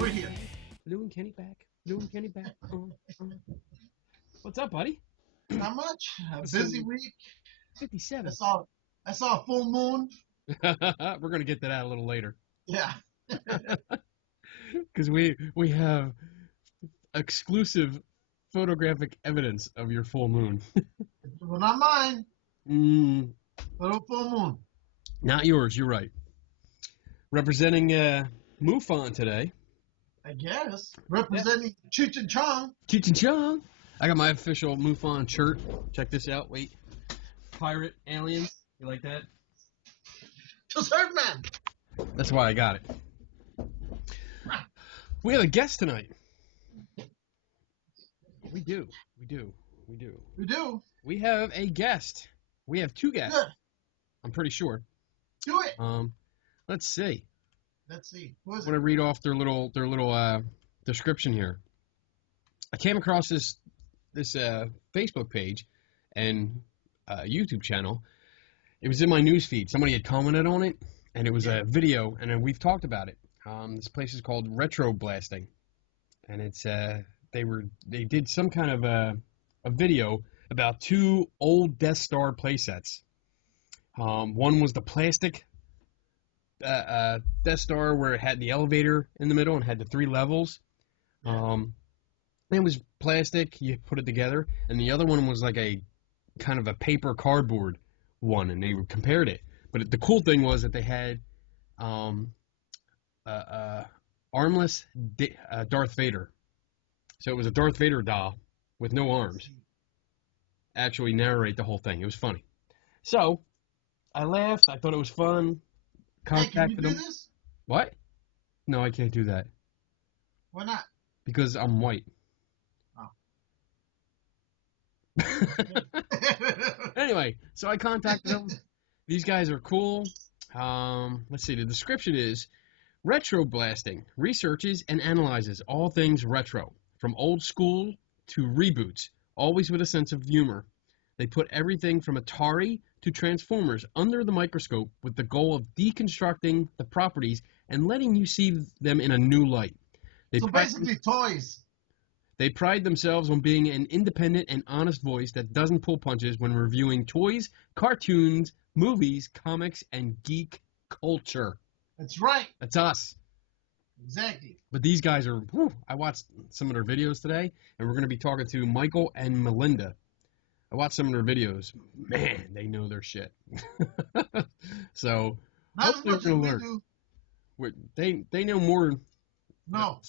We're here. Lou and Kenny back. Lou and Kenny back. What's up, buddy? Not much. A busy week. 57. I saw a full moon. We're going to get to that a little later. Yeah. Because we have exclusive photographic evidence of your full moon. Well, not mine. But a full moon. Not yours, you're right. Representing MUFON today. I guess. Representing Cheech and Chong. Cheech and Chong. I got my official MUFON shirt. Check this out. Wait. Pirate aliens. You like that? Dessert man. That's why I got it. We have a guest tonight. We do. We have a guest. We have two guests. Good. I'm pretty sure. Do it. Let's see. Who is I'm it? going to read off their little description here. I came across this Facebook page and YouTube channel. It was in my news feed. Somebody had commented on it, and it was a video, and we've talked about it. This place is called Retroblasting, and it's they did some kind of a video about two old Death Star playsets. One was the plastic Death Star where it had the elevator in the middle and had the 3 levels. It was plastic. You put it together, and the other one was like a kind of a paper cardboard one, and they compared it. But the cool thing was that they had armless Darth Vader. So it was a Darth Vader doll with no arms. Actually narrate the whole thing. It was funny. So I laughed. I thought it was fun. Contacted can you do this? What? No, I can't do that. Why not? Because I'm white. Oh. Anyway, so I contacted them. These guys are cool. Let's see. The description is Retroblasting researches and analyzes all things retro, from old school to reboots, always with a sense of humor. They put everything from Atari to Transformers under the microscope with the goal of deconstructing the properties and letting you see them in a new light. So basically toys. They pride themselves on being an independent and honest voice that doesn't pull punches when reviewing toys, cartoons, movies, comics, and geek culture. That's right. That's us. Exactly. But these guys are, I watched some of their videos today, and we're going to be talking to Michael and Melinda. I watched some of their videos. Man, they know their shit. So, Not as much as we do. They know more. No.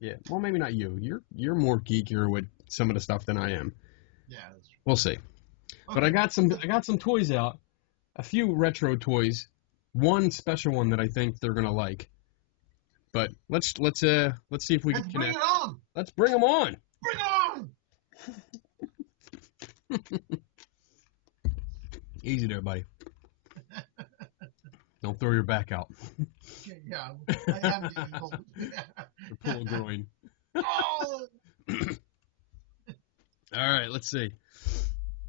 Yeah, well, maybe not you. You're more geekier with some of the stuff than I am. Yeah, that's true. We'll see. Okay. But I got some toys out, a few retro toys, one special one that I think they're gonna like. But let's see if we can connect. Bring it on. Let's bring them on. Bring it on. Easy there, buddy. Don't throw your back out. Yeah, I am getting old. Or pull a groin. Oh! All right, let's see.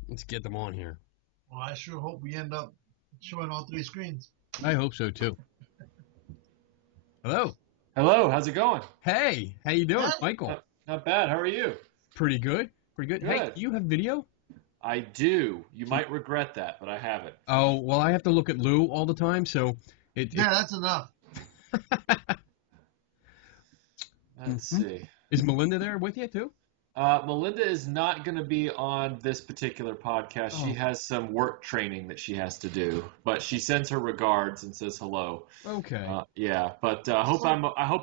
Let's get them on here. Well, I sure hope we end up showing all 3 screens. I hope so too. Hello. Hello, how's it going? Hey, how you doing, Hi. Michael? Not bad, how are you? Pretty good. Hey, Good. do you have video? I do. You might regret that, but I have it. Oh, well, I have to look at Lou all the time, so Yeah, that's enough. Let's see. Is Melinda there with you too? Melinda is not going to be on this particular podcast. Oh. She has some work training that she has to do, but she sends her regards and says hello. Okay. Yeah, but I hope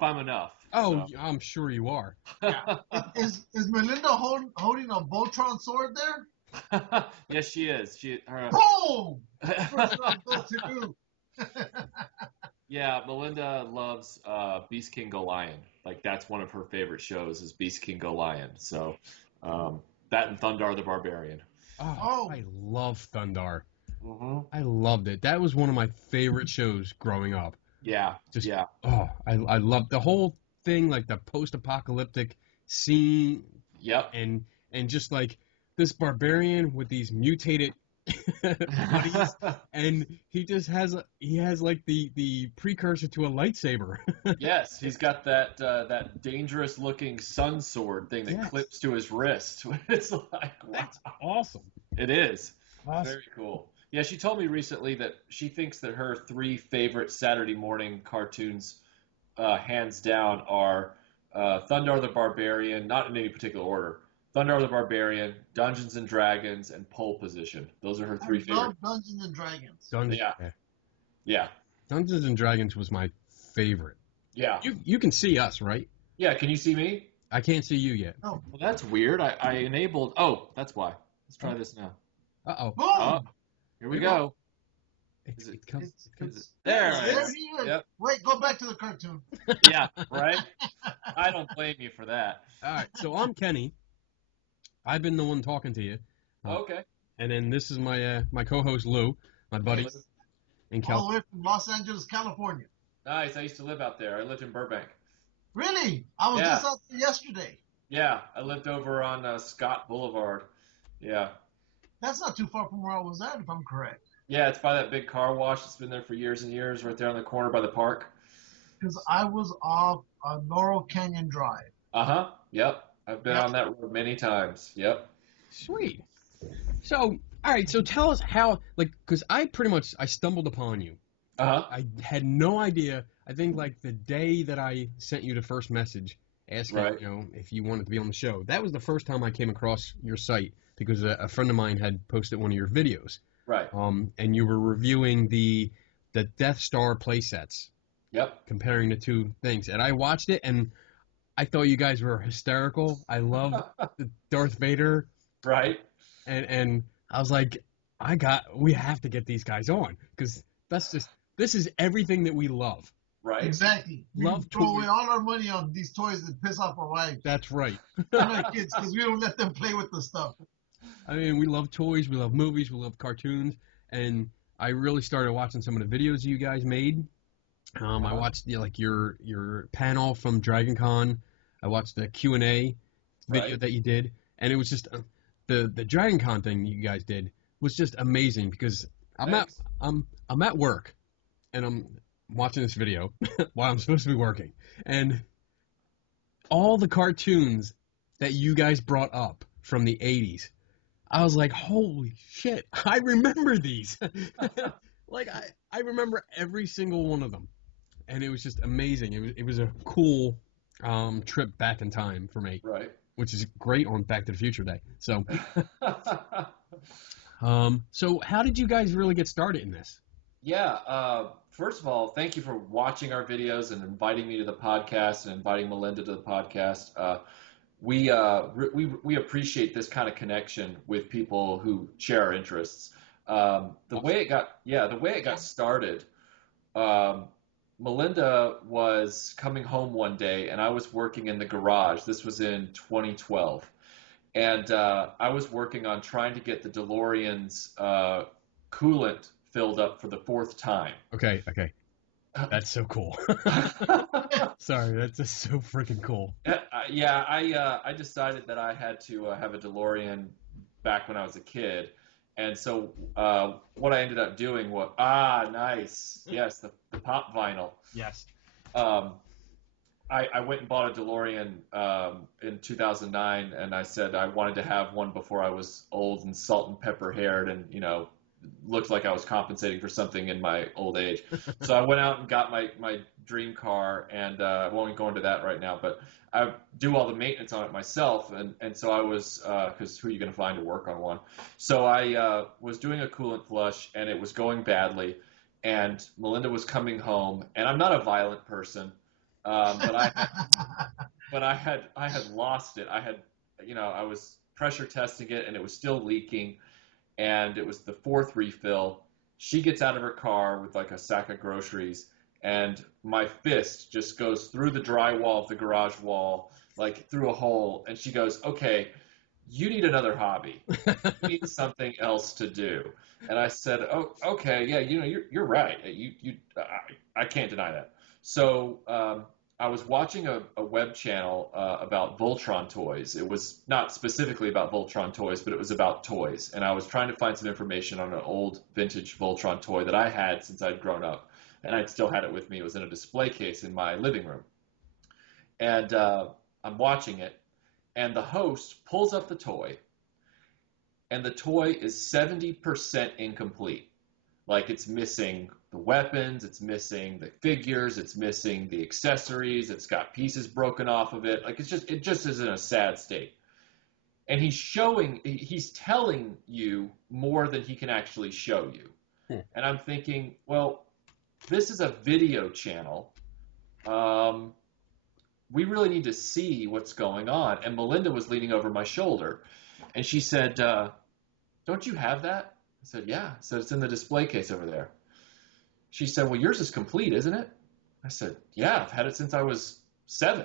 I'm enough. Oh, so. I'm sure you are. Yeah. Is Melinda holding a Voltron sword there? Yes, she is. Boom! First round goes to you. Yeah, Melinda loves Beast King Go Lion. Like, that's one of her favorite shows is Beast King Go Lion. So that and Thundar the Barbarian. Oh. I love Thundar. Mm-hmm. I loved it. That was one of my favorite shows growing up. Yeah. Yeah. Oh, I loved the whole thing, like the post-apocalyptic scene. Yep. And just like this barbarian with these mutated buddies, and he just has like the precursor to a lightsaber. Yes, he's got that dangerous looking sun sword thing that Yes. clips to his wrist. It's like, wow. That's awesome. It is. Awesome. Very cool. Yeah, she told me recently that she thinks that her 3 favorite Saturday morning cartoons, hands down, are Thundar the Barbarian, not in any particular order. Thundar the Barbarian, Dungeons and Dragons, and Pole Position. Those are her 3 I favorite. love Dungeons and Dragons. Yeah. Dungeons and Dragons was my favorite. Yeah. You can see us, right? Yeah, can you see me? I can't see you yet. No. Well, that's weird. I enabled. Oh, that's why. Let's try this now. Uh-oh. Boom! Oh, here we go. It's, Is it- it comes, It's- it comes- it's- There there it is. he is. Yep. Wait, go back to the cartoon. Yeah, right? I don't blame you for that. All right, so I'm Kenny. I've been the one talking to you. Okay. And then this is my my co-host Lou, my buddy in All Cal. the way from Los Angeles, California. Nice. I used to live out there. I lived in Burbank. Really? I was Yeah. just out there yesterday. Yeah, I lived over on Scott Boulevard. Yeah. That's not too far from where I was at, if I'm correct. Yeah, it's by that big car wash. It's been there for years and years, right there on the corner by the park. Because I was off Laurel Canyon Drive. Uh-huh. Yep. I've been Yep. on that road many times. Yep. Sweet. So, all right, so tell us how, like, because I stumbled upon you. Uh-huh. I had no idea. I think, like, the day that I sent you the first message asking, Right. if you wanted to be on the show, that was the first time I came across your site because a friend of mine had posted one of your videos. Right. And you were reviewing the Death Star playsets, Yep. comparing the two things. And I watched it, and I thought you guys were hysterical. I love the Darth Vader, Right. and I was like, we have to get these guys on because this is everything that we love. Right. Exactly. We Love throw toys. away all our money on these toys that piss off our wives That's right. and our kids because we don't let them play with the stuff. I mean, we love toys, we love movies, we love cartoons, and I really started watching some of the videos you guys made. I watched your panel from Dragon Con. I watched the Q&A video Right. that you did, and it was just the Dragon Con thing you guys did was just amazing because I'm at work and I'm watching this video while I'm supposed to be working, and all the cartoons that you guys brought up from the 80s, I was like, holy shit, I remember these. Like I remember every single one of them, and it was just amazing. It was a cool trip back in time for me, Right. which is great on Back to the Future Day. So, so how did you guys really get started in this? Yeah. First of all, thank you for watching our videos and inviting me to the podcast and inviting Melinda to the podcast. We appreciate this kind of connection with people who share our interests. The way it got started, Melinda was coming home one day and I was working in the garage. This was in 2012. And I was working on trying to get the DeLorean's coolant filled up for the 4th time. Okay. That's so cool. Sorry, that's just so freaking cool. Yeah, I decided that I had to have a DeLorean back when I was a kid. And so what I ended up doing was, nice. Yes, the pop vinyl. Yes. I went and bought a DeLorean in 2009, and I said I wanted to have one before I was old and salt and pepper haired and, looked like I was compensating for something in my old age. So I went out and got my dream car, and I won't go into that right now, but I do all the maintenance on it myself, and so I was, because who are you going to find to work on one? So I was doing a coolant flush, and it was going badly, and Melinda was coming home, and I'm not a violent person, but I had lost it. I was pressure testing it, and it was still leaking, and it was the 4th refill. She gets out of her car with like a sack of groceries, and my fist just goes through the drywall of the garage wall, like through a hole, and she goes, "Okay, you need another hobby. You need something else to do." And I said, "Oh, okay, yeah, you're right. I can't deny that." So I was watching a web channel about Voltron toys. It was not specifically about Voltron toys, but it was about toys. And I was trying to find some information on an old vintage Voltron toy that I had since I'd grown up. And I'd still had it with me. It was in a display case in my living room. And I'm watching it, and the host pulls up the toy, and the toy is 70% incomplete. Like, it's missing the weapons, it's missing the figures, it's missing the accessories, it's got pieces broken off of it. Like, it just is in a sad state. And he's telling you more than he can actually show you. And I'm thinking, well, this is a video channel. We really need to see what's going on. And Melinda was leaning over my shoulder, and she said, don't you have that? I said, yeah. I said, it's in the display case over there. She said, well, yours is complete, isn't it? I said, yeah, I've had it since I was 7.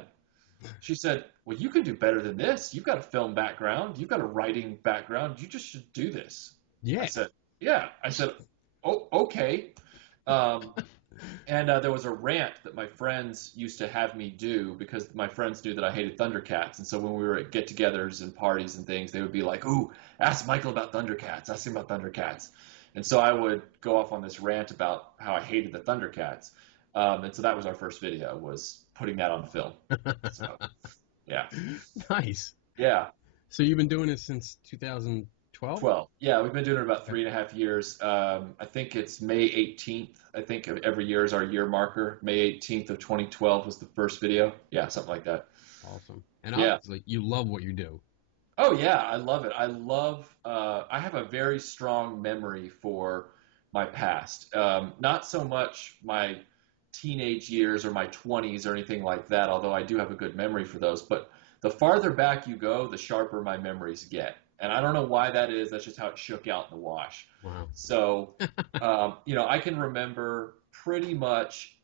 She said, well, you can do better than this. You've got a film background. You've got a writing background. You just should do this. Yeah. I said, yeah. I said, oh, okay. And there was a rant that my friends used to have me do because my friends knew that I hated Thundercats. And so when we were at get-togethers and parties and things, they would be like, ooh, ask Michael about Thundercats. Ask him about Thundercats. And so I would go off on this rant about how I hated the Thundercats. And so that was our first video, was putting that on film. So, yeah. Nice. Yeah. So you've been doing this since 2012? 12. Yeah, we've been doing it about 3.5 years. I think it's May 18th. I think every year is our year marker. May 18th of 2012 was the first video. Yeah, something like that. Awesome. And obviously, you love what you do. Oh, yeah, I love it. I have a very strong memory for my past. Not so much my teenage years or my 20s or anything like that, although I do have a good memory for those. But the farther back you go, the sharper my memories get. And I don't know why that is. That's just how it shook out in the wash. Wow. So, I can remember pretty much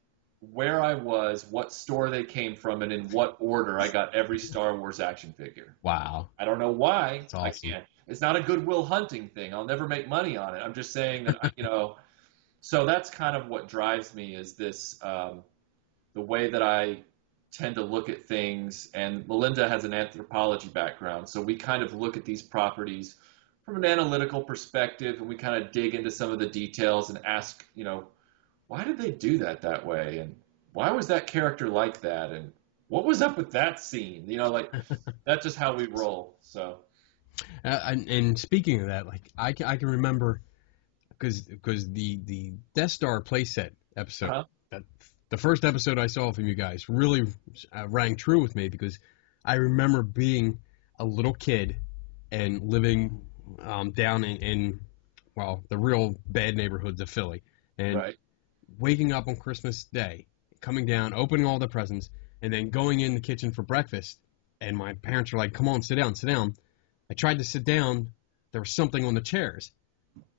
where I was, what store they came from, and in what order I got every Star Wars action figure. Wow. I don't know why. That's awesome. I can't. It's not a Goodwill Hunting thing. I'll never make money on it. I'm just saying that, so that's kind of what drives me, is this, the way that I tend to look at things. And Melinda has an anthropology background, so we kind of look at these properties from an analytical perspective, and we kind of dig into some of the details and ask, why did they do that way? And why was that character like that? And what was up with that scene? That's just how we roll. So. And speaking of that, like I can remember, because the Death Star playset episode, that the first episode I saw from you guys really rang true with me, because I remember being a little kid and living down in the real bad neighborhoods of Philly, and waking up on Christmas Day, coming down, opening all the presents, and then going in the kitchen for breakfast, and my parents were like, come on, sit down, sit down. I tried to sit down. There was something on the chairs.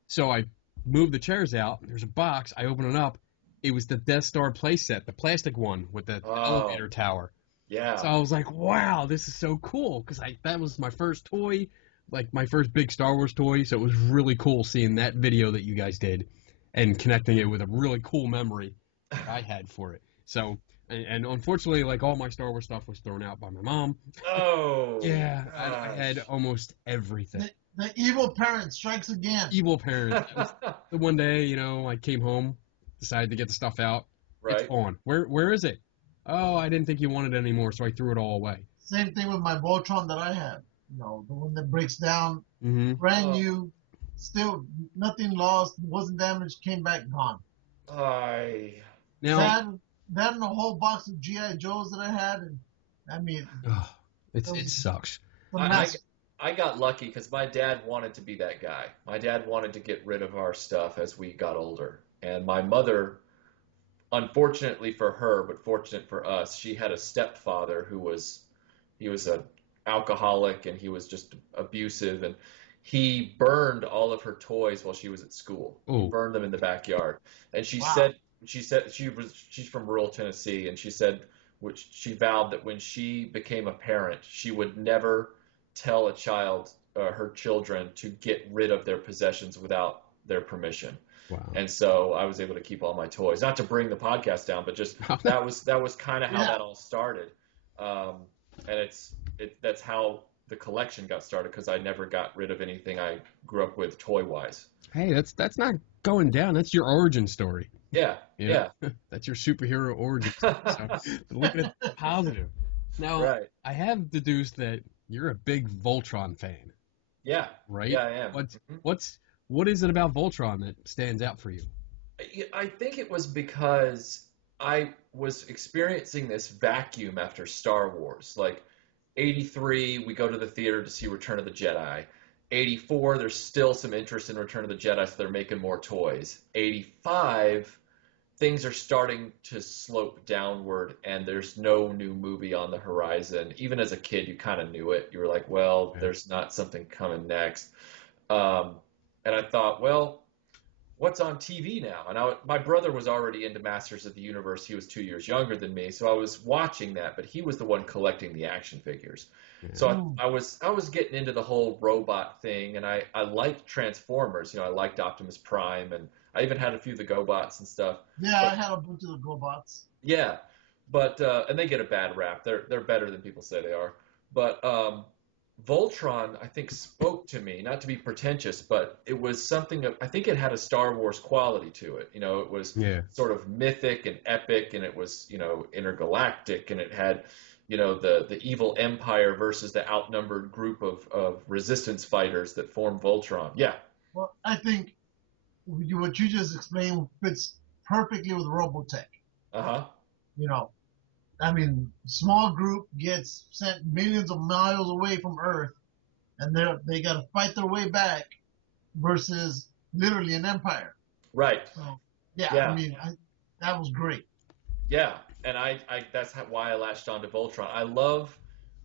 So I moved the chairs out. There's a box. I open it up. It was the Death Star playset, the plastic one with the elevator tower. Yeah. So I was like, wow, this is so cool, because that was my first toy, like my first big Star Wars toy. So it was really cool seeing that video that you guys did and connecting it with a really cool memory I had for it. So, and unfortunately, like, all my Star Wars stuff was thrown out by my mom. Oh. Yeah, I had almost everything. The evil parent strikes again. Evil parent. The one day, I came home, decided to get the stuff out. Right. It's gone. Where is it? Oh, I didn't think you wanted it anymore, so I threw it all away. Same thing with my Voltron that I had. The one that breaks down, brand new, still nothing lost, wasn't damaged, came back gone. Now, that and a whole box of G.I. Joes that I had, and I mean, it sucks. I got lucky because my dad wanted to be that guy. My dad wanted to get rid of our stuff as we got older. And my mother, unfortunately for her, but fortunate for us, she had a stepfather who was an alcoholic, and he was just abusive, and he burned all of her toys while she was at school. Ooh. He burned them in the backyard. And she's from rural Tennessee, and she said, which she vowed that when she became a parent, she would never tell her children to get rid of their possessions without their permission. Wow. And so I was able to keep all my toys. Not to bring the podcast down, but just that was kind of how that all started. And that's how the collection got started, because I never got rid of anything I grew up with toy-wise. Hey, that's not going down. That's your origin story. Yeah, You know? That's your superhero origin story. So look at it positive. Now, I have deduced that you're a big Voltron fan. Yeah. Right? Yeah, I am. What is it about Voltron that stands out for you? I think it was because I was experiencing this vacuum after Star Wars. Like, 83, we go to the theater to see Return of the Jedi. 84, there's still some interest in Return of the Jedi, so they're making more toys. 85, things are starting to slope downward, and there's no new movie on the horizon. Even as a kid, you kind of knew it. You were like, well, there's not something coming next. And I thought, well, what's on TV now? And my brother was already into Masters of the Universe. He was 2 years younger than me, so I was watching that, but he was the one collecting the action figures. Yeah. So I was getting into the whole robot thing, and I liked Transformers. You know, I liked Optimus Prime, and I even had a few of the GoBots and stuff. Yeah, I had a bunch of the GoBots. Yeah, but and they get a bad rap. They're better than people say they are. But Voltron, I think, spoke to me, not to be pretentious, but it was something I think it had a Star Wars quality to it. You know, it was sort of mythic and epic, and it was, you know, intergalactic, and it had, you know, the evil empire versus the outnumbered group of resistance fighters that formed Voltron. Yeah. Well, I think what you just explained fits perfectly with Robotech. Uh-huh. You know, I mean, small group gets sent millions of miles away from Earth, and they got to fight their way back versus literally an empire. Right. So, yeah. I mean, that was great. Yeah, and I that's why I latched on to Voltron. I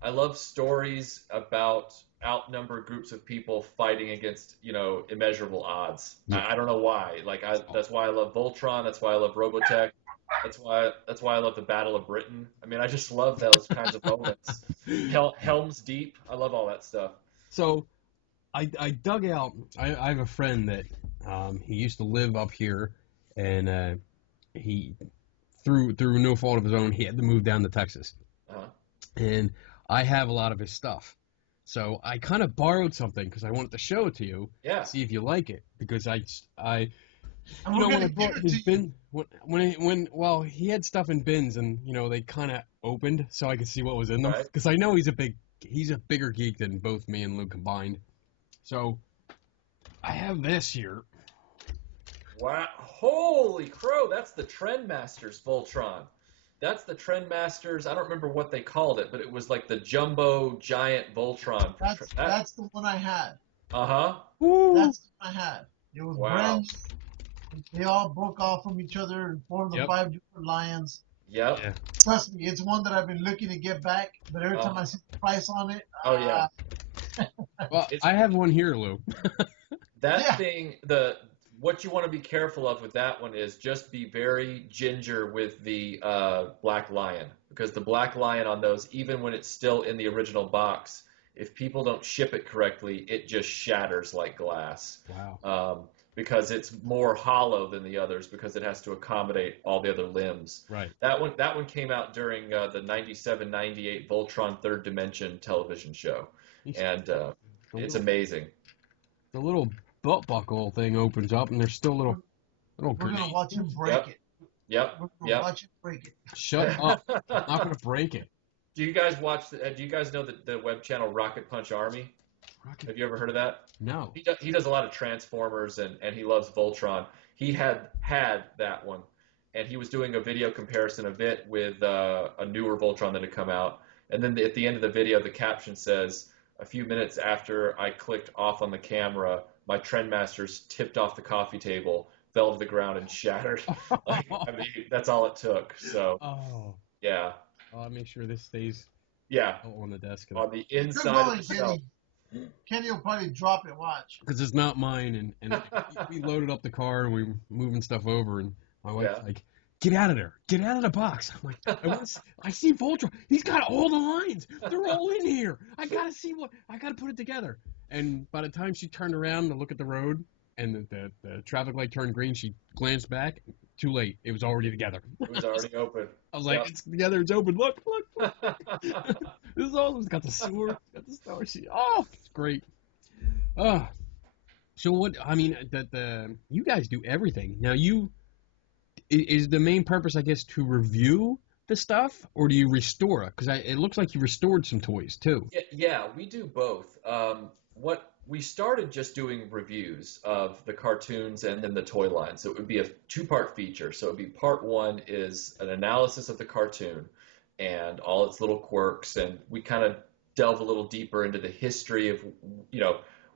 love stories about outnumbered groups of people fighting against, you know, immeasurable odds. Yeah. I don't know why. Like, that's why I love Voltron. That's why I love Robotech. That's why I love the Battle of Britain. I mean, I just love those kinds of moments. Helm's Deep. I love all that stuff. So, I dug out. I have a friend that he used to live up here, and he through no fault of his own, he had to move down to Texas. Uh-huh. And I have a lot of his stuff. So I kind of borrowed something because I wanted to show it to you. Yeah. See if you like it, because I you know, when I bought his bin, when he had stuff in bins, and, you know, they kind of opened so I could see what was in them, because I know he's a bigger geek than both me and Luke combined. So I have this here. Wow! Holy crow! That's the Trendmasters Voltron. That's the Trendmasters. I don't remember what they called it, but it was like the jumbo giant Voltron. That's the one I had. Uh-huh. That's the one I had. It was brand new. They all broke off from each other and formed the 5 different lions. Yep. Yeah. Trust me, it's one that I've been looking to get back, but every time I see the price on it... yeah. Well, I have one here, Lou. That thing, what you want to be careful of with that one is just be very ginger with the Black Lion, because the Black Lion on those, even when it's still in the original box, if people don't ship it correctly, it just shatters like glass. Wow. Because it's more hollow than the others, because it has to accommodate all the other limbs. Right. That one came out during the 97-98 Voltron Third Dimension television show, and it's amazing. The little belt buckle thing opens up, and there's still little. We're gonna watch him break it. Yep. We're gonna watch him break it. Shut up! I'm not gonna break it. Do you guys do you guys know the web channel Rocket Punch Army? Have you ever heard of that? No. He does a lot of Transformers, and he loves Voltron. He had that one, and he was doing a video comparison of it with a newer Voltron that had come out. And then at the end of the video, the caption says, "A few minutes after I clicked off on the camera, my Trendmasters tipped off the coffee table, fell to the ground, and shattered." I mean, that's all it took. So, yeah. I'll make sure this stays on the desk. On the inside of the shelf. Kenny will probably drop it, watch. Because it's not mine, and we loaded up the car, and we were moving stuff over, and my wife's like, "Get out of there. Get out of the box." I'm like, I see Voltron. He's got all the lines. They're all in here. I got to put it together. And by the time she turned around to look at the road, and the traffic light turned green. She glanced back. Too late. It was already together. It was already open. I was like, it's together. It's open. Look. This is awesome. It's got the sewer. It's got the star. It's great. So what? I mean, you guys do everything. Now, is the main purpose, I guess, to review the stuff, or do you restore it? Because it looks like you restored some toys too. Yeah, we do both. What we started just doing reviews of the cartoons and then the toy line. So it would be a 2-part feature. So it would be part 1 is an analysis of the cartoon and all its little quirks, and we kind of delve a little deeper into the history of,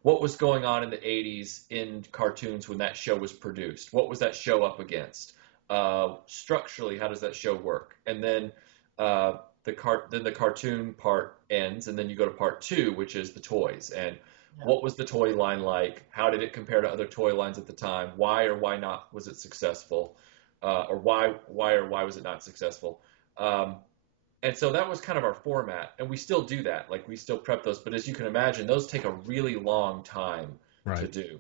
what was going on in the 80s in cartoons when that show was produced. What was that show up against? Structurally, how does that show work? And then the cartoon part ends, and then you go to part 2, which is the toys. And what was the toy line like? How did it compare to other toy lines at the time? Why or why not was it successful? Or why or why was it not successful? And so that was kind of our format, and we still do that. Like, we still prep those, but as you can imagine, those take a really long time to do.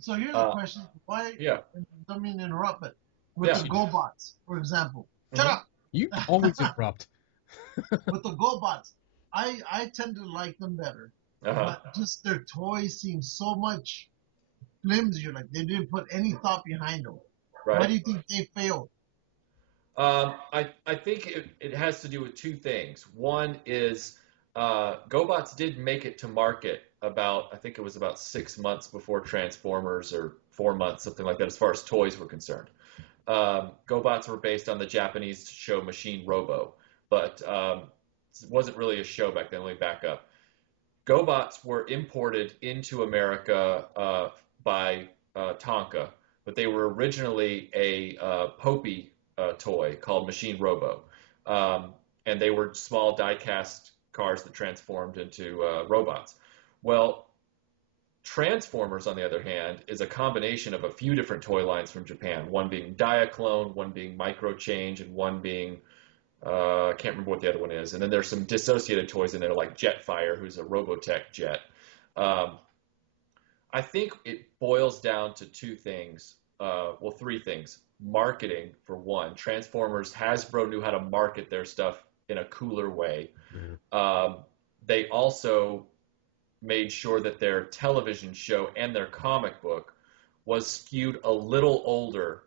So here's a question. Why? Yeah. I don't mean to interrupt, but with the GoBots, for example. Mm-hmm. Shut up. You always interrupt. With the GoBots, I tend to like them better. But just their toys seem so much flimsier. Like, they didn't put any thought behind them. Right. Why do you think they failed? I think it has to do with 2 things. One is GoBots did make it to market I think it was about 6 months before Transformers, or 4 months, something like that, as far as toys were concerned. GoBots were based on the Japanese show Machine Robo, but it wasn't really a show back then. Let me back up. GoBots were imported into America by Tonka, but they were originally a Popey toy called Machine Robo, and they were small die-cast cars that transformed into robots. Well, Transformers, on the other hand, is a combination of a few different toy lines from Japan, one being Diaclone, one being Micro Change, and one being, I can't remember what the other one is. And then there's some dissociated toys in there like Jetfire, who's a Robotech jet. I think it boils down to 2 things, 3 things. Marketing, for one. Transformers, Hasbro knew how to market their stuff in a cooler way. Mm-hmm. They also made sure that their television show and their comic book was skewed a little older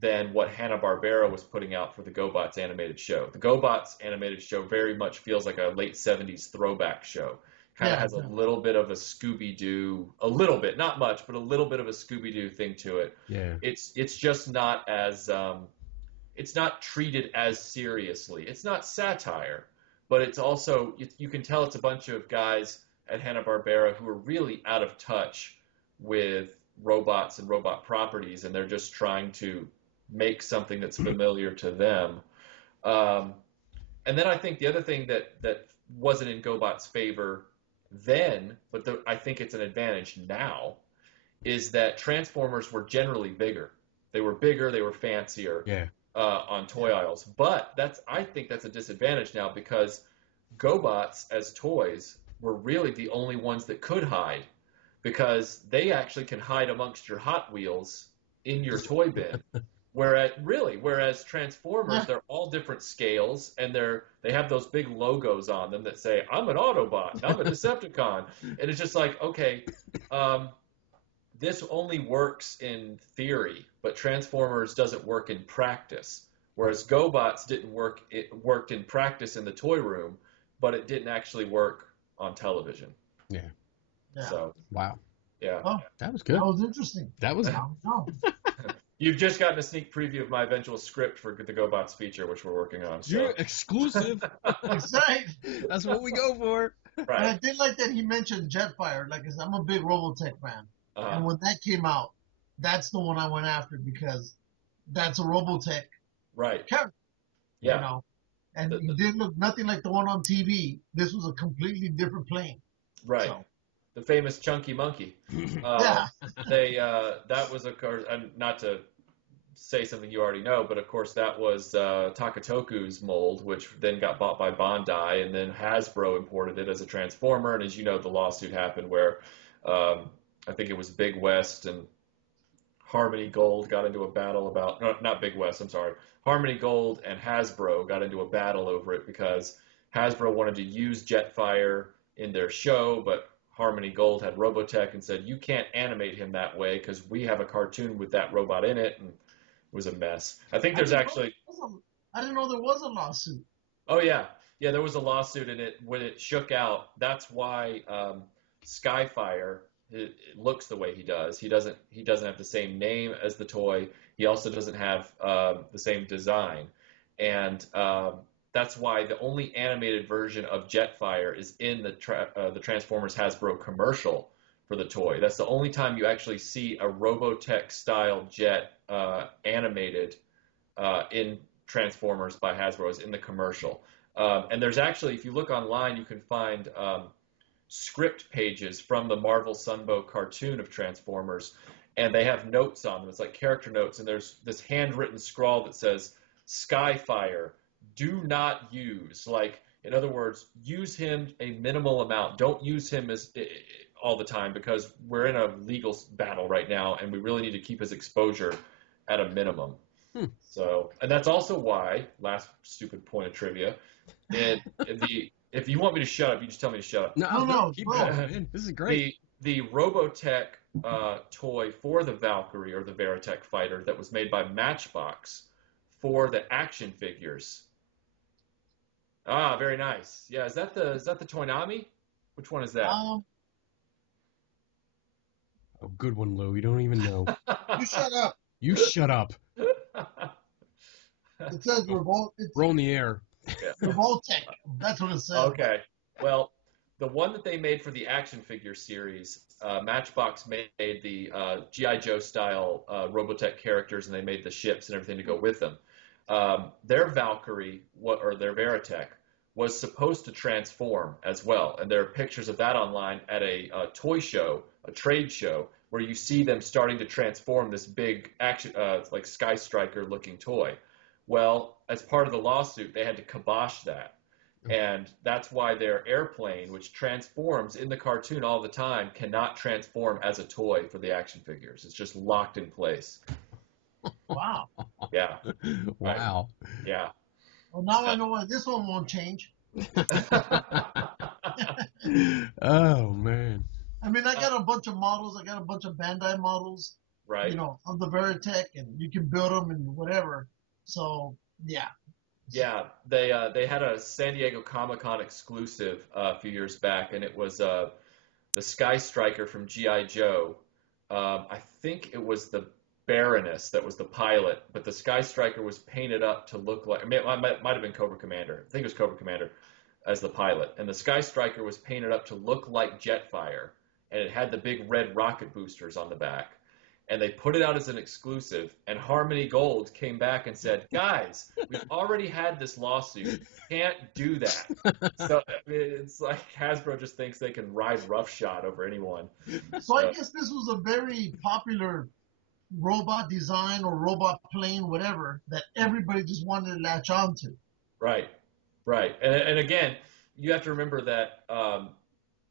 than what Hanna-Barbera was putting out for the GoBots animated show. The GoBots animated show very much feels like a late 70s throwback show. Kind of has a little bit of a Scooby-Doo, a little bit, not much, but a little bit of a Scooby-Doo thing to it. Yeah. It's just not as, it's not treated as seriously. It's not satire, but it's also, you can tell it's a bunch of guys at Hanna-Barbera who are really out of touch with robots and robot properties, and they're just trying to make something that's familiar to them. And then I think the other thing that wasn't in GoBot's favor then, but I think it's an advantage now, is that Transformers were generally bigger. They were bigger, they were fancier on toy aisles. But I think that's a disadvantage now, because GoBots as toys were really the only ones that could hide, because they actually can hide amongst your Hot Wheels in your toy bin. Whereas Transformers, they're all different scales, and they have those big logos on them that say, I'm an Autobot, I'm a Decepticon. And it's just like, okay, this only works in theory, but Transformers doesn't work in practice. Whereas GoBots didn't work, it worked in practice in the toy room, but it didn't actually work on television. Yeah. So, wow. Yeah. Oh, that was good. That was interesting. That was. You've just gotten a sneak preview of my eventual script for the GoBots feature, which we're working on. So. You're exclusive. That's right. That's what we go for. Right. And I did like that he mentioned Jetfire. Like I said, I'm a big Robotech fan. And when that came out, that's the one I went after, because that's a Robotech character. Yeah. You know? And he didn't look nothing like the one on TV. This was a completely different plane. Right. So. The famous Chunky Monkey. That was, of course, and not to say something you already know, but of course that was Takatoku's mold, which then got bought by Bandai, and then Hasbro imported it as a Transformer. And as you know, the lawsuit happened where I think it was Big West and Harmony Gold got into a battle about, no, not Big West, I'm sorry. Harmony Gold and Hasbro got into a battle over it because Hasbro wanted to use Jetfire in their show, but Harmony Gold had Robotech and said, you can't animate him that way because we have a cartoon with that robot in it, and it was a mess. I think there's actually... I didn't know there was a lawsuit. Oh, yeah. Yeah, there was a lawsuit, and when it shook out, that's why Skyfire it looks the way he does. He doesn't have the same name as the toy. He also doesn't have the same design. And that's why the only animated version of Jetfire is in the Transformers Hasbro commercial for the toy. That's the only time you actually see a Robotech-style jet animated in Transformers by Hasbro is in the commercial. And there's actually, if you look online, you can find script pages from the Marvel Sunbow cartoon of Transformers, and they have notes on them. It's like character notes, and there's this handwritten scrawl that says, Skyfire, do not use. Like, in other words, use him a minimal amount. Don't use him as all the time because we're in a legal battle right now, and we really need to keep his exposure at a minimum. So, and that's also why, last stupid point of trivia, if you want me to shut up, you just tell me to shut up. No, keep going, man. This is great. The Robotech toy for the Valkyrie or the Veritech fighter that was made by Matchbox for the action figures. Ah, very nice. Yeah, is that the Toynami? Which one is that? Oh, good one, Lou. You don't even know. You shut up. You shut up. It says Revolt. We're on the air. Yeah. Revoltech. That's what it says. Okay. Well, the one that they made for the action figure series, Matchbox made the G.I. Joe style Robotech characters, and they made the ships and everything to go with them. Their Valkyrie, or their Veritech, was supposed to transform as well, and there are pictures of that online at a toy show, a trade show, where you see them starting to transform this big action, like Sky Striker looking toy. Well, as part of the lawsuit, they had to kibosh that. And that's why their airplane, which transforms in the cartoon all the time, cannot transform as a toy for the action figures. It's just locked in place. Wow. Yeah. Wow. Right. Yeah. Well, now I know why this one won't change. Oh, man. I mean, I got a bunch of models. I got a bunch of Bandai models. Right. You know, of the Veritech, and you can build them and whatever. So, yeah. Yeah, they had a San Diego Comic-Con exclusive a few years back, and it was the Sky Striker from G.I. Joe. I think it was the Baroness that was the pilot, but the Sky Striker was painted up to look like, I mean, it might have been Cobra Commander. I think it was Cobra Commander as the pilot. And the Sky Striker was painted up to look like Jetfire, and it had the big red rocket boosters on the back. And they put it out as an exclusive, and Harmony Gold came back and said, guys, we've already had this lawsuit. Can't do that. So it's like Hasbro just thinks they can ride roughshod over anyone. So I guess this was a very popular robot design or robot plane, whatever, that everybody just wanted to latch on to. Right, right. And again, you have to remember that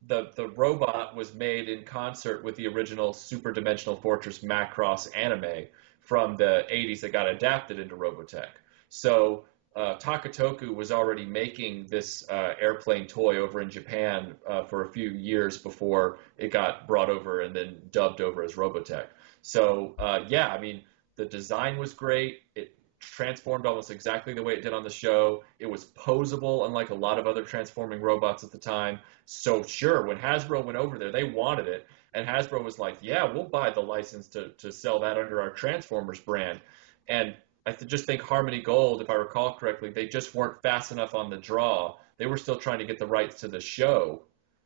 the robot was made in concert with the original Super Dimensional Fortress Macross anime from the 80s that got adapted into Robotech. So Takatoku was already making this airplane toy over in Japan for a few years before it got brought over and then dubbed over as Robotech. So yeah, I mean, the design was great. It transformed almost exactly the way it did on the show. It was posable, unlike a lot of other transforming robots at the time. So sure, when Hasbro went over there, they wanted it. And Hasbro was like, yeah, we'll buy the license to sell that under our Transformers brand. And I just think Harmony Gold, if I recall correctly, they just weren't fast enough on the draw. They were still trying to get the rights to the show,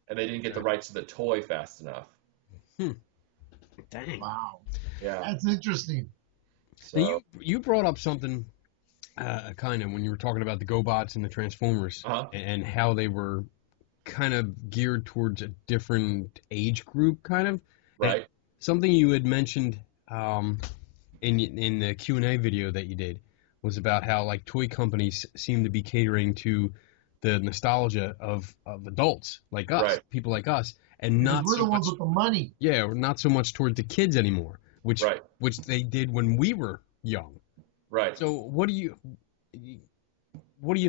and they didn't get the rights to the toy fast enough. Dang. Wow. Yeah. That's interesting. So, you brought up something kind of when you were talking about the GoBots and the Transformers and how they were kind of geared towards a different age group, kind of. Right. And something you had mentioned in the Q&A video that you did was about how like toy companies seem to be catering to the nostalgia of adults like us, people like us, and not we're so the ones much, with the money. yeah, not so much towards the kids anymore. which Right. which they did when we were young. Right. So what do you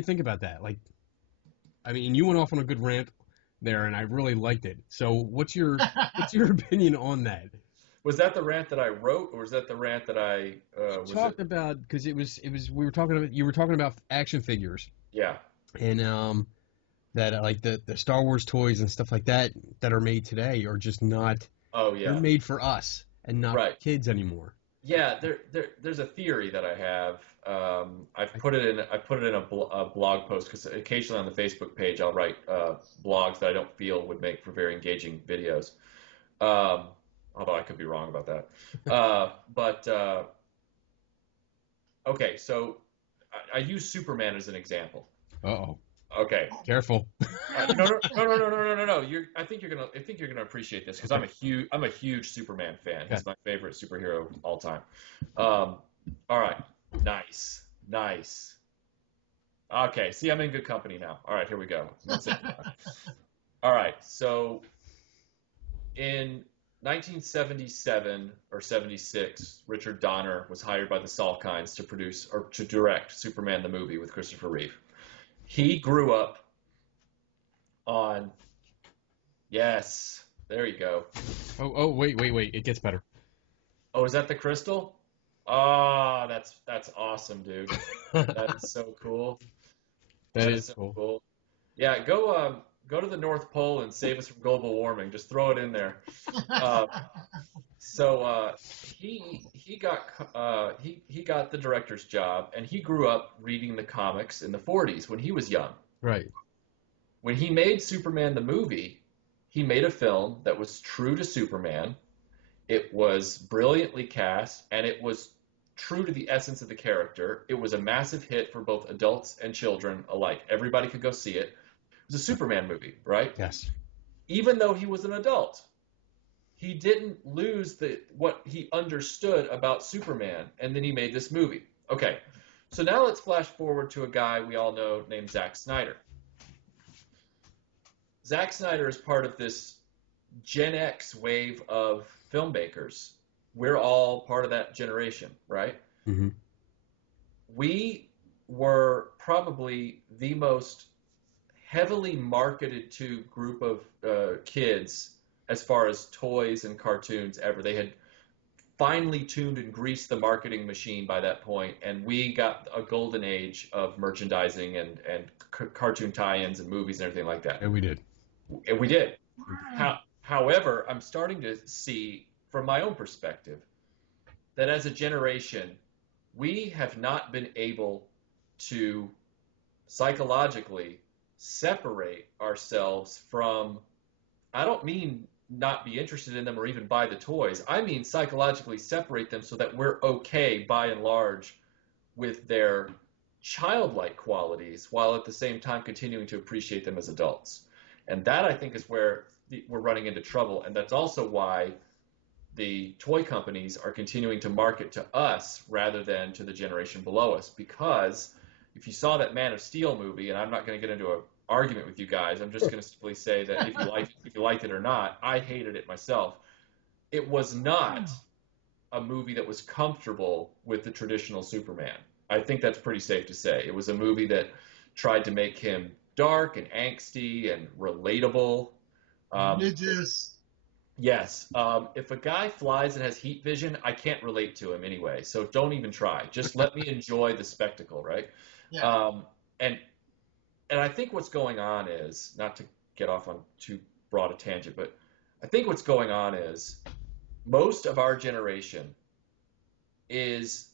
think about that? Like, I mean, you went off on a good rant there, and I really liked it. So what's your opinion on that? Was that the rant that I wrote, or was that the rant that I was Talked it? about, because we were talking about, you were talking about action figures, Yeah. and that like the Star Wars toys and stuff like that that are made today are just not, Oh they're yeah. made for us and not Right. for kids anymore. Yeah. There's a theory that I have. I've put it in. I put it in a blog post because occasionally on the Facebook page I'll write blogs that I don't feel would make for very engaging videos. Um, Although I could be wrong about that. But okay, so I use Superman as an example. Uh-oh. Okay. Careful. No. I think you're gonna appreciate this because I'm a huge Superman fan. He's my favorite superhero of all time. All right. Nice. Okay. See, I'm in good company now. All right, here we go. That's it. All right. So in 1977 or 76, Richard Donner was hired by the Salkinds to produce or to direct Superman the movie with Christopher Reeve. He grew up on, yes, there you go. Oh, wait, it gets better. Oh, is that the crystal? Ah, that's awesome, dude. That is so cool. That That is so cool. cool. Yeah, go to the North Pole and save us from global warming. Just throw it in there. So he got the director's job, and he grew up reading the comics in the 40s when he was young. Right. When he made Superman the movie, he made a film that was true to Superman. It was brilliantly cast, and it was true to the essence of the character. It was a massive hit for both adults and children alike. Everybody could go see it. It was a Superman movie, right? Yes. Even though he was an adult, he didn't lose what he understood about Superman, and then he made this movie. Okay, so now let's flash forward to a guy we all know named Zack Snyder. Zack Snyder is part of this Gen X wave of filmmakers. We're all part of that generation, right? Mm-hmm. We were probably the most heavily marketed to group of kids as far as toys and cartoons ever. They had finely tuned and greased the marketing machine by that point, and we got a golden age of merchandising and cartoon tie-ins and movies and everything like that. And we did. And we did. However, I'm starting to see, from my own perspective, that as a generation, we have not been able to psychologically separate ourselves from, I don't mean not be interested in them or even buy the toys. I mean psychologically separate them so that we're okay, by and large, with their childlike qualities while at the same time continuing to appreciate them as adults. And that, I think, is where we're running into trouble. And that's also why the toy companies are continuing to market to us rather than to the generation below us. Because if you saw that Man of Steel movie, and I'm not going to get into an argument with you guys, I'm just going to simply say that if you liked it or not, I hated it myself. It was not a movie that was comfortable with the traditional Superman. I think that's pretty safe to say. It was a movie that tried to make him dark and angsty and relatable. Religious. Yes. If a guy flies and has heat vision, I can't relate to him anyway. So don't even try. Just let me enjoy the spectacle, right? Yeah. And I think what's going on is, not to get off on too broad a tangent, but I think what's going on is most of our generation is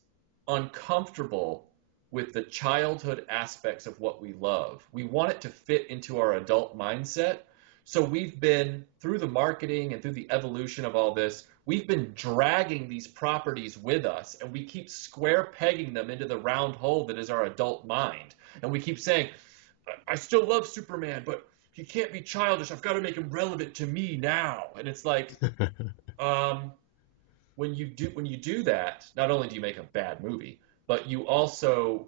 uncomfortable with the childhood aspects of what we love. We want it to fit into our adult mindset. So we've been, through the marketing and through the evolution of all this, we've been dragging these properties with us, and we keep square pegging them into the round hole that is our adult mind. And we keep saying, I still love Superman, but he can't be childish. I've got to make him relevant to me now. And it's like, when you do that, not only do you make a bad movie, but you also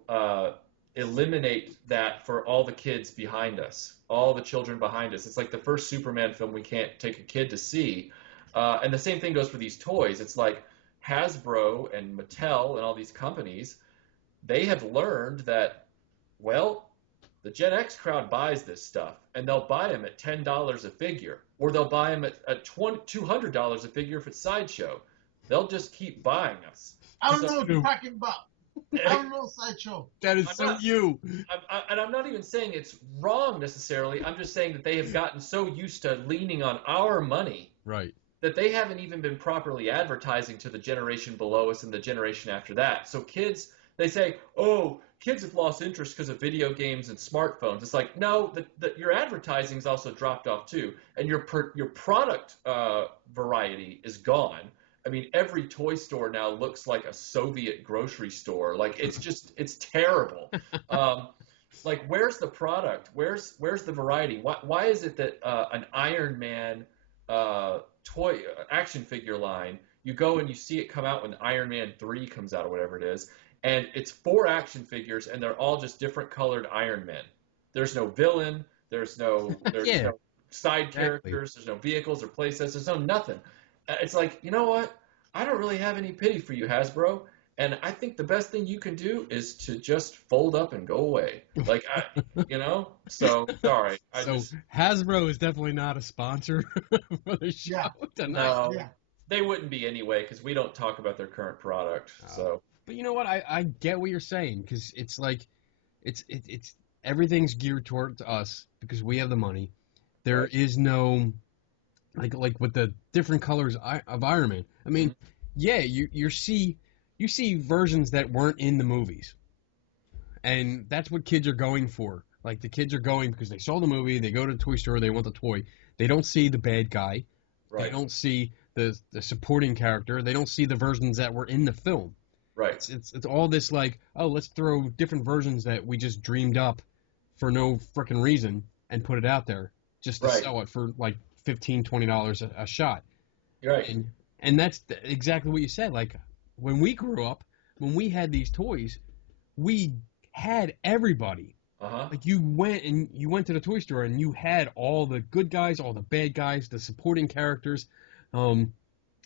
eliminate that for all the kids behind us, all the children behind us. It's like the first Superman film we can't take a kid to see. And the same thing goes for these toys. It's like, Hasbro and Mattel and all these companies, they have learned that, well, the Gen X crowd buys this stuff, and they'll buy them at $10 a figure, or they'll buy them at $200 a figure if it's Sideshow. They'll just keep buying us. I don't know what you're talking about. I don't know Sideshow. That is you. And I'm not even saying it's wrong necessarily. I'm just saying that they have gotten so used to leaning on our money, right, that they haven't even been properly advertising to the generation below us and the generation after that. So kids, they say, oh, kids have lost interest because of video games and smartphones. It's like, no, your advertising's also dropped off too, and your product variety is gone. I mean, every toy store now looks like a Soviet grocery store. Like, it's terrible. Like, where's the product? Where's the variety? Why is it that an Iron Man toy action figure line, you go and you see it come out when Iron Man 3 comes out or whatever it is, and it's 4 action figures and they're all just different colored Iron Men. There's no villain. There's no no side characters. There's no vehicles or playsets. There's no nothing. It's like, you know what? I don't really have any pity for you, Hasbro. And I think the best thing you can do is to just fold up and go away. Like, so sorry. Hasbro is definitely not a sponsor for the show tonight. No, they wouldn't be anyway, because we don't talk about their current product. So, but you know what? I get what you're saying, because it's like, it's everything's geared towards us because we have the money. There is no like with the different colors of Iron Man. I mean, you see versions that weren't in the movies, and that's what kids are going for. Like, the kids are going because they saw the movie, they go to the toy store, they want the toy. They don't see the bad guy. Right. They don't see the supporting character. They don't see the versions that were in the film. Right. It's all this like, oh, let's throw different versions that we just dreamed up for no frickin' reason and put it out there just to sell it for like $15, $20 a shot. Right. And that's exactly what you said. Like, when we grew up, when we had these toys, we had everybody. Like, you went to the toy store and you had all the good guys, all the bad guys, the supporting characters, and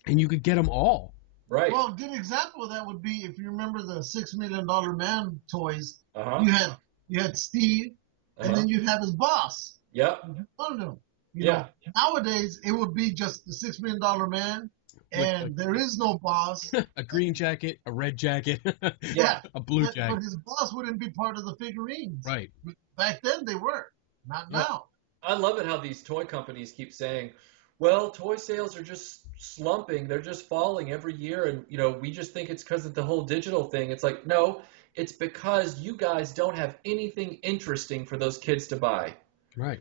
you could get them all. Right. Well, a good example of that would be, if you remember the $6 Million Man toys. You had Steve, and then you'd have his boss. Yep. One of them. You know, nowadays it would be just the $6 Million Man, and there is no boss. A green jacket, a red jacket, a blue jacket. But his boss wouldn't be part of the figurines. Right. Back then they were, not now. I love it how these toy companies keep saying, well, toy sales are just slumping. They're just falling every year, and we just think it's because of the whole digital thing. It's like, no, it's because you guys don't have anything interesting for those kids to buy. Right.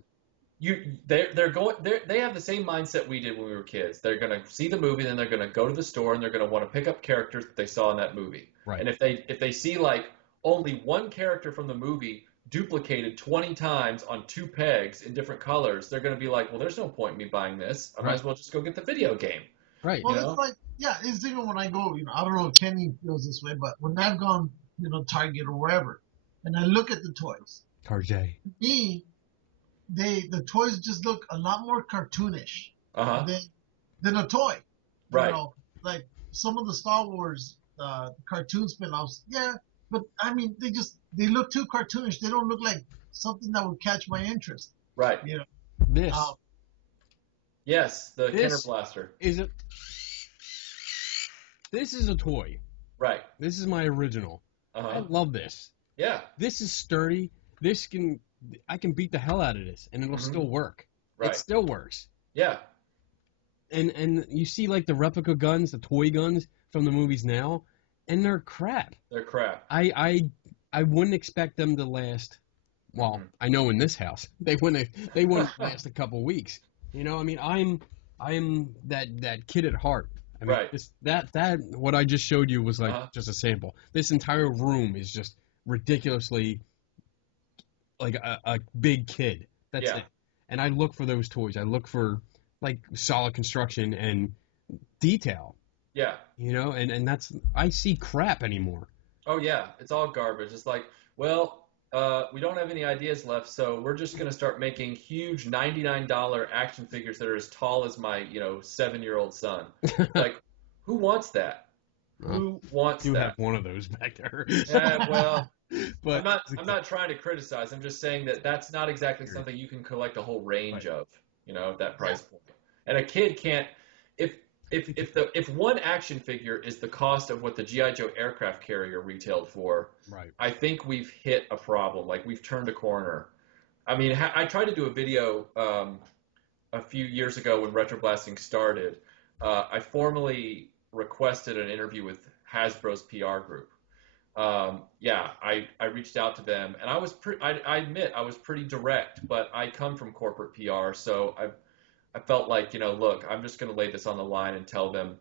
They have the same mindset we did when we were kids. They're going to see the movie, then they're going to go to the store, and they're going to want to pick up characters that they saw in that movie. Right. And if they see like only one character from the movie duplicated 20 times on 2 pegs in different colors, they're going to be like, well, there's no point in me buying this. I might as well just go get the video game. Right. Well, it's like, it's even when I go, I don't know if Kenny feels this way, but when I've gone, Target or wherever, and I look at the toys. Target. Me, the toys just look a lot more cartoonish than a toy. Right. Like some of the Star Wars cartoon spin-offs, but I mean, they look too cartoonish. They don't look like something that would catch my interest. Right. This. Yes, the Kenner Blaster. This is a toy. Right. This is my original. I love this. Yeah. This is sturdy. I can beat the hell out of this, and it'll still work. Right. It still works. Yeah. And you see, like, the replica guns, the toy guns from the movies now, and they're crap. They're crap. I wouldn't expect them to last. Well, I know in this house they wouldn't last a couple weeks. I mean, I'm that kid at heart. I mean, that what I just showed you was like just a sample. This entire room is just ridiculously like a big kid. That's it. And I look for those toys. I look for like solid construction and detail. Yeah. And that's, I see crap anymore. Oh yeah, it's all garbage. It's like, well, we don't have any ideas left, so we're just going to start making huge $99 action figures that are as tall as my, 7-year-old son. Like, who wants that? Who wants You that? have one of those back there. Well, but I'm not trying to criticize. I'm just saying that that's not exactly something you can collect a whole range of, at that price point. And a kid can't. If one action figure is the cost of what the G.I. Joe aircraft carrier retailed for, right. I think we've hit a problem. Like, we've turned a corner. I mean, I tried to do a video a few years ago when Retroblasting started. I formally requested an interview with Hasbro's PR group. I reached out to them, and I admit I was pretty direct, but I come from corporate PR, so I felt like, look, I'm just going to lay this on the line and tell them,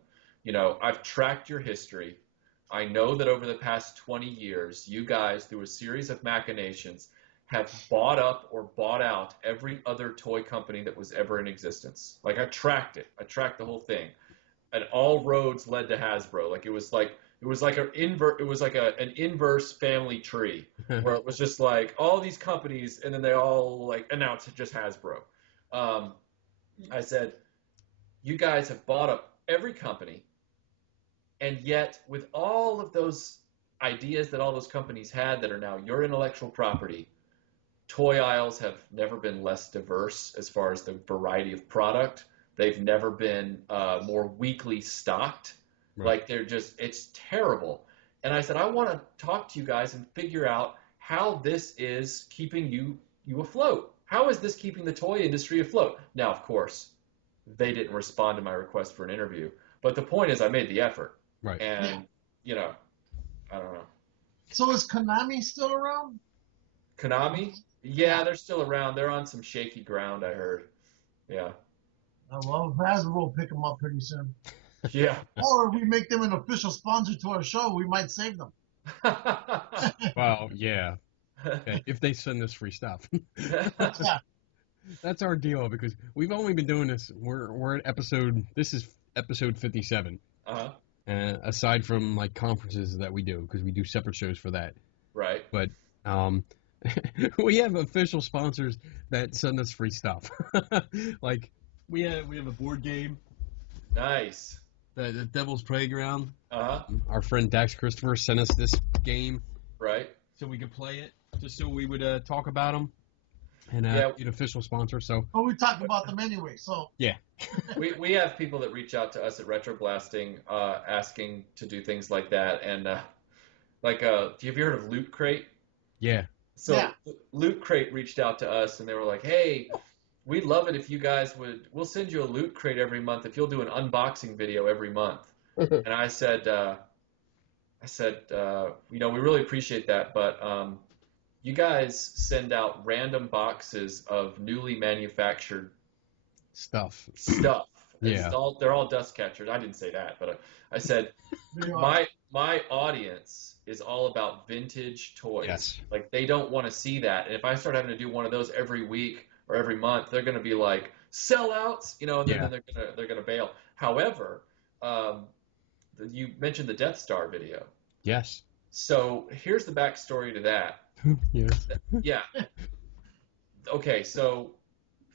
I've tracked your history. I know that over the past 20 years, you guys, through a series of machinations, have bought up or bought out every other toy company that was ever in existence. Like, I tracked it. I tracked the whole thing, and all roads led to Hasbro. Like, it was like an inverse family tree where it was just like all these companies, and then they all like announced just Hasbro. I said, you guys have bought up every company, and yet with all of those ideas that all those companies had that are now your intellectual property, toy aisles have never been less diverse as far as the variety of product. They've never been more weakly stocked. Right. Like, it's terrible. And I said, I want to talk to you guys and figure out how this is keeping you afloat. How is this keeping the toy industry afloat? Now, of course, they didn't respond to my request for an interview. But the point is, I made the effort. Right. And, I don't know. So is Konami still around? Konami? Yeah, they're still around. They're on some shaky ground, I heard. Yeah. Well, Hasbro will pick them up pretty soon. Yeah. Or if we make them an official sponsor to our show, we might save them. Well, yeah. Okay, if they send us free stuff. Yeah. That's our deal, because we've only been doing this. We're at this is episode 57. Uh-huh. Aside from like conferences that we do, because we do separate shows for that. Right. But we have official sponsors that send us free stuff. Like we have a board game. Nice. The Devil's Playground. Uh-huh. Our friend Dax Christopher sent us this game. Right. So we could play it, just so we would talk about them. And be an official sponsor. So. Well, we talk about them anyway, so. Yeah. we have people that reach out to us at Retroblasting asking to do things like that. And have you heard of Loot Crate? Yeah. So Loot Crate reached out to us, and they were like, hey, we'd love it if you guys we'll send you a Loot Crate every month if you'll do an unboxing video every month. And I said, we really appreciate that, but you guys send out random boxes of newly manufactured stuff. Yeah. They're all dust catchers. I didn't say that, but I said my audience is all about vintage toys. Yes. Like, they don't want to see that. And if I start having to do one of those every week or every month, they're going to be like sellouts, and then they're going to bail. However, you mentioned the Death Star video. Yes. So here's the backstory to that. Yes. Yeah. Okay, so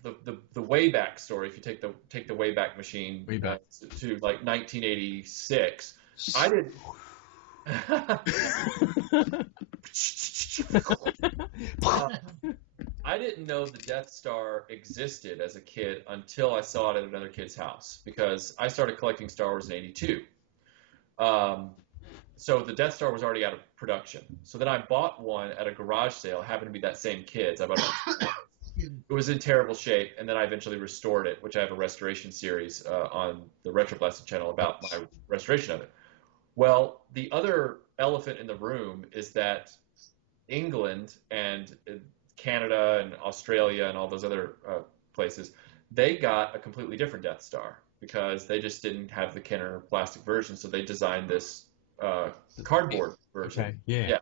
the Wayback story, if you take the Wayback Machine to like 1986, I didn't. I didn't know the Death Star existed as a kid until I saw it at another kid's house, because I started collecting Star Wars in '82. So the Death Star was already out of production. So then I bought one at a garage sale. It happened to be that same kid's. I bought it. It was in terrible shape, and then I eventually restored it, which I have a restoration series on the Retroblasting channel about my restoration of it. Well, the other elephant in the room is that England and Canada and Australia and all those other places, they got a completely different Death Star, because they just didn't have the Kenner plastic version, so they designed this cardboard version. Okay. Yeah.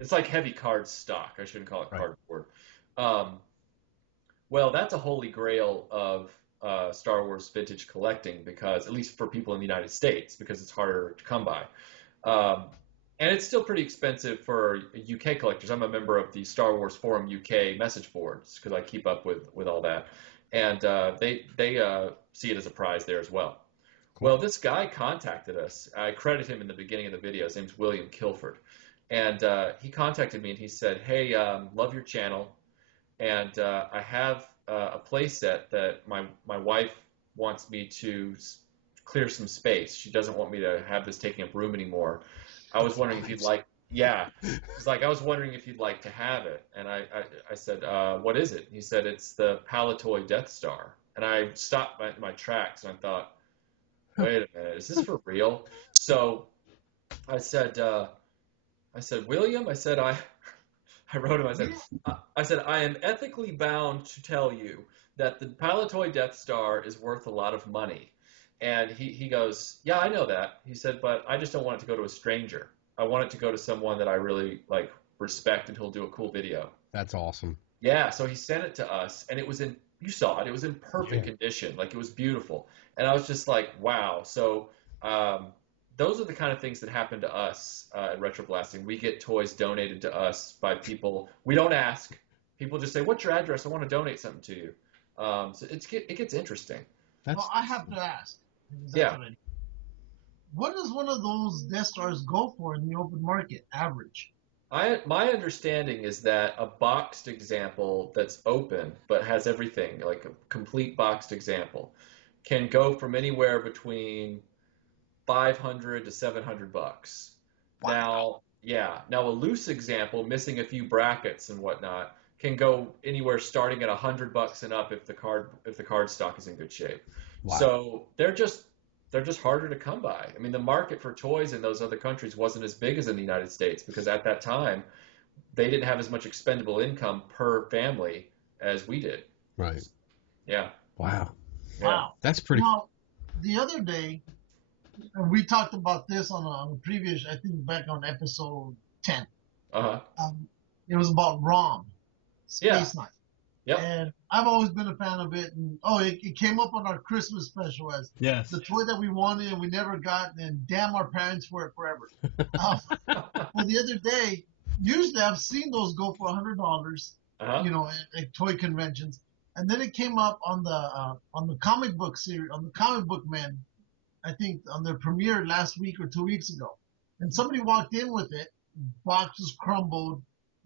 It's like heavy card stock. I shouldn't call it cardboard. Well, that's a holy grail of Star Wars vintage collecting, because at least for people in the United States, because it's harder to come by. And it's still pretty expensive for UK collectors. I'm a member of the Star Wars Forum UK message boards, because I keep up with all that. And they see it as a prize there as well. Well, this guy contacted us. I credit him in the beginning of the video. His name's William Kilford. And he contacted me and he said, hey, love your channel. And I have a play set that my wife wants me to clear some space. She doesn't want me to have this taking up room anymore. I was wondering if you'd like, yeah. It's like, I was wondering if you'd like to have it. And I said, what is it? He said, it's the Palatoy Death Star. And I stopped my tracks and I thought, wait a minute, is this for real? So I said, William, I wrote him, I said, I am ethically bound to tell you that the Palatoy Death Star is worth a lot of money. And he goes, yeah, I know that. He said, but I just don't want it to go to a stranger. I want it to go to someone that I really like respect and who'll do a cool video. That's awesome. Yeah, so he sent it to us and you saw it, it was in perfect condition. Like it was beautiful. And I was just like, wow. So those are the kind of things that happen to us at Retroblasting. We get toys donated to us by people. We don't ask. People just say, what's your address? I want to donate something to you. So it gets interesting. Well, I have to ask. Yeah. What does one of those Death Stars go for in the open market, average? My understanding is that a boxed example that's open but has everything, like a complete boxed example, can go from anywhere between $500 to $700. Wow. Now a loose example, missing a few brackets and whatnot, can go anywhere starting at $100 and up if the card stock is in good shape. Wow. So they're just harder to come by. I mean, the market for toys in those other countries wasn't as big as in the United States because at that time they didn't have as much expendable income per family as we did. Right. Yeah. Wow. Yeah. Wow. That's pretty. Now, the other day, and we talked about this on a previous, I think back on episode 10. Uh-huh. It was about ROM, Space Knight. Yep. And I've always been a fan of it. And it came up on our Christmas special as the toy that we wanted and we never got, and damn our parents for it forever. Well, the other day, usually I've seen those go for $100, at toy conventions, and then it came up on the comic book series, on the Comic Book Men, I think on their premiere last week or 2 weeks ago, and somebody walked in with it, box was crumbled,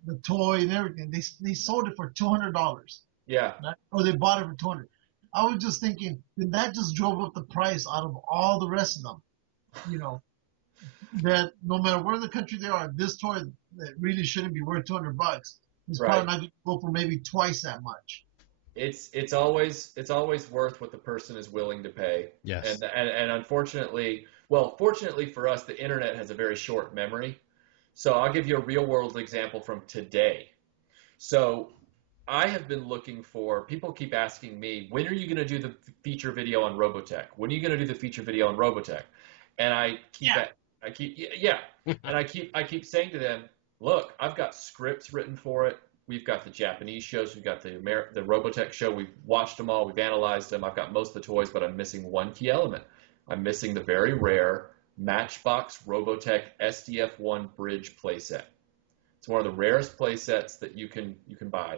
the toy and everything. They sold it for $200. Yeah. Or they bought it for $200. I was just thinking, then that just drove up the price out of all the rest of them. That no matter where in the country they are, this toy that really shouldn't be worth $200 is probably not going to go for maybe twice that much. It's always worth what the person is willing to pay. Yes. And unfortunately, fortunately for us, the internet has a very short memory. So I'll give you a real world example from today. So I have been looking for, people keep asking me, when are you going to do the feature video on Robotech? When are you going to do the feature video on Robotech? And I keep saying to them, look, I've got scripts written for it. We've got the Japanese shows. We've got the Robotech show. We've watched them all. We've analyzed them. I've got most of the toys, but I'm missing one key element. I'm missing the very rare Matchbox Robotech SDF-1 bridge playset. It's one of the rarest playsets that you can buy.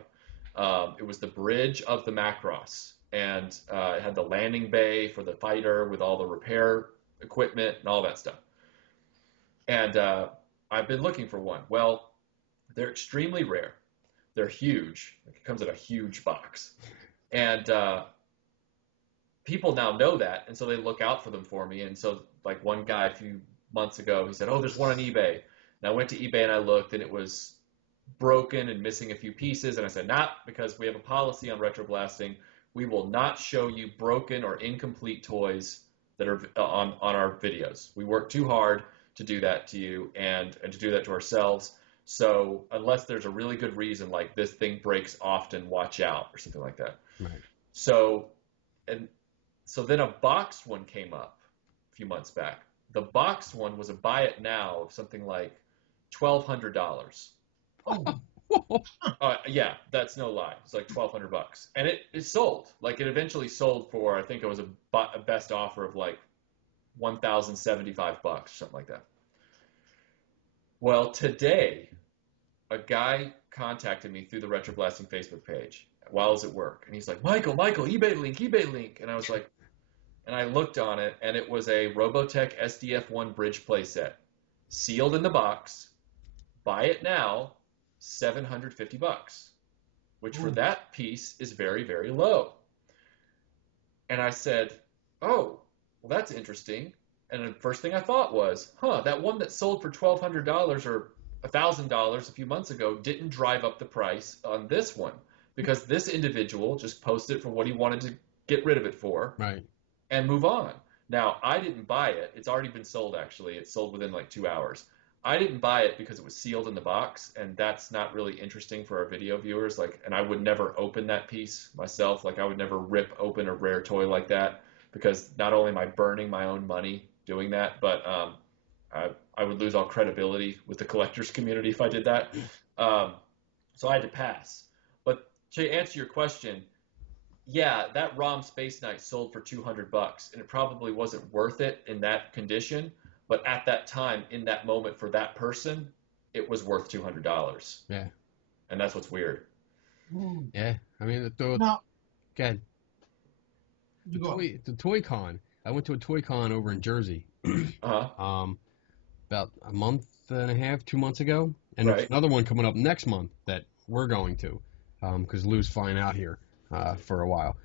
It was the bridge of the Macross, and it had the landing bay for the fighter with all the repair equipment and all that stuff. And I've been looking for one. Well, they're extremely rare. They're huge. It comes in a huge box. And people now know that, and so they look out for them for me. And so, like one guy a few months ago, he said, oh, there's one on eBay. And I went to eBay and I looked, and it was broken and missing a few pieces. And I said, nah, because we have a policy on Retroblasting. We will not show you broken or incomplete toys that are on our videos. We work too hard to do that to you and to do that to ourselves. So unless there's a really good reason, like this thing breaks often, watch out, or something like that. Right. So then a boxed one came up a few months back. The boxed one was a buy it now of something like $1,200. Oh. Yeah, that's no lie. It's like $1,200, and it sold. Like it eventually sold for, I think it was a best offer of like $1,075 or something like that. Well, today, a guy contacted me through the Retroblasting Facebook page while I was at work, and he's like, Michael, eBay link, and I was like, and I looked on it, and it was a Robotech SDF-1 bridge playset, sealed in the box. Buy it now, $750, which for that piece is very, very low. And I said, oh, well, that's interesting. And the first thing I thought was, that one that sold for $1,200 or $1,000 a few months ago didn't drive up the price on this one, because this individual just posted it for what he wanted to get rid of it for, right, and move on. Now, I didn't buy it. It's already been sold, actually. It's sold within like 2 hours. I didn't buy it because it was sealed in the box, and that's not really interesting for our video viewers. Like, and I would never open that piece myself. Like, I would never rip open a rare toy like that, because not only am I burning my own money doing that, but I would lose all credibility with the collectors community if I did that. So I had to pass. But to answer your question, yeah, that ROM Space Knight sold for $200, and it probably wasn't worth it in that condition. But at that time, in that moment, for that person, it was worth $200. Yeah. And that's what's weird. Yeah. I mean, Now, the Toy Con. I went to a Toy Con over in Jersey. About a month and a half, 2 months ago. And there's another one coming up next month that we're going to, because Lou's flying out here for a while.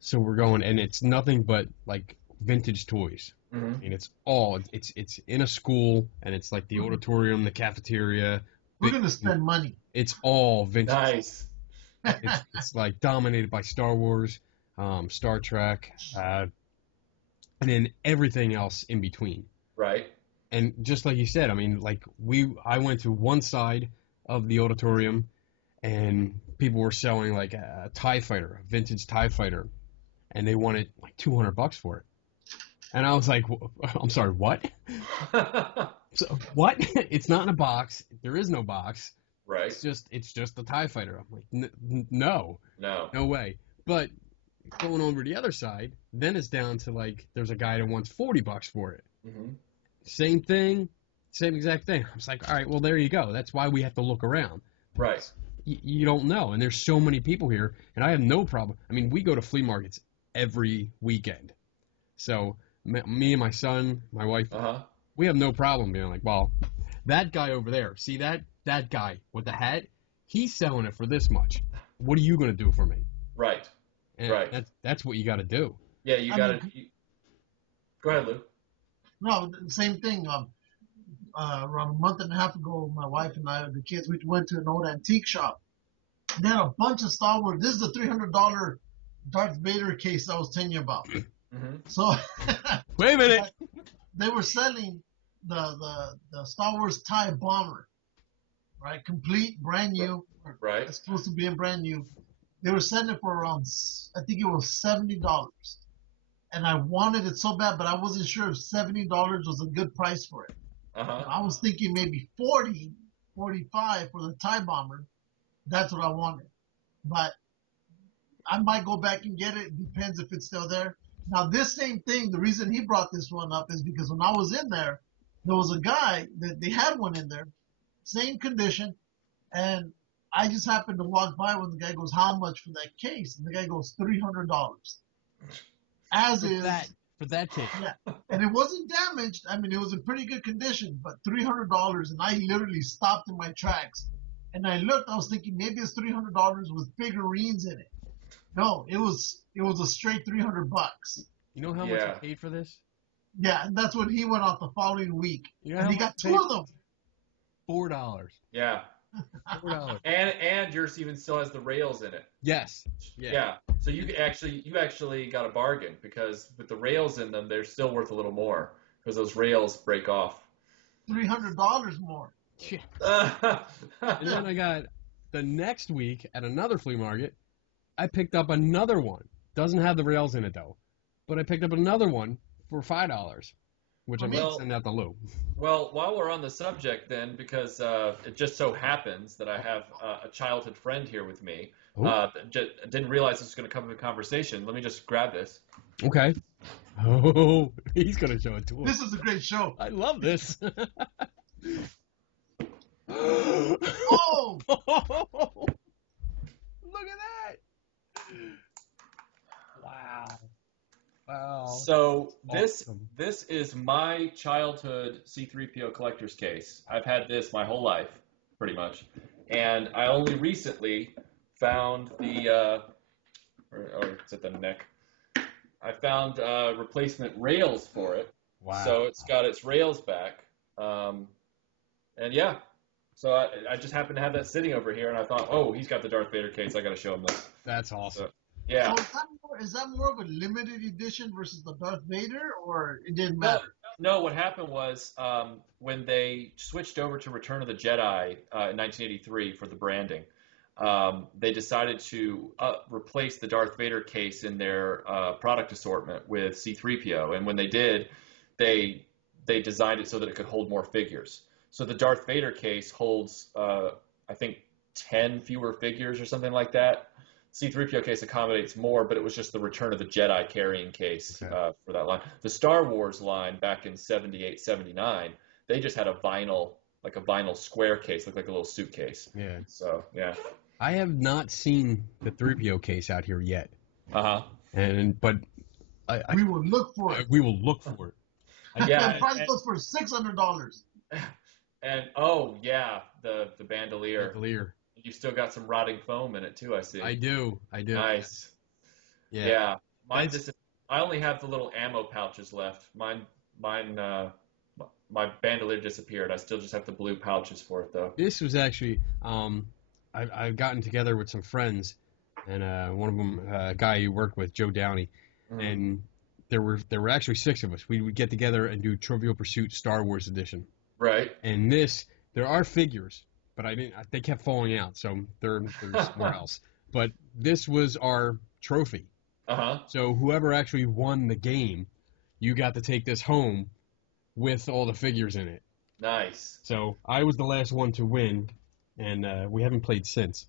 So we're going, and it's nothing but like vintage toys. Mm-hmm. And it's all it's in a school, and it's like the auditorium, the cafeteria. We're gonna spend money. It's all vintage. Nice. It's like dominated by Star Wars, Star Trek, and then everything else in between. Right. And just like you said, I mean, like I went to one side of the auditorium, and people were selling like a TIE fighter, a vintage TIE fighter, and they wanted like $200 for it. And I was like, I'm sorry, what? So, what? It's not in a box. There is no box. Right. It's just the TIE fighter. I'm like, no way. But going over to the other side, then it's down to like, there's a guy that wants $40 for it. Mm-hmm. Same thing, same exact thing. I was like, all right, well, there you go. That's why we have to look around. Right. You don't know. And there's so many people here, and I have no problem. I mean, we go to flea markets every weekend. So me and my son, my wife, we have no problem being like, well, that guy over there, see that guy with the hat, he's selling it for this much. What are you going to do for me? Right. And right. That's what you got to do. Yeah, you got to. Go ahead, Lou. No, same thing. Around a month and a half ago, my wife and I, the kids, we went to an old antique shop. They had a bunch of Star Wars. This is the $300 Darth Vader case I was telling you about. Mm-hmm. So, wait a minute. They were selling the Star Wars TIE bomber, right? Complete, brand new. Right. It's supposed to be in brand new. They were selling it for around, I think it was $70. And I wanted it so bad, but I wasn't sure if $70 was a good price for it. I was thinking maybe 40, 45 for the TIE bomber. That's what I wanted. But I might go back and get it. Depends if it's still there. Now, this same thing, the reason he brought this one up is because when I was in there was a guy that they had one in there, same condition, and I just happened to walk by when the guy goes, how much for that case? And the guy goes, $300. As for is for that case. Yeah, and it wasn't damaged. I mean, it was in pretty good condition, but $300, and I literally stopped in my tracks, and I looked. I was thinking maybe it's $300 with figurines in it. No, it was a straight $300. You know how much I paid for this? Yeah, and that's when he went off the following week, and he got 2 of them. $4. Yeah. $4. And yours even still has the rails in it. Yes. Yeah. So you actually got a bargain, because with the rails in them, they're still worth a little more because those rails break off. $300 more. Yeah. And then I got the next week at another flea market, I picked up another one. Doesn't have the rails in it though, but I picked up another one for $5, which I'm going to send out to Lou. Well, while we're on the subject then, because it just so happens that I have a childhood friend here with me. Didn't realize this was going to come in the conversation. Let me just grab this. Okay. Oh, he's going to show it to us. This is a great show. I love this. Oh! Look at that. Wow. Wow. So Awesome. this is my childhood C3PO collector's case. I've had this my whole life, pretty much, and I only recently found it's at the neck. I found replacement rails for it. Wow. So it's got its rails back, and yeah. So I just happened to have that sitting over here, and I thought, oh, he's got the Darth Vader case. I got to show him this. That's awesome. So, yeah. So is that more of a limited edition versus the Darth Vader, or it didn't matter? No, what happened was when they switched over to Return of the Jedi in 1983 for the branding, they decided to replace the Darth Vader case in their product assortment with C3PO. And when they did, they designed it so that it could hold more figures. So the Darth Vader case holds, I think, 10 fewer figures or something like that. C3PO case accommodates more, but it was just the Return of the Jedi carrying case for that line. The Star Wars line back in 78, 79, they just had a vinyl square case, looked like a little suitcase. Yeah. So, yeah. I have not seen the 3PO case out here yet. Uh-huh. But we will look for it. We will look for it. Yeah. The price goes for $600. And oh yeah, the bandolier. Bandolier. You still got some rotting foam in it too, I see. I do. Nice. Yeah. Mine I only have the little ammo pouches left. My bandolier disappeared. I still just have the blue pouches for it though. This was actually I've gotten together with some friends, and one of them, a guy you worked with, Joe Downey, and there were actually 6 of us. We would get together and do Trivial Pursuit Star Wars edition. Right. And there are figures, but they kept falling out, so they're somewhere else. But this was our trophy. Uh-huh. So whoever actually won the game, you got to take this home with all the figures in it. Nice. So I was the last one to win, and we haven't played since.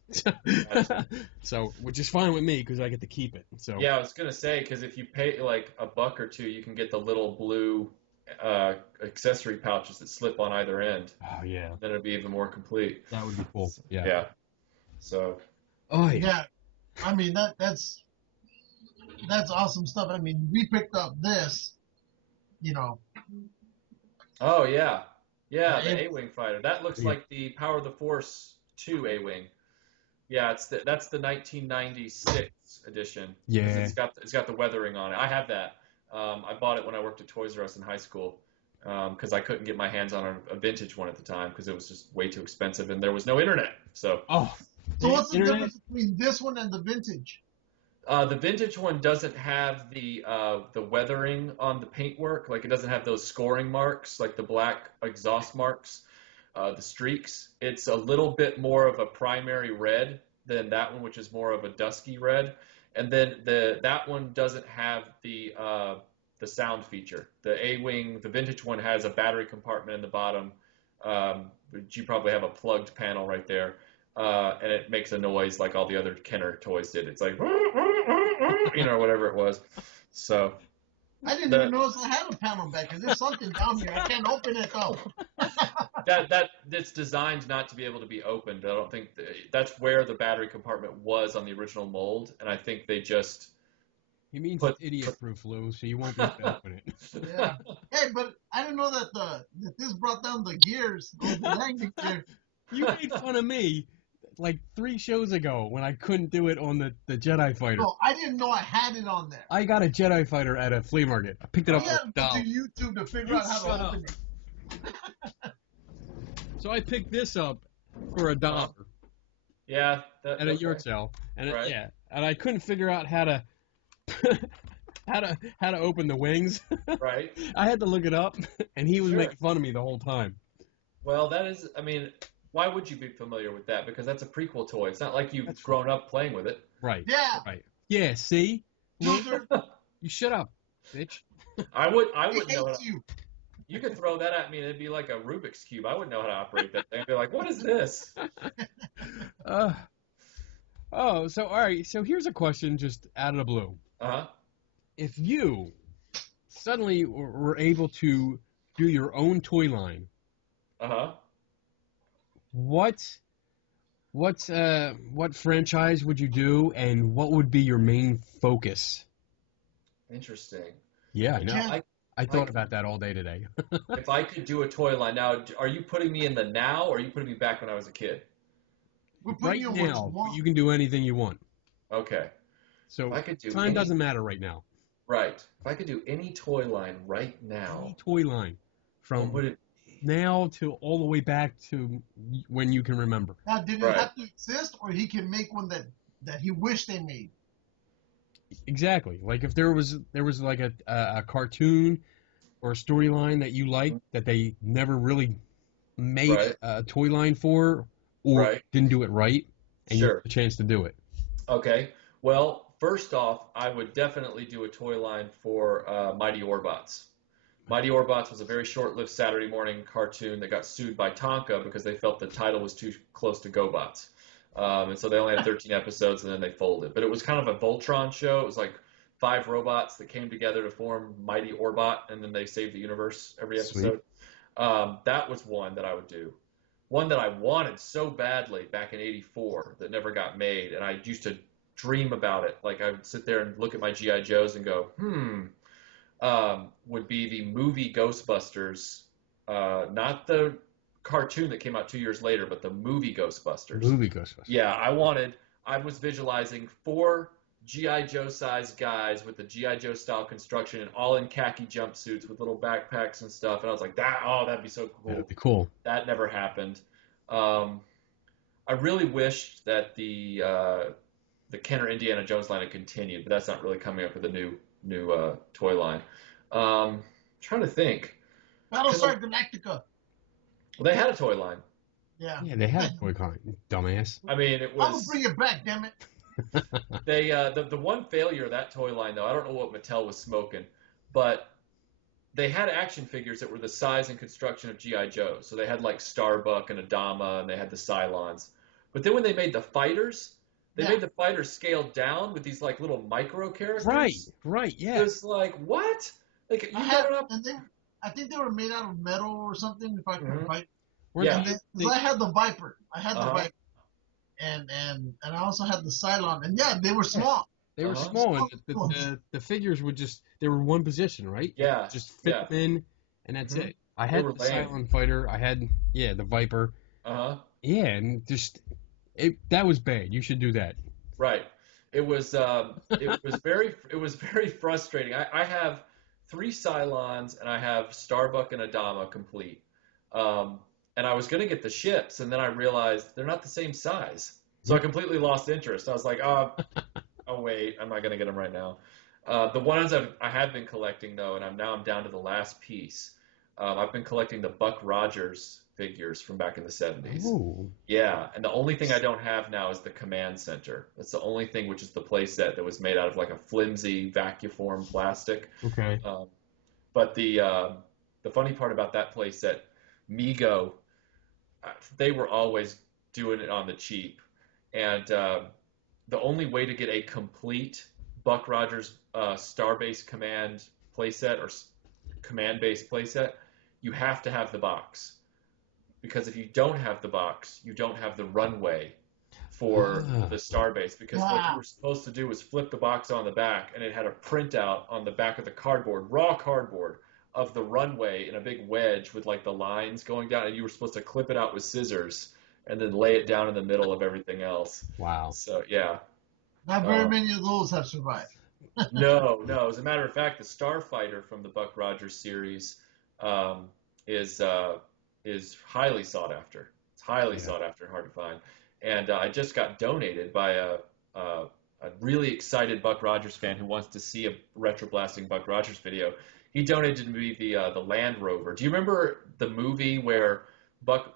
So, which is fine with me because I get to keep it. So yeah, I was gonna say, because if you pay like $1 or $2, you can get the little blue accessory pouches that slip on either end. Oh yeah. Then it'd be even more complete. That would be cool. Yeah. Yeah. So. Oh yeah. I mean that's awesome stuff. I mean, we picked up this, Oh yeah. Yeah, the A-Wing fighter. That looks like the Power of the Force 2 A-Wing. Yeah, that's the 1996 edition. Yeah. It's got the weathering on it. I have that. I bought it when I worked at Toys R Us in high school because I couldn't get my hands on a vintage one at the time because it was just way too expensive and there was no internet. So. Oh. So what's the difference between this one and the vintage? The vintage one doesn't have the weathering on the paintwork. Like it doesn't have those scoring marks, like the black exhaust marks, the streaks. It's a little bit more of a primary red than that one, which is more of a dusky red. And then that one doesn't have the sound feature. The A-Wing, the vintage one has a battery compartment in the bottom, but you probably have a plugged panel right there. And it makes a noise like all the other Kenner toys did. It's like, whatever it was. So. I didn't even notice I had a panel back because there's something down here. I can't open it though. That's designed not to be able to be opened. I don't think that's where the battery compartment was on the original mold, and I think they just. He means it's idiot-proof, Lou, so you won't be able to open it. Yeah. Hey, but I didn't know that this brought down the gears, the landing gear. You made fun of me like 3 shows ago when I couldn't do it on the Jedi Fighter. No, I didn't know I had it on there. I got a Jedi Fighter at a flea market. I picked it up for $1. To YouTube to figure out how to open it. So I picked this up for $1. Yeah. At a yard sale, and right. and I couldn't figure out how to how to open the wings. Right. I had to look it up, and he was making fun of me the whole time. Well, that is, I mean, why would you be familiar with that? Because that's a prequel toy. It's not like you've grown up playing with it. Right. Yeah. Right. Yeah. See. You shut up, bitch. I wouldn't know. You could throw that at me and it'd be like a Rubik's Cube. I wouldn't know how to operate that thing. I'd be like, what is this? So all right. So here's a question just out of the blue. Uh-huh. If you suddenly were able to do your own toy line, uh-huh, what franchise would you do, and what would be your main focus? Interesting. Yeah, I know. Yeah. I thought about that all day today. If I could do a toy line now, are you putting me in the now, or are you putting me back when I was a kid? We're putting Right you in what you now, want. you can do anything you want. Okay. If So I could do time any, doesn't matter right now. right. If I could do any toy line right now, Any toy line, what from would it be? now to all the way back to when you can remember. Now, did it Right. have to exist, or he can make one that he wished they made? Exactly. Like if there was like a cartoon or a storyline that you liked that they never really made Right. a toy line for, or Right. didn't do it right, and you Sure. have a chance to do it. Okay. Well, first off, I would definitely do a toy line for Mighty Orbots. Mighty Orbots was a very short-lived Saturday morning cartoon that got sued by Tonka because they felt the title was too close to GoBots. And so they only had 13 episodes and then they folded. But it was kind of a Voltron show. It was like 5 robots that came together to form Mighty Orbot, and then they saved the universe every Sweet. episode. That was one that I would do. One that I wanted so badly back in '84 that never got made, and I used to dream about it. Like I would sit there and look at my GI Joes and go, would be the movie Ghostbusters, not the cartoon that came out 2 years later, but the movie Ghostbusters. Movie Ghostbusters. Yeah, I was visualizing 4 GI Joe sized guys with the GI Joe style construction and all in khaki jumpsuits with little backpacks and stuff, and I was like, that'd be so cool. That'd be cool. That never happened. I really wish that the Kenner Indiana Jones line had continued, but that's not really coming up with a new toy line. Trying to think. Battlestar Galactica. Well, they had a toy line. Yeah. Yeah, they had a toy line, dumbass. I mean, it I will was bring it back, damn it. they the one failure of that toy line though. I don't know what Mattel was smoking, but they had action figures that were the size and construction of GI Joe. So they had like Starbuck and Adama, and they had the Cylons. But then when they made the fighters, they Yeah. made the fighters scaled down with these like little micro characters. Right, It yeah. was like, what? Like you I got had, it up. and I think they were made out of metal or something, if I can Mhm. right. Weren't Yeah. And then, 'cause I had the Viper. I had the Uh-huh. Viper. And I also had the Cylon. And yeah, they were small. They were Uh-huh. small, and the figures would they were one position, right? Yeah. Just fit Yeah. them in, and that's Mhm. it. I had were the lame. Silent Fighter. I had the Viper. Uh-huh. Yeah, and just that was bad. You should do that. Right. It was very frustrating. I have 3 Cylons and I have Starbuck and Adama complete. And I was going to get the ships, and then I realized they're not the same size. So I completely lost interest. I was like, oh wait, I'm not going to get them right now. The ones I have been collecting though, and I'm down to the last piece. I've been collecting the Buck Rogers figures from back in the 70s. Ooh. Yeah, and the only thing I don't have now is the command center. That's the only thing, which is the play set that was made out of like a flimsy vacuform plastic. Okay. But the funny part about that play set, Mego, they were always doing it on the cheap, and the only way to get a complete Buck Rogers Starbase Command playset or command-based playset, you have to have the box. Because if you don't have the box, you don't have the runway for the Starbase. Because what you were supposed to do was flip the box on the back, and it had a printout on the back of the cardboard, raw cardboard, of the runway in a big wedge with like the lines going down, and you were supposed to clip it out with scissors and then lay it down in the middle of everything else. Wow. So yeah. Not very many of those have survived. No. As a matter of fact, the Starfighter from the Buck Rogers series is highly sought after. It's highly sought after and hard to find. And I just got donated by a really excited Buck Rogers fan who wants to see a Retroblasting Buck Rogers video. He donated me the Land Rover. Do you remember the movie where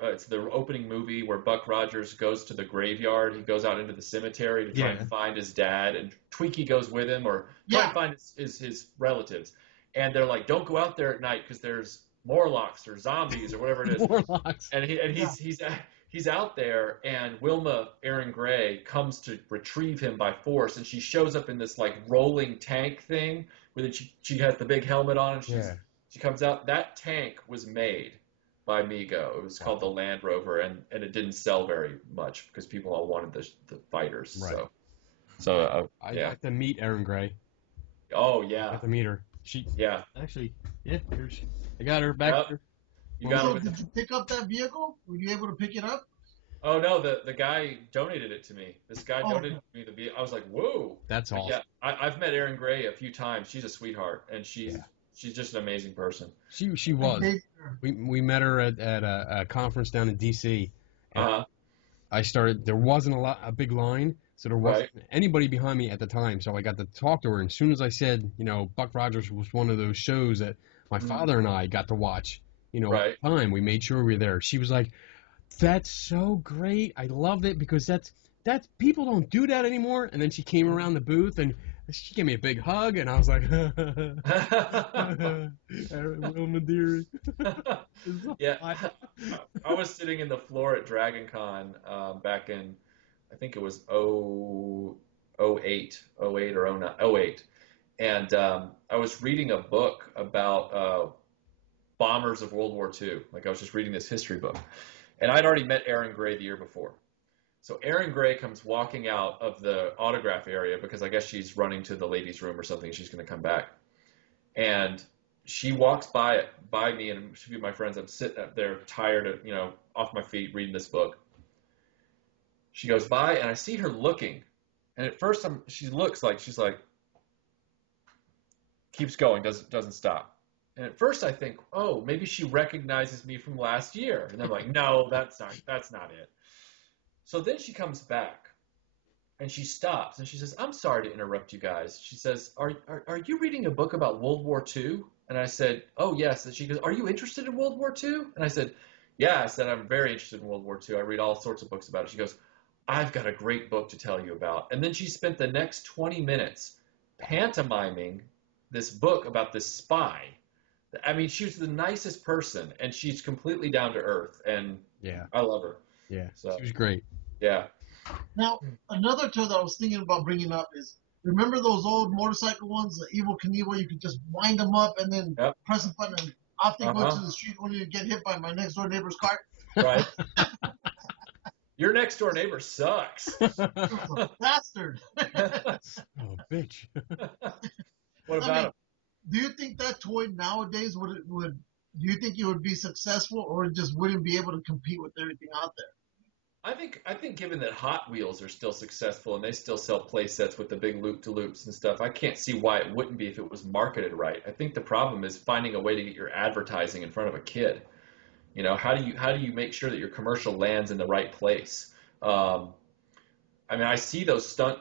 it's the opening movie where Buck Rogers goes to the graveyard? He goes out into the cemetery to try and find his dad, and Twinkie goes with him, or try and find his relatives. And they're like, don't go out there at night because there's Morlocks or zombies or whatever it is. Morlocks. And he's out there, and Wilma Aaron Gray comes to retrieve him by force, and she shows up in this like rolling tank thing where she has the big helmet on, and she comes out. That tank was made by Mego. It was called the Land Rover, and it didn't sell very much because people all wanted the fighters. Right. So I got to meet Aaron Gray. Oh, I yeah. got to meet her. She Yeah. actually, yeah, here's, I got her back Yep. there. You got So it. did you pick up that vehicle? Were you able to pick it up? Oh, no, the guy donated it to me. This guy Oh, donated me the vehicle. I was like, whoa. That's But yeah, awesome. I've met Erin Gray a few times. She's a sweetheart, and Yeah. she's just an amazing person. She I was. dated her. We met her at a conference down in D.C. and Uh-huh. there wasn't a big line, so there wasn't Right. anybody behind me at the time. So I got to talk to her. And as soon as I said, Buck Rogers was one of those shows that my Mhm. father and I got to watch, all Right. the time, we made sure we were there. She was like, "That's so great. I loved it because that's people don't do that anymore." And then she came around the booth and she gave me a big hug, and I was like, Wilma dearie. Yeah, I was sitting in the floor at Dragon Con back in, I think it was 08 or 09, oh 08. And I was reading a book about bombers of World War II. Like I was just reading this history book. And I'd already met Erin Gray the year before. So Erin Gray comes walking out of the autograph area because I guess she's running to the ladies' room or something. She's going to come back. And she walks by me and a few of my friends. I'm sitting up there tired of, off my feet reading this book. She goes by and I see her looking. And at first she looks like she's like, keeps going, doesn't stop. And at first I think, oh, maybe she recognizes me from last year. And I'm like, no, that's not it. So then she comes back and she stops and she says, I'm sorry to interrupt you guys. She says, are you reading a book about World War II? And I said, oh, yes. And she goes, are you interested in World War II? And I said, yeah. I said, I'm very interested in World War II. I read all sorts of books about it. She goes, I've got a great book to tell you about. And then she spent the next 20 minutes pantomiming this book about this spy. I mean, she was the nicest person, and she's completely down to earth, and Yeah. I love her. Yeah. So, She was great. yeah. Now, another toy that I was thinking about bringing up is, remember those old motorcycle ones, the Evel Knievel? You could just wind them up and then Yep. press a button and off they go Uh-huh. to the street only to get hit by my next door neighbor's car. Right. Your next door neighbor sucks. It's a bastard. Oh, bitch. What about him? Do you think that toy nowadays would do you think it would be successful, or it just wouldn't be able to compete with everything out there? I think given that Hot Wheels are still successful and they still sell play sets with the big loop-to-loops and stuff, I can't see why it wouldn't be if it was marketed right. I think the problem is finding a way to get your advertising in front of a kid. How do you make sure that your commercial lands in the right place? I mean, I see those stunt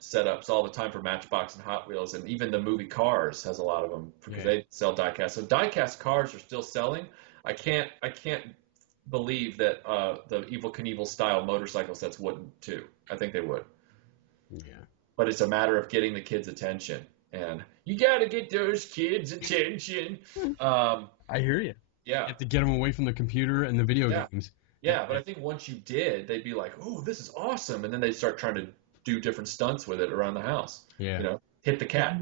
setups all the time for Matchbox and Hot Wheels, and even the movie Cars has a lot of them because they sell diecast. So diecast cars are still selling. I can't believe that the Evel Knievel style motorcycle sets wouldn't too. I think they would. Yeah. But it's a matter of getting the kids' attention, and you got to get those kids' attention. I hear you. Yeah. You have to get them away from the computer and the video games. Yeah, but I think once you did, they'd be like, "Oh, this is awesome," and then they'd start trying to do different stunts with it around the house. Yeah. Hit the cat.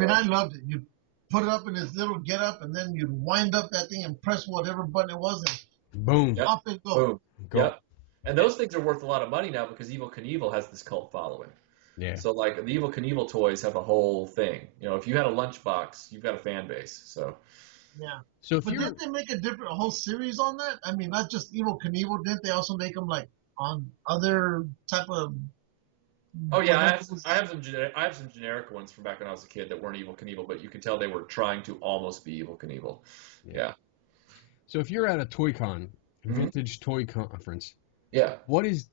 I loved it. You put it up in this little get up, and then you'd wind up that thing and press whatever button it was, and Boom. Yep. off it go. Boom. Go. Yep. And those things are worth a lot of money now because Evel Knievel has this cult following. Yeah. So like the Evel Knievel toys have a whole thing. If you had a lunchbox, you've got a fan base. So Yeah. So if But you're didn't they make a whole series on that? I mean, not just Evel Knievel. Didn't they also make them like on other type of? Oh yeah, I have some generic ones from back when I was a kid that weren't Evel Knievel, but you could tell they were trying to almost be Evel Knievel. Yeah. So if you're at a toy con, Mhm. vintage toy conference, Yeah. what is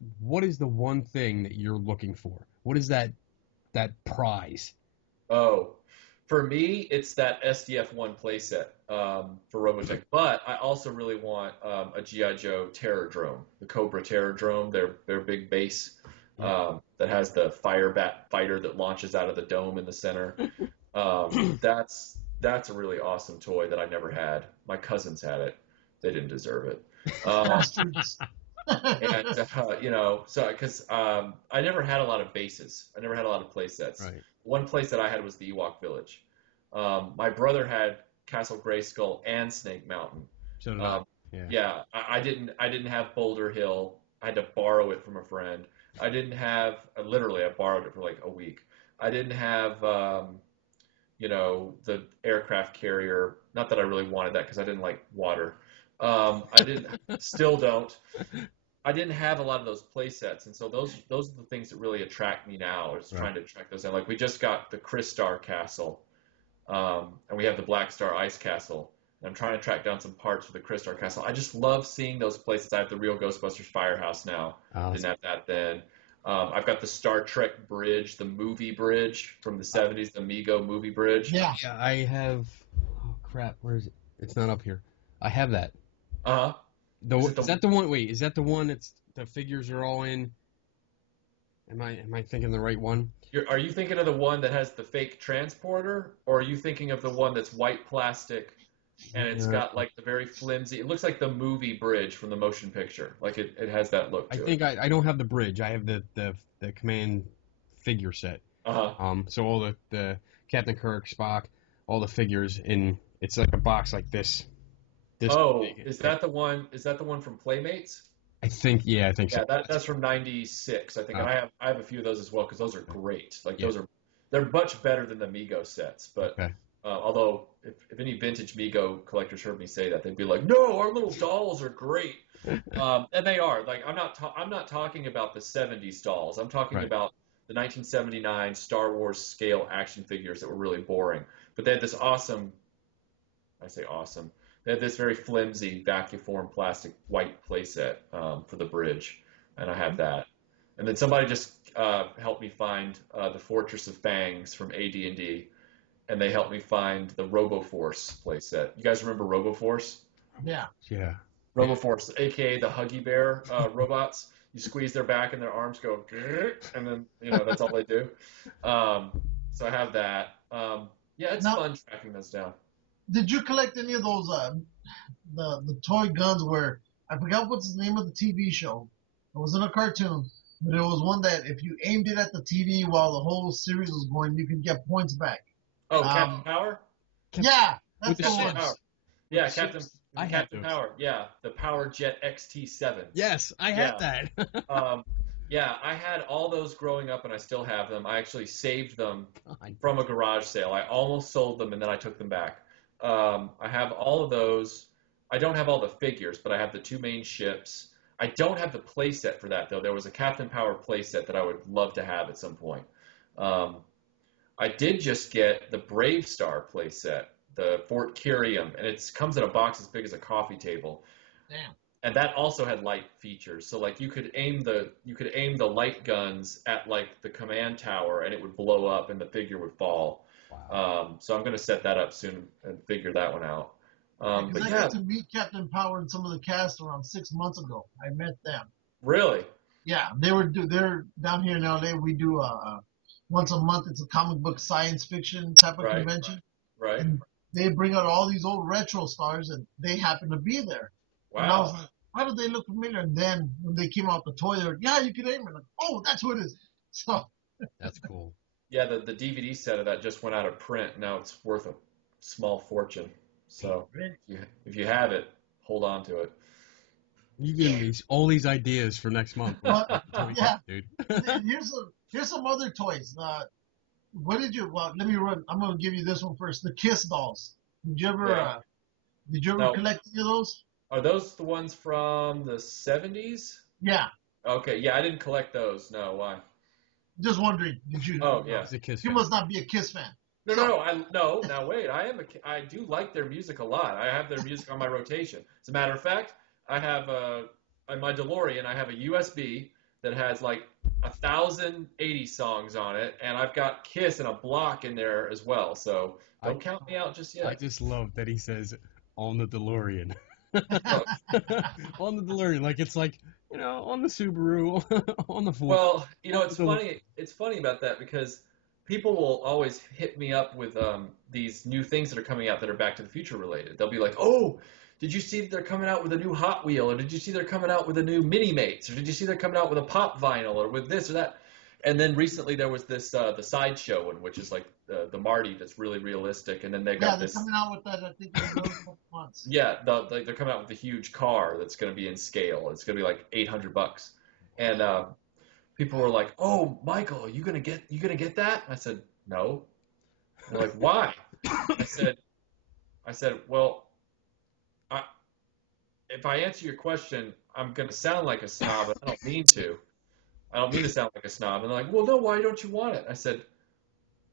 the one thing that you're looking for? What is that prize? Oh, for me, it's that SDF-1 playset for Robotech. But I also really want a G.I. Joe Terror Drome, the Cobra Terror Drome, their big base that has the fire bat fighter that launches out of the dome in the center. That's a really awesome toy that I never had. My cousins had it. They didn't deserve it. And so because I never had a lot of bases. I never had a lot of play sets. Right. One place that I had was the Ewok Village. My brother had Castle Grayskull and Snake Mountain. So did I. Yeah, I didn't have Boulder Hill. I had to borrow it from a friend. I didn't have literally I borrowed it for like a week. I didn't have, the aircraft carrier. Not that I really wanted that because I didn't like water. I didn't, still don't. I didn't have a lot of those play sets, and so those are the things that really attract me now. Is Right. trying to track those in. Like we just got the Crystar Castle, and we have the Black Star Ice Castle. And I'm trying to track down some parts for the Crystar Castle. I just love seeing those places. I have the real Ghostbusters Firehouse now. Didn't have that then. I've got the Star Trek bridge, the movie bridge from the 70s, the Mego movie bridge. Yeah. Yeah, I have. Oh crap! Where is it? It's not up here. I have that. Uh-huh. Is that the one? Wait, is that the one that's the figures are all in? Am I thinking the right one? Are you thinking of the one that has the fake transporter, or are you thinking of the one that's white plastic and it's got like the very flimsy? It looks like the movie bridge from the motion picture. Like it has that look to I think I don't have the bridge. I have the command figure set. Uh-huh. So all the Captain Kirk, Spock, all the figures in. It's like a box like this. Oh, big. is that the one? Is that the one from Playmates? I think Yeah, so. that's from '96, I think, and I have a few of those as well because those are great. Like Yeah. they're much better than the Mego sets. But Okay. although if any vintage Mego collectors heard me say that, they'd be like, "No, our little dolls are great," and they are. Like I'm not talking about the '70s dolls. I'm talking Right. about the 1979 Star Wars scale action figures that were really boring. But they had this awesome. I say awesome. They had this very flimsy vacuum plastic white playset for the bridge, and I have that. And then somebody just helped me find the Fortress of Fangs from AD&D, and they helped me find the RoboForce playset. You guys remember RoboForce? Yeah. Yeah. RoboForce, aka the Huggy Bear robots. You squeeze their back and their arms go, and then that's all they do. So I have that. Yeah, it's fun tracking those down. Did you collect any of those the toy guns where I forgot what's the name of the TV show? It wasn't a cartoon, but it was one that if you aimed it at the TV while the whole series was going, you could get points back. Oh, Captain Power? Yeah, that's With the the one. Power. ships. Yeah, With the Captain. ships. I have Captain those. Power. Yeah, the Power Jet XT7. Yes, I have that. Yeah, I had all those growing up, and I still have them. I actually saved them I from a garage sale. I almost sold them, and then I took them back. I have all of those. I don't have all the figures, but I have the two main ships. I don't have the playset for that, though. There was a Captain Power playset that I would love to have at some point. I did just get the Brave Star playset, the Fort Curium, and it comes in a box as big as a coffee table. Damn. And that also had light features. So like you could aim the light guns at like the command tower, and it would blow up, and the figure would fall. Wow. So I'm going to set that up soon and figure that one out. Because I got to meet Captain Power and some of the cast around 6 months ago. I met them. Really? Yeah, they're down here in LA. We do once a month. It's a comic book science fiction type of convention. Right. And they bring out all these old retro stars, and they happen to be there. Wow. And I was like, why do they look familiar? And then when they came out the toy, they were, yeah, you can aim it. Like, oh, that's what it is. So That's cool. Yeah, the DVD set of that just went out of print. Now it's worth a small fortune. So if you have it, hold on to it. You give me all these ideas for next month. Yeah. Dude. here's some other toys. What did you? Well, let me run. I'm gonna give you this one first. The Kiss dolls. Did you ever No. collect any of those? Are those the ones from the 70s? Yeah. Okay, yeah, I didn't collect those. No, why? Just wondering. Did you? Oh, yeah. He's a Kiss You fan. must not be a Kiss fan. No. Now wait, I do like their music a lot. I have their music on my rotation. As a matter of fact, I have on my DeLorean, I have a USB that has like 1,080 songs on it, and I've got Kiss and a block in there as well. So don't count me out just yet. I just love that he says on the DeLorean. On the DeLorean, like it's like on the Subaru, on the Ford. Well, it's funny. It's funny about that because people will always hit me up with these new things that are coming out that are Back to the Future related. They'll be like, "Oh, did you see that they're coming out with a new Hot Wheel, or did you see they're coming out with a new Mini Mates, or did you see they're coming out with a pop vinyl, or with this or that?" And then recently there was this the Sideshow one, which is like the Marty that's really realistic, and then they've got they're this. coming out with that. I think in a couple months. Yeah, they're coming out with a huge car that's going to be in scale. It's going to be like $800, and people were like, "Oh, Michael, you gonna get that?" I said, "No." They're like, "Why?" I said, "Well, I, if I answer your question, I'm gonna sound like a snob, and I don't mean to. I don't mean to sound like a snob." And they're like, "Well, no, why don't you want it?" I said,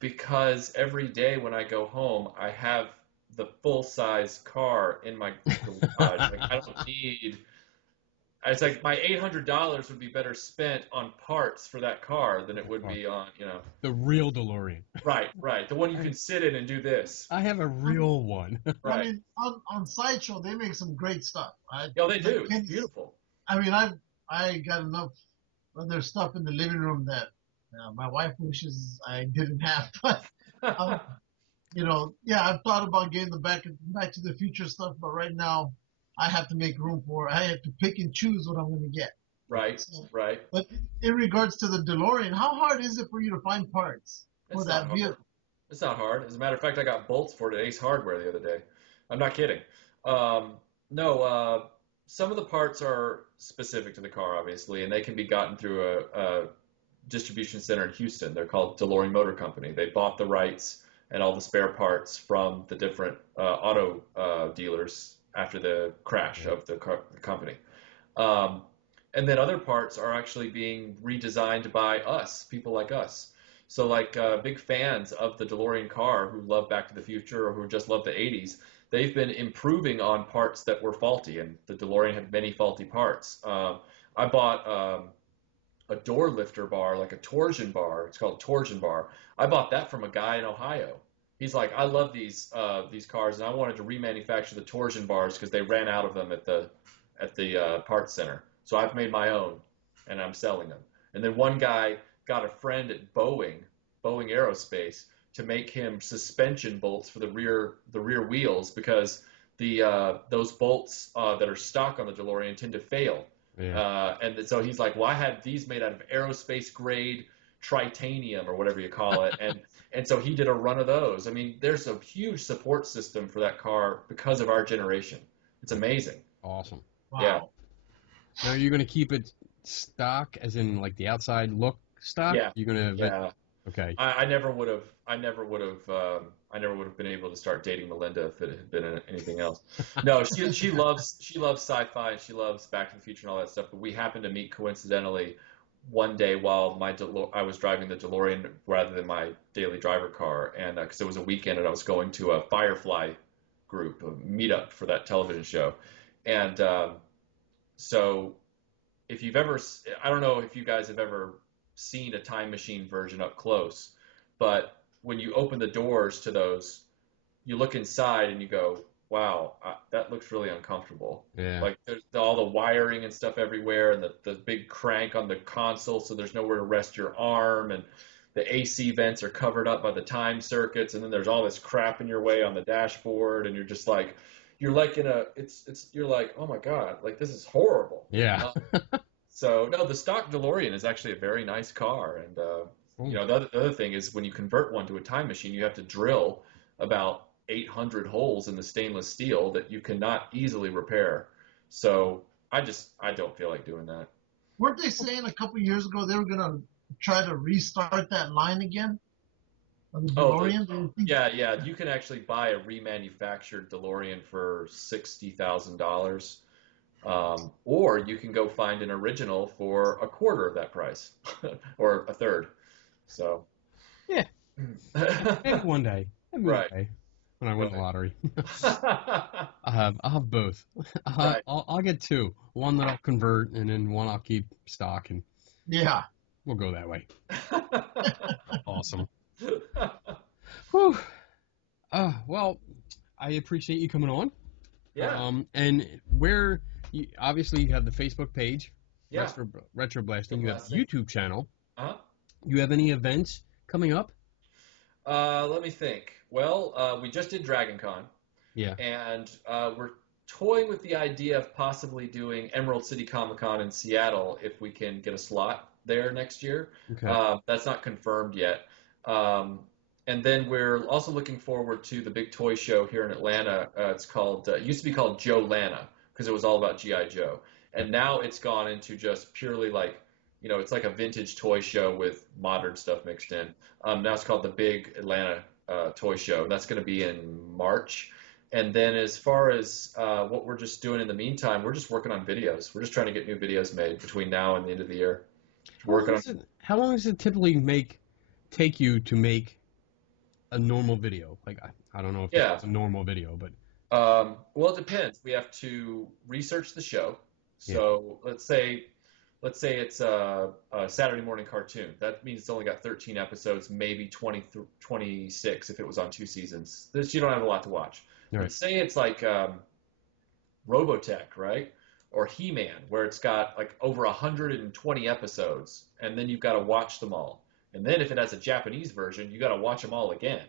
"Because every day when I go home, I have the full-size car in my garage. Like, I don't need." It's like my $800 would be better spent on parts for that car than it would be on, The real DeLorean. right. The one you can sit in and do this. I have a real one. I Right. mean, on Sideshow they make some great stuff. Yeah, they do. It's beautiful. I mean, I got enough of their stuff in the living room that my wife wishes I didn't have. But yeah, I've thought about getting the Back to the Future stuff, but right now I have to make room for it. I have to pick and choose what I'm going to get. Right, So, right. But in regards to the DeLorean, how hard is it for you to find parts for It's that not vehicle? hard. It's not hard. As a matter of fact, I got bolts for it at Ace Hardware the other day. I'm not kidding. No, some of the parts are specific to the car, obviously, and they can be gotten through a distribution center in Houston. They're called DeLorean Motor Company. They bought the rights and all the spare parts from the different auto dealers after the crash of the company. Um, and then other parts are actually being redesigned by us, people like us. So like big fans of the DeLorean car who love Back to the Future or who just love the 80s, they've been improving on parts that were faulty, and the DeLorean had many faulty parts. I bought a door lifter bar, like a torsion bar. It's called a torsion bar. I bought that from a guy in Ohio. He's like, "I love these cars, and I wanted to remanufacture the torsion bars because they ran out of them at the parts center. So I've made my own, and I'm selling them." And then one guy got a friend at Boeing Aerospace, to make him suspension bolts for the rear wheels because those bolts that are stock on the DeLorean tend to fail. Yeah. And so he's like, "Well, I had these made out of aerospace grade tritanium or whatever you call it," and so he did a run of those. I mean, there's a huge support system for that car because of our generation. It's amazing. Awesome. Wow. Yeah. Now, are you going to keep it stock, as in like the outside look stock? Yeah. You're going to. Yeah. Okay. I never would have been able to start dating Melinda if it had been anything else. No, she loves sci-fi and she loves Back to the Future and all that stuff. But we happened to meet coincidentally one day while I was driving the DeLorean rather than my daily driver car, and because it was a weekend and I was going to a Firefly group, a meetup for that television show, and so if you've ever, I don't know if you guys have ever seen a time machine version up close, but when you open the doors to those, you look inside and you go, "Wow, that looks really uncomfortable." Yeah. Like there's all the wiring and stuff everywhere, and the big crank on the console, so there's nowhere to rest your arm, and the AC vents are covered up by the time circuits, and then there's all this crap in your way on the dashboard, and you're just like, you're like you're like, "Oh my God, like this is horrible." Yeah. So no, the stock DeLorean is actually a very nice car, and the other thing is when you convert one to a time machine, you have to drill about 800 holes in the stainless steel that you cannot easily repair. So I don't feel like doing that. Weren't they saying a couple years ago they were going to try to restart that line again? Of the DeLorean? Yeah. You can actually buy a remanufactured DeLorean for $60,000. Or you can go find an original for a quarter of that price, or a third. So, Yeah. Maybe one day. Maybe Right. one day when I win the Right. lottery. I'll have both. Right. I'll get two. One that I'll convert, and then one I'll keep stock, and Yeah. we'll go that way. Awesome. Whew. Well, I appreciate you coming on. Yeah. And obviously you have the Facebook page, Yeah. Retroblasting. You have Retroblasting. YouTube channel. Uh-huh. You have any events coming up? Let me think. Well, we just did Dragon Con. Yeah. And we're toying with the idea of possibly doing Emerald City Comic Con in Seattle if we can get a slot there next year. Okay. That's not confirmed yet. And then we're also looking forward to the big toy show here in Atlanta. It's called, it used to be called Joe Lana because it was all about G.I. Joe. And now it's gone into just purely like it's like a vintage toy show with modern stuff mixed in. Now it's called the Big Atlanta Toy Show. And that's going to be in March. And then as far as what we're just doing in the meantime, we're just working on videos. We're just trying to get new videos made between now and the end of the year. How long does it typically take you to make a normal video? Like, I don't know if it's a normal video, but well, it depends. We have to research the show. So let's say it's a Saturday morning cartoon. That means it's only got 13 episodes, maybe 26 if it was on 2 seasons. You don't have a lot to watch. Right. But say it's like Robotech, right? Or He-Man, where it's got like over 120 episodes, and then you've got to watch them all. And then if it has a Japanese version, you got to watch them all again.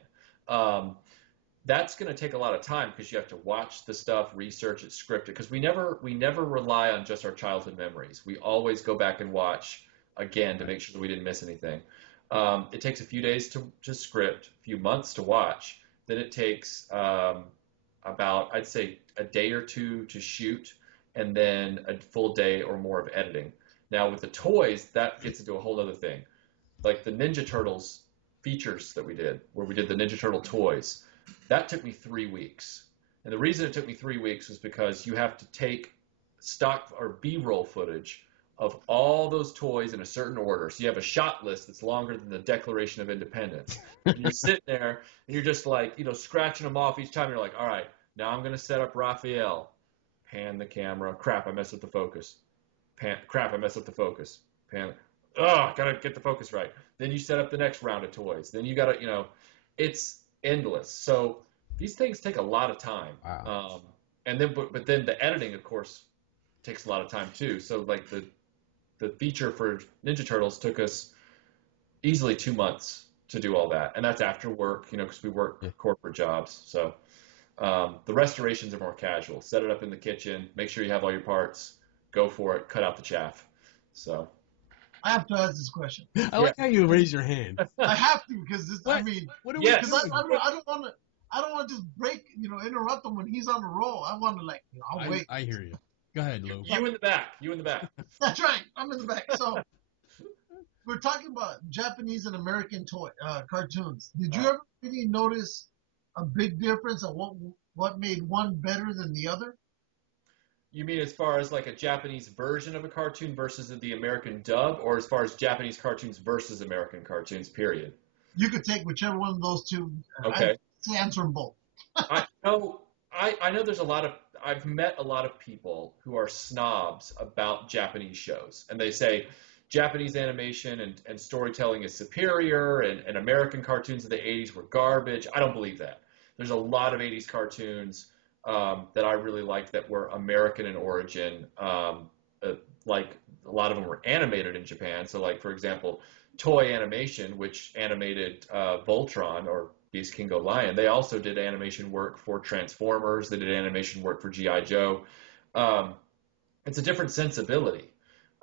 That's going to take a lot of time because you have to watch the stuff, research it, script it. Because we never rely on just our childhood memories. We always go back and watch again to make sure that we didn't miss anything. It takes a few days to script, a few months to watch. Then it takes about, I'd say, a day or two to shoot, and then a full day or more of editing. Now with the toys, that gets into a whole other thing. Like the Ninja Turtles features that we did, where we did the Ninja Turtle toys, that took me 3 weeks. And the reason it took me 3 weeks was because you have to take stock or B-roll footage of all those toys in a certain order. So you have a shot list that's longer than the Declaration of Independence. And you sit there and you're just like, scratching them off each time. You're like, all right, now I'm going to set up Raphael. Pan the camera. Crap, I messed up the focus. Crap, I messed up the focus. Pan. Oh, gotta get the focus right. Then you set up the next round of toys. Then you gotta, it's endless. So these things take a lot of time. Wow. And then, but then the editing, of course, takes a lot of time too. So like the feature for Ninja Turtles took us easily 2 months to do all that, and that's after work, because we work corporate jobs. So the restorations are more casual. Set it up in the kitchen. Make sure you have all your parts. Go for it. Cut out the chaff. So. I have to ask this question. I like how you raise your hand. I have to because this. What? I mean, What are Yes. we because doing? I don't want to. I don't want to just break, interrupt him when he's on the roll. I want to I'll wait. I hear you. Go ahead, Lou. You in the back. You in the back. That's right. I'm in the back. So we're talking about Japanese and American toy cartoons. Did you ever really notice a big difference of what made one better than the other? You mean as far as like a Japanese version of a cartoon versus the American dub, or as far as Japanese cartoons versus American cartoons, period? You could take whichever one of those two. Okay. I'd answer them both. I know there's I've met a lot of people who are snobs about Japanese shows, and they say Japanese animation and storytelling is superior, and American cartoons of the 80s were garbage. I don't believe that. There's a lot of 80s cartoons that I really liked that were American in origin. Like a lot of them were animated in Japan. So like, for example, Toei Animation, which animated Voltron or Beast King Go Lion, they also did animation work for Transformers. They did animation work for G.I. Joe. It's a different sensibility.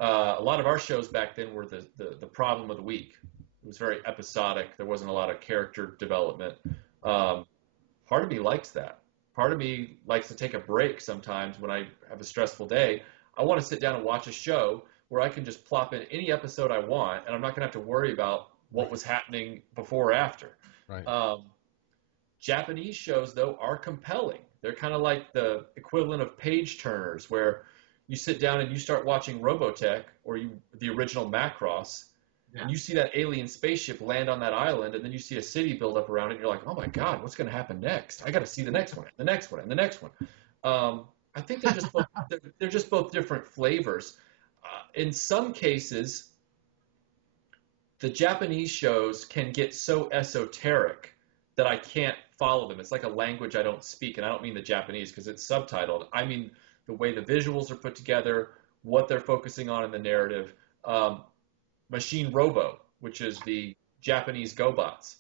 A lot of our shows back then were the problem of the week. It was very episodic. There wasn't a lot of character development. Part of me likes that. Part of me likes to take a break sometimes when I have a stressful day. I want to sit down and watch a show where I can just plop in any episode I want, and I'm not going to have to worry about what was happening before or after. Right. Japanese shows, though, are compelling. They're kind of like the equivalent of page turners, where you sit down and you start watching Robotech or the original Macross, and you see that alien spaceship land on that island, and then you see a city build up around it, and you're like, oh my God, what's going to happen next? I got to see the next one, the next one, and the next one. I think they're just both different flavors. In some cases, the Japanese shows can get so esoteric that I can't follow them. It's like a language I don't speak, and I don't mean the Japanese because it's subtitled. I mean the way the visuals are put together, what they're focusing on in the narrative. Machine Robo, which is the Japanese GoBots.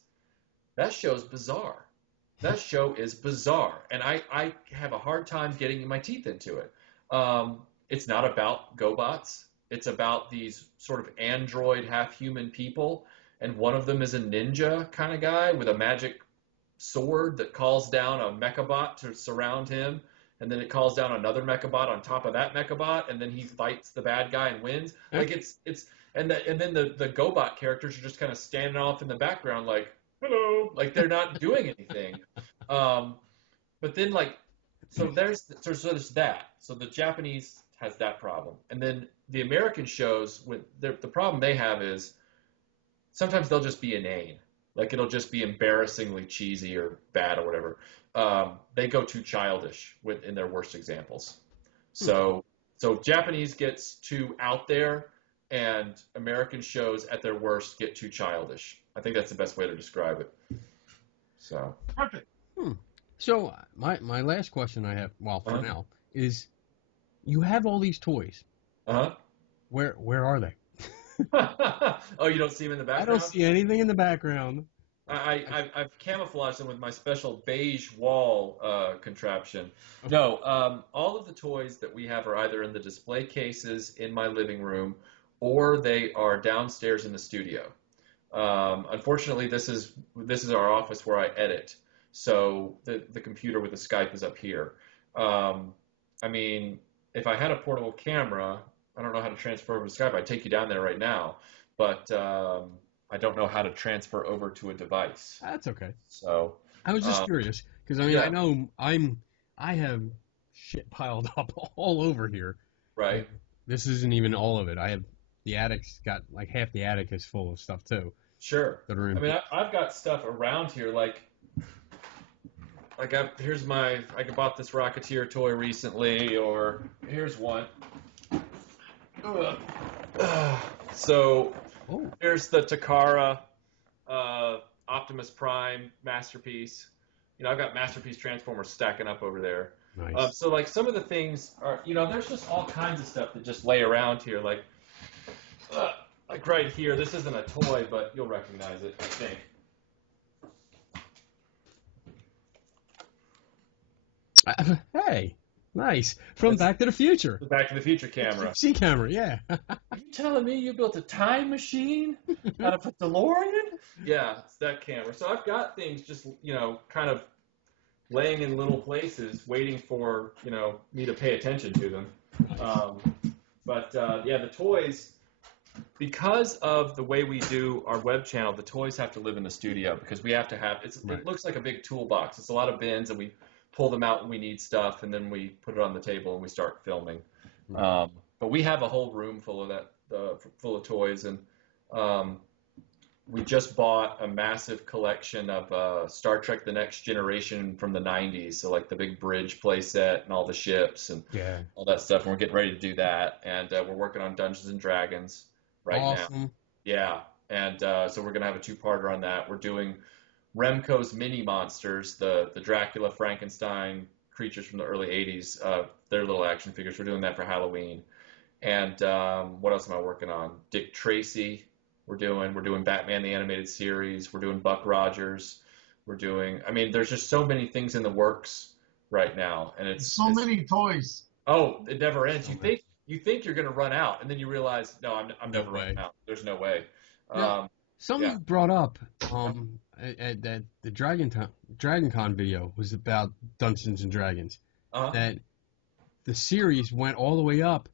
That show's bizarre. That show is bizarre, and I have a hard time getting my teeth into it. It's not about GoBots. It's about these sort of android, half-human people, and one of them is a ninja kind of guy with a magic sword that calls down a mechabot to surround him, and then it calls down another mechabot on top of that mechabot, and then he fights the bad guy and wins. Like And then the GoBot characters are just kind of standing off in the background like, hello, like they're not doing anything. But then like, so there's that. So the Japanese has that problem, and then the American shows with the problem they have is sometimes they'll just be inane, like it'll just be embarrassingly cheesy or bad or whatever. They go too childish in their worst examples. So Japanese gets too out there, and American shows at their worst get too childish. I think that's the best way to describe it. So Perfect. So my last question I have, well, for now, is you have all these toys. Where are they? Oh, you don't see them in the background? I don't see anything in the background. I've camouflaged them with my special beige wall contraption. No, all of the toys that we have are either in the display cases in my living room, or they are downstairs in the studio. Unfortunately, this is our office where I edit, so the computer with the Skype is up here. I mean, if I had a portable camera, I don't know how to transfer over to Skype. I'd take you down there right now, but I don't know how to transfer over to a device. That's okay. So I was just curious because I mean I know I have shit piled up all over here. Right. Like, this isn't even all of it. I have the attic's got like half the attic is full of stuff too. Sure. That are I mean, I've got stuff around here like I bought this Rocketeer toy recently, or here's one. So here's the Takara Optimus Prime Masterpiece. You know, I've got Masterpiece Transformers stacking up over there. Nice. So like some of the things are, you know, there's just all kinds of stuff that just lay around here. Like right here, this isn't a toy, but you'll recognize it, I think. Hey, nice. From Back to the Future. The Back to the Future camera. C camera, yeah. Are you telling me you built a time machine out of a DeLorean? Yeah, it's that camera. So I've got things just, you know, kind of laying in little places waiting for, you know, me to pay attention to them. Yeah, the toys, because of the way we do our web channel, the toys have to live in the studio because we have to have, it looks like a big toolbox. It's a lot of bins, and we pull them out when we need stuff, and then we put it on the table and we start filming. But we have a whole room full of that, full of toys, and we just bought a massive collection of Star Trek: The Next Generation from the '90s, so like the big bridge playset and all the ships and all that stuff. And we're getting ready to do that, and we're working on Dungeons and Dragons right now. Yeah, and so we're gonna have a two-parter on that. We're doing Remco's Mini Monsters, the Dracula, Frankenstein creatures from the early 80s, their little action figures. We're doing that for Halloween. And what else am I working on? Dick Tracy, we're doing Batman the Animated Series, we're doing Buck Rogers, I mean, there's just so many things in the works right now, and it's many toys. Oh, it never ends. You think you're going to run out, and then you realize, no, I'm never running out. There's no way. Something brought up at the DragonCon video was about Dungeons and Dragons. That the series went all the way up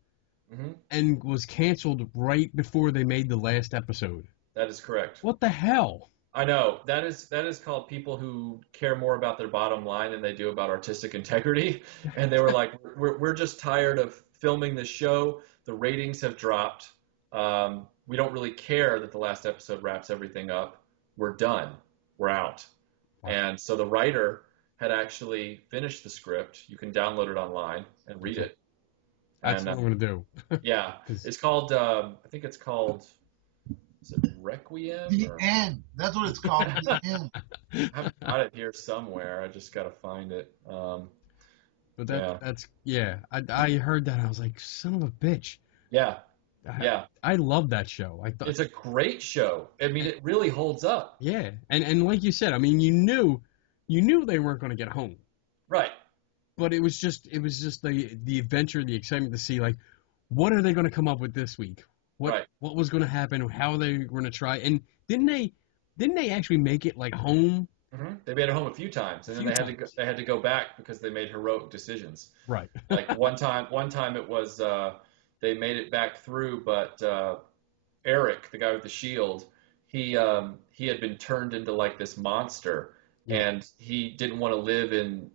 and was canceled right before they made the last episode. That is correct. What the hell? I know. That is called people who care more about their bottom line than they do about artistic integrity. And they were like, we're just tired of filming this show. The ratings have dropped. We don't really care that the last episode wraps everything up. We're done. We're out. And so the writer had actually finished the script. You can download it online and read it. That's what I'm going to do. Yeah. It's called, I think it's called, is it Requiem? The End. That's what it's called. The End. I've got it here somewhere. I just got to find it. But that's I heard that. I was like, son of a bitch. Yeah. I love that show. I thought it's a great show. I mean, it really holds up. Yeah, and like you said, I mean, you knew they weren't going to get home. Right. But it was just the adventure, the excitement to see like what are they going to come up with this week? What was going to happen? How they were going to try? And didn't they actually make it like home? Mm-hmm. They made it home a few times, and then they had to go back because they made heroic decisions. Right. Like one time it was. They made it back through, but Eric, the guy with the shield, he had been turned into like this monster, and he didn't want to live in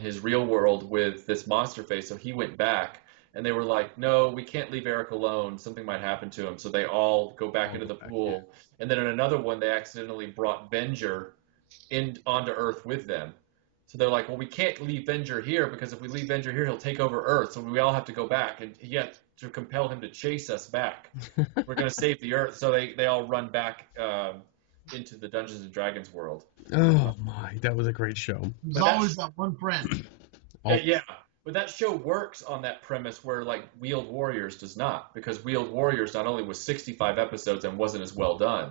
his real world with this monster face, so he went back. And they were like, no, we can't leave Eric alone. Something might happen to him. So they all go back into the pool. And then in another one, they accidentally brought Venger onto Earth with them. So they're like, well, we can't leave Venger here because if we leave Venger here, he'll take over Earth. So we all have to go back. And he had to compel him to chase us back. We're going to save the Earth. So they all run back into the Dungeons and Dragons world. Oh, my. That was a great show. There's always that one friend. Yeah. But that show works on that premise where, like, Wheeled Warriors does not. Because Wheeled Warriors not only was 65 episodes and wasn't as well done,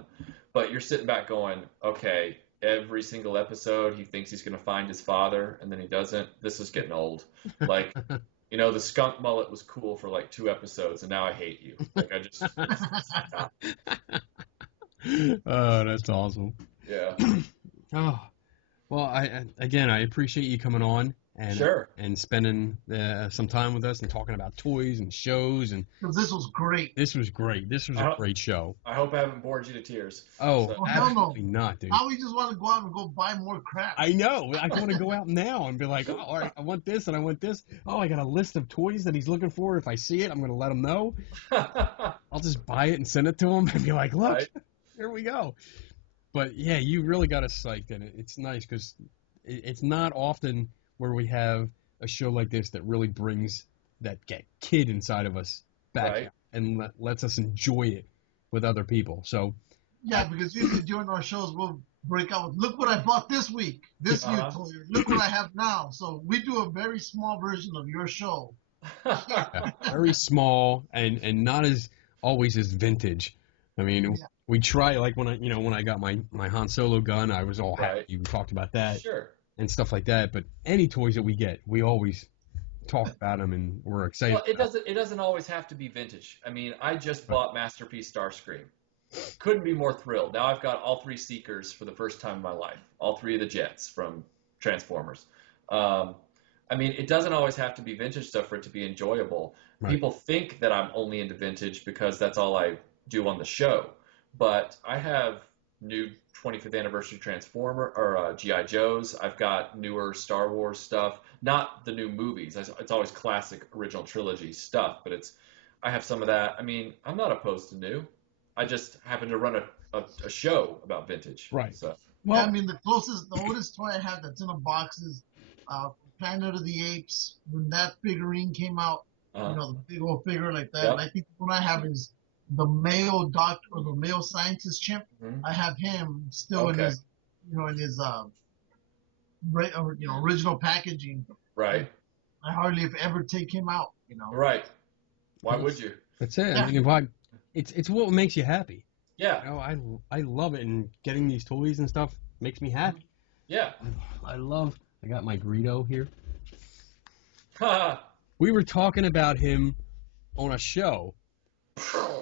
but you're sitting back going, okay, every single episode he thinks he's going to find his father, and then he doesn't. This is getting old. Like, you know, the skunk mullet was cool for, like, 2 episodes, and now I hate you. Like, I just... stop. Oh, that's awesome. Yeah. Oh, well, I appreciate you coming on. And, sure. And spending some time with us and talking about toys and shows. And this was great. This was great. This was a great show. I hope I haven't bored you to tears. Oh, so. Absolutely not, dude. Now we just want to go out and go buy more crap. I know. I want to go out now and be like, oh, all right, I want this and I want this. Oh, I got a list of toys that he's looking for. If I see it, I'm going to let him know. I'll just buy it and send it to him and be like, look, here we go. But, yeah, you really got us psyched. And it's nice because it's not often where we have a show like this that really brings that kid inside of us back and lets us enjoy it with other people. So yeah, because usually during our shows we'll break out with, look what I bought this week, this new toy, look what I have now. So we do a very small version of your show. Yeah, very small and not as always as vintage. I mean, we try, like when I got my Han Solo gun, I was all happy. You talked about that. Sure. And stuff like that, but any toys that we get, we always talk about them, and we're excited. Well, it doesn't always have to be vintage. I mean, I just bought Masterpiece Starscream. Couldn't be more thrilled. Now I've got all 3 Seekers for the first time in my life. All 3 of the jets from Transformers. I mean, it doesn't always have to be vintage stuff for it to be enjoyable. Right. People think that I'm only into vintage because that's all I do on the show, but I have new 25th anniversary Transformer or G.I. Joes. I've got newer Star Wars stuff, not the new movies. It's always classic original trilogy stuff, but I have some of that. I mean, I'm not opposed to new. I just happen to run a show about vintage. Right. So. Well, I mean, the oldest toy I have that's in a box is Planet of the Apes. When that figurine came out, the big old figure like that. Yep. And I think the one I have is the male doctor or the male scientist chimp. Mm-hmm. I have him still in his, original packaging. Right. I hardly if ever take him out. Right. Why would you? That's it. Yeah. I mean, it's what makes you happy. Yeah. I love it, and getting these toys and stuff makes me happy. Yeah. I got my Greedo here. We were talking about him on a show.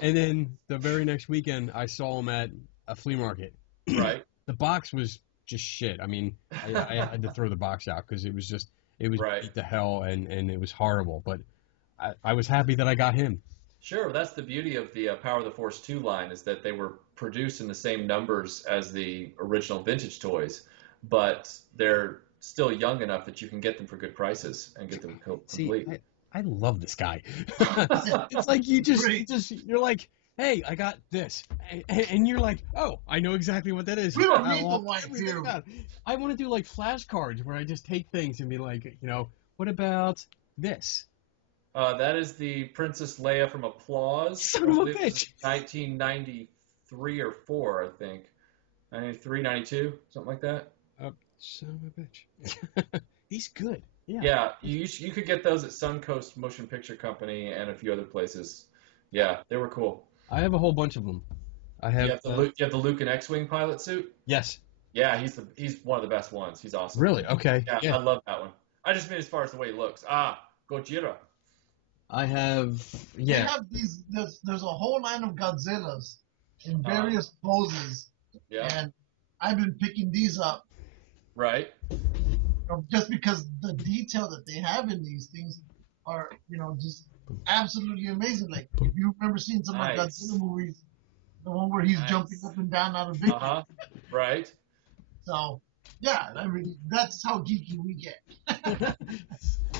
And then the very next weekend, I saw him at a flea market. Right. The box was just shit. I mean, I had to throw the box out because it was beat to hell and it was horrible. But I was happy that I got him. Sure. That's the beauty of the Power of the Force 2 line is that they were produced in the same numbers as the original vintage toys, but they're still young enough that you can get them for good prices and get them complete. See, I love this guy. It's like you're like, hey, I got this. And you're like, oh, I know exactly what that is. We don't need the white here. I want to do like flashcards where I just take things and be like, what about this? That is the Princess Leia from Applause. Son of a bitch. 1993 or 4, I think. 93, 92, something like that. Son of a bitch. He's good. Yeah, you could get those at Suncoast Motion Picture Company and a few other places. Yeah, they were cool. I have a whole bunch of them. I have. You have the Luke and X-Wing pilot suit? Yes. Yeah, he's one of the best ones. He's awesome. Really? Okay. Yeah, I love that one. I just mean as far as the way he looks. Gojira. I have. Yeah. They have these. There's a whole line of Godzillas in various poses. Yeah. And I've been picking these up. Right. Just because the detail that they have in these things are, just absolutely amazing. Like, if you remember seeing some of Godzilla movies, The one where he's Nice. jumping up and down out of Bigfoot. Uh-huh. Right. So, yeah, I mean, that's how geeky we get.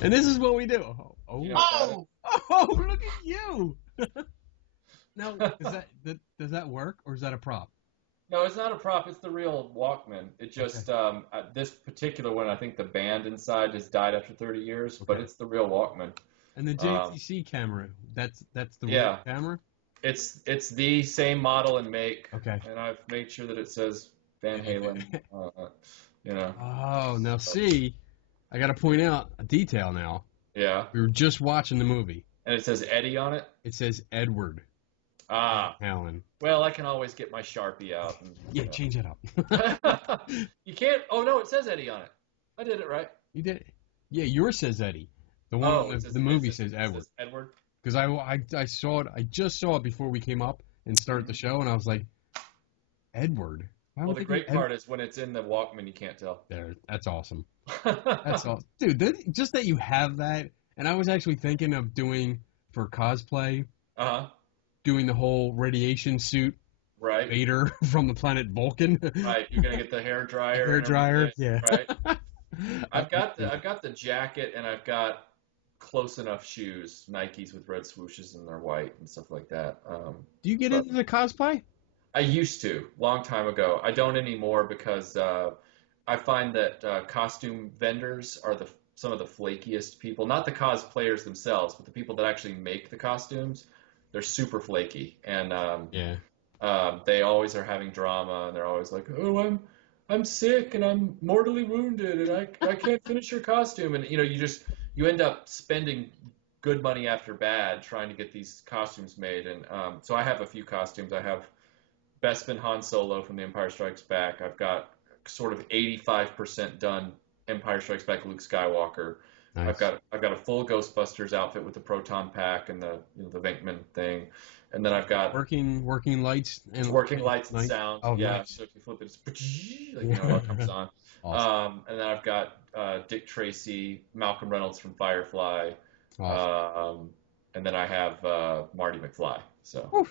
And this is what we do. Oh, Yeah. Oh! oh, look at you. Now, does that work, or is that a prop? No, it's not a prop. It's the real Walkman. It just this particular one, I think the band inside has died after 30 years, but it's the real Walkman. And the JTC camera, that's the Yeah. real camera? It's the same model and make. Okay. And I've made sure that it says Van Halen. You know. Oh, now see, I got to point out a detail now. Yeah. We were just watching the movie. And it says Eddie on it. It says Edward Allen. Well, I can always get my Sharpie out. And, Yeah, change it up. You can't. Oh no, it says Eddie on it. I did it right. You did it. Yeah, yours says Eddie. The one the movie says Edward. Edward. Because I saw it. I just saw it before we came up and started the show, and I was like, Edward. Why Well, would the they great do part is when it's in the Walkman, you can't tell. There, that's awesome. That's awesome, dude. Just that you have that, and I was actually thinking of doing for cosplay, doing the whole radiation suit, Right. Vader from the planet Vulcan. Right. You're gonna get the hair dryer. Hair and dryer, everything, yeah. Right. I've got the jacket, and I've got close enough shoes, Nikes with red swooshes and they're white and stuff like that. Do you get into the cosplay? I used to, long time ago. I don't anymore because I find that costume vendors are some of the flakiest people. Not the cosplayers themselves, but the people that actually make the costumes. They're super flaky, and they always are having drama, and they're always like, "Oh, I'm sick and I'm mortally wounded, and I can't finish your costume." And you end up spending good money after bad trying to get these costumes made. And so I have a few costumes. I have Bespin Han Solo from The Empire Strikes Back. I've got sort of 85% done Empire Strikes Back Luke Skywalker. Nice. I've got a full Ghostbusters outfit with the proton pack and the Venkman thing, and then I've got working lights and sound. Oh, yeah, nice. so if you flip it, it's it comes on. Awesome. And then I've got Dick Tracy, Malcolm Reynolds from Firefly, awesome. And then I have Marty McFly. So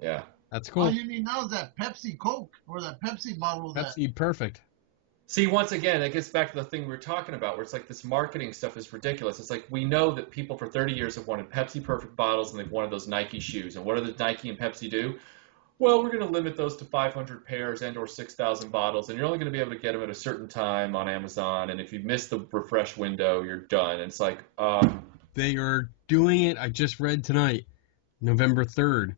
yeah. That's cool. All you need now is that Pepsi Coke or that Pepsi bottle. Pepsi Perfect. See, once again, it gets back to the thing we were talking about, where it's like this marketing stuff is ridiculous. It's like we know that people for 30 years have wanted Pepsi Perfect bottles and they've wanted those Nike shoes. And what do the Nike and Pepsi do? Well, we're going to limit those to 500 pairs and or 6,000 bottles, and you're only going to be able to get them at a certain time on Amazon. And if you miss the refresh window, you're done. And it's like they are doing it. I just read tonight, November 3rd.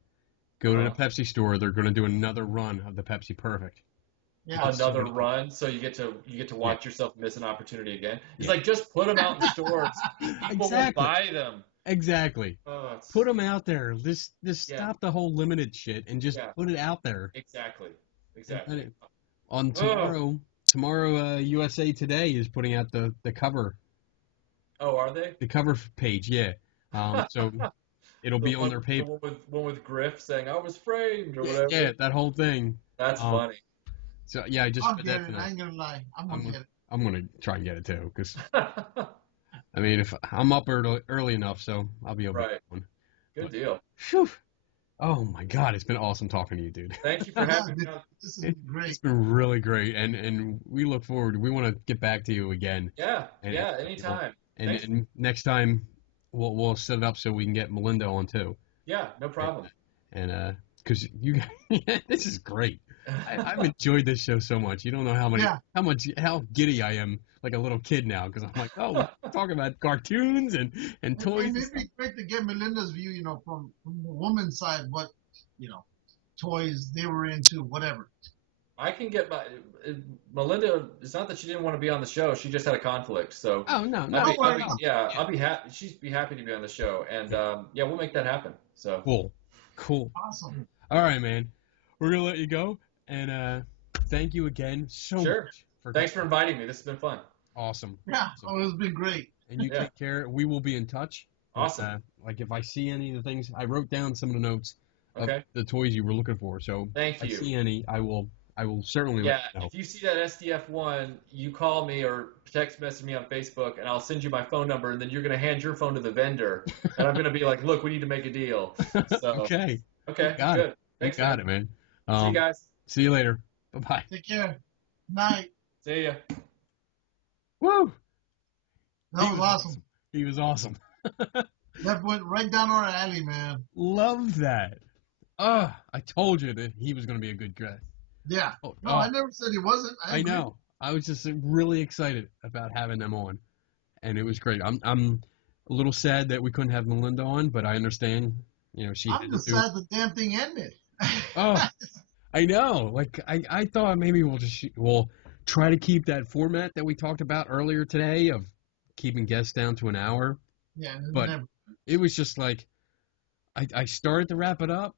Go to the Pepsi store. They're going to do another run of the Pepsi Perfect. Yeah, another run, so you get to watch yourself miss an opportunity again. It's like just put them out in stores. People will buy them. Exactly. Put them out there. Just stop the whole limited shit and just put it out there. Exactly. On tomorrow, USA Today is putting out the cover. Oh, are they? The cover page, yeah. So it'll be on their paper. One with Griff saying I was framed or whatever. Yeah, that whole thing. That's funny. So yeah, I just I'll get it. I ain't gonna lie. I'm gonna get it. I'm gonna try and get it too, because I mean, if I'm up early enough, so I'll be able to get one. Good deal. Whew. Oh my God, it's been awesome talking to you, dude. Thank you for having me. This is great. It's been really great, and we look forward. We want to get back to you again. Yeah, anytime. And next time we'll set it up so we can get Melinda on too. Yeah, no problem. And because you guys, this is great. I've enjoyed this show so much. You don't know how giddy I am, like a little kid now, because I'm like, we're talking about cartoons and toys. It'd be great to get Melinda's view, from the woman's side, what toys they were into, whatever. I can get Melinda. It's not that she didn't want to be on the show; she just had a conflict. So no, I'll be happy. She'd be happy to be on the show, and we'll make that happen. So cool, awesome. All right, man, we're gonna let you go. And thank you again so much. Thanks for inviting me. This has been fun. Awesome. Yeah, it's been great. And you take care. We will be in touch. Awesome. Like if I see any of the things, I wrote down some of the notes of the toys you were looking for. So thank you. If I see any, I will certainly let you know. If you see that SDF1, you call me or text message me on Facebook, and I'll send you my phone number, and then you're going to hand your phone to the vendor, and I'm going to be like, look, we need to make a deal. So, Okay. Good. Thanks, you got man. it, man. See you guys. See you later. Bye-bye. Take care. Night. See ya. Woo! That was awesome. He was awesome. That went right down our alley, man. Love that. I told you that he was going to be a good guy. Yeah. Oh, No, I never said he wasn't. I agree. know. I was just really excited about having them on, and it was great. I'm a little sad that we couldn't have Melinda on, but I understand. You know, she. I'm just sad the damn thing ended. Oh, I know. Like I thought maybe we'll try to keep that format that we talked about earlier today of keeping guests down to an hour. Yeah, But it was just like I started to wrap it up,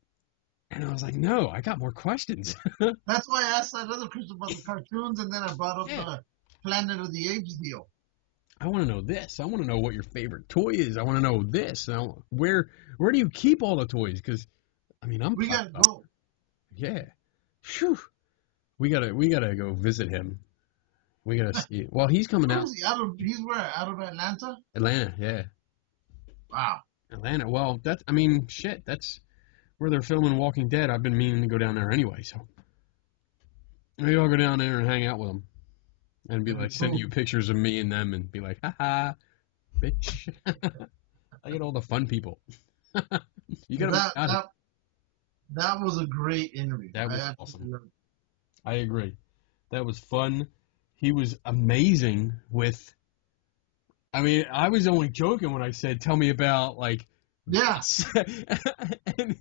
and I was like, no, I got more questions. That's why I asked that other question about the cartoons, and then I brought up the Planet of the Apes deal. I want to know this. I want to know what your favorite toy is. I want to know this. Where do you keep all the toys? Because I mean, We gotta go. Yeah. Phew. We gotta go visit him. We gotta see. Well, he's coming Where out. is he? He's where? Out of Atlanta? Atlanta, yeah. Wow. Atlanta. Well, that's where they're filming Walking Dead. I've been meaning to go down there anyway, so maybe I'll go down there and hang out with them, and be like sending you pictures of me and them, and be like, haha, bitch. I get all the fun people. You gotta. That was a great interview. That was awesome. I agree. That was fun. He was amazing with. I mean, I was only joking when I said, "Tell me about like." Yes. And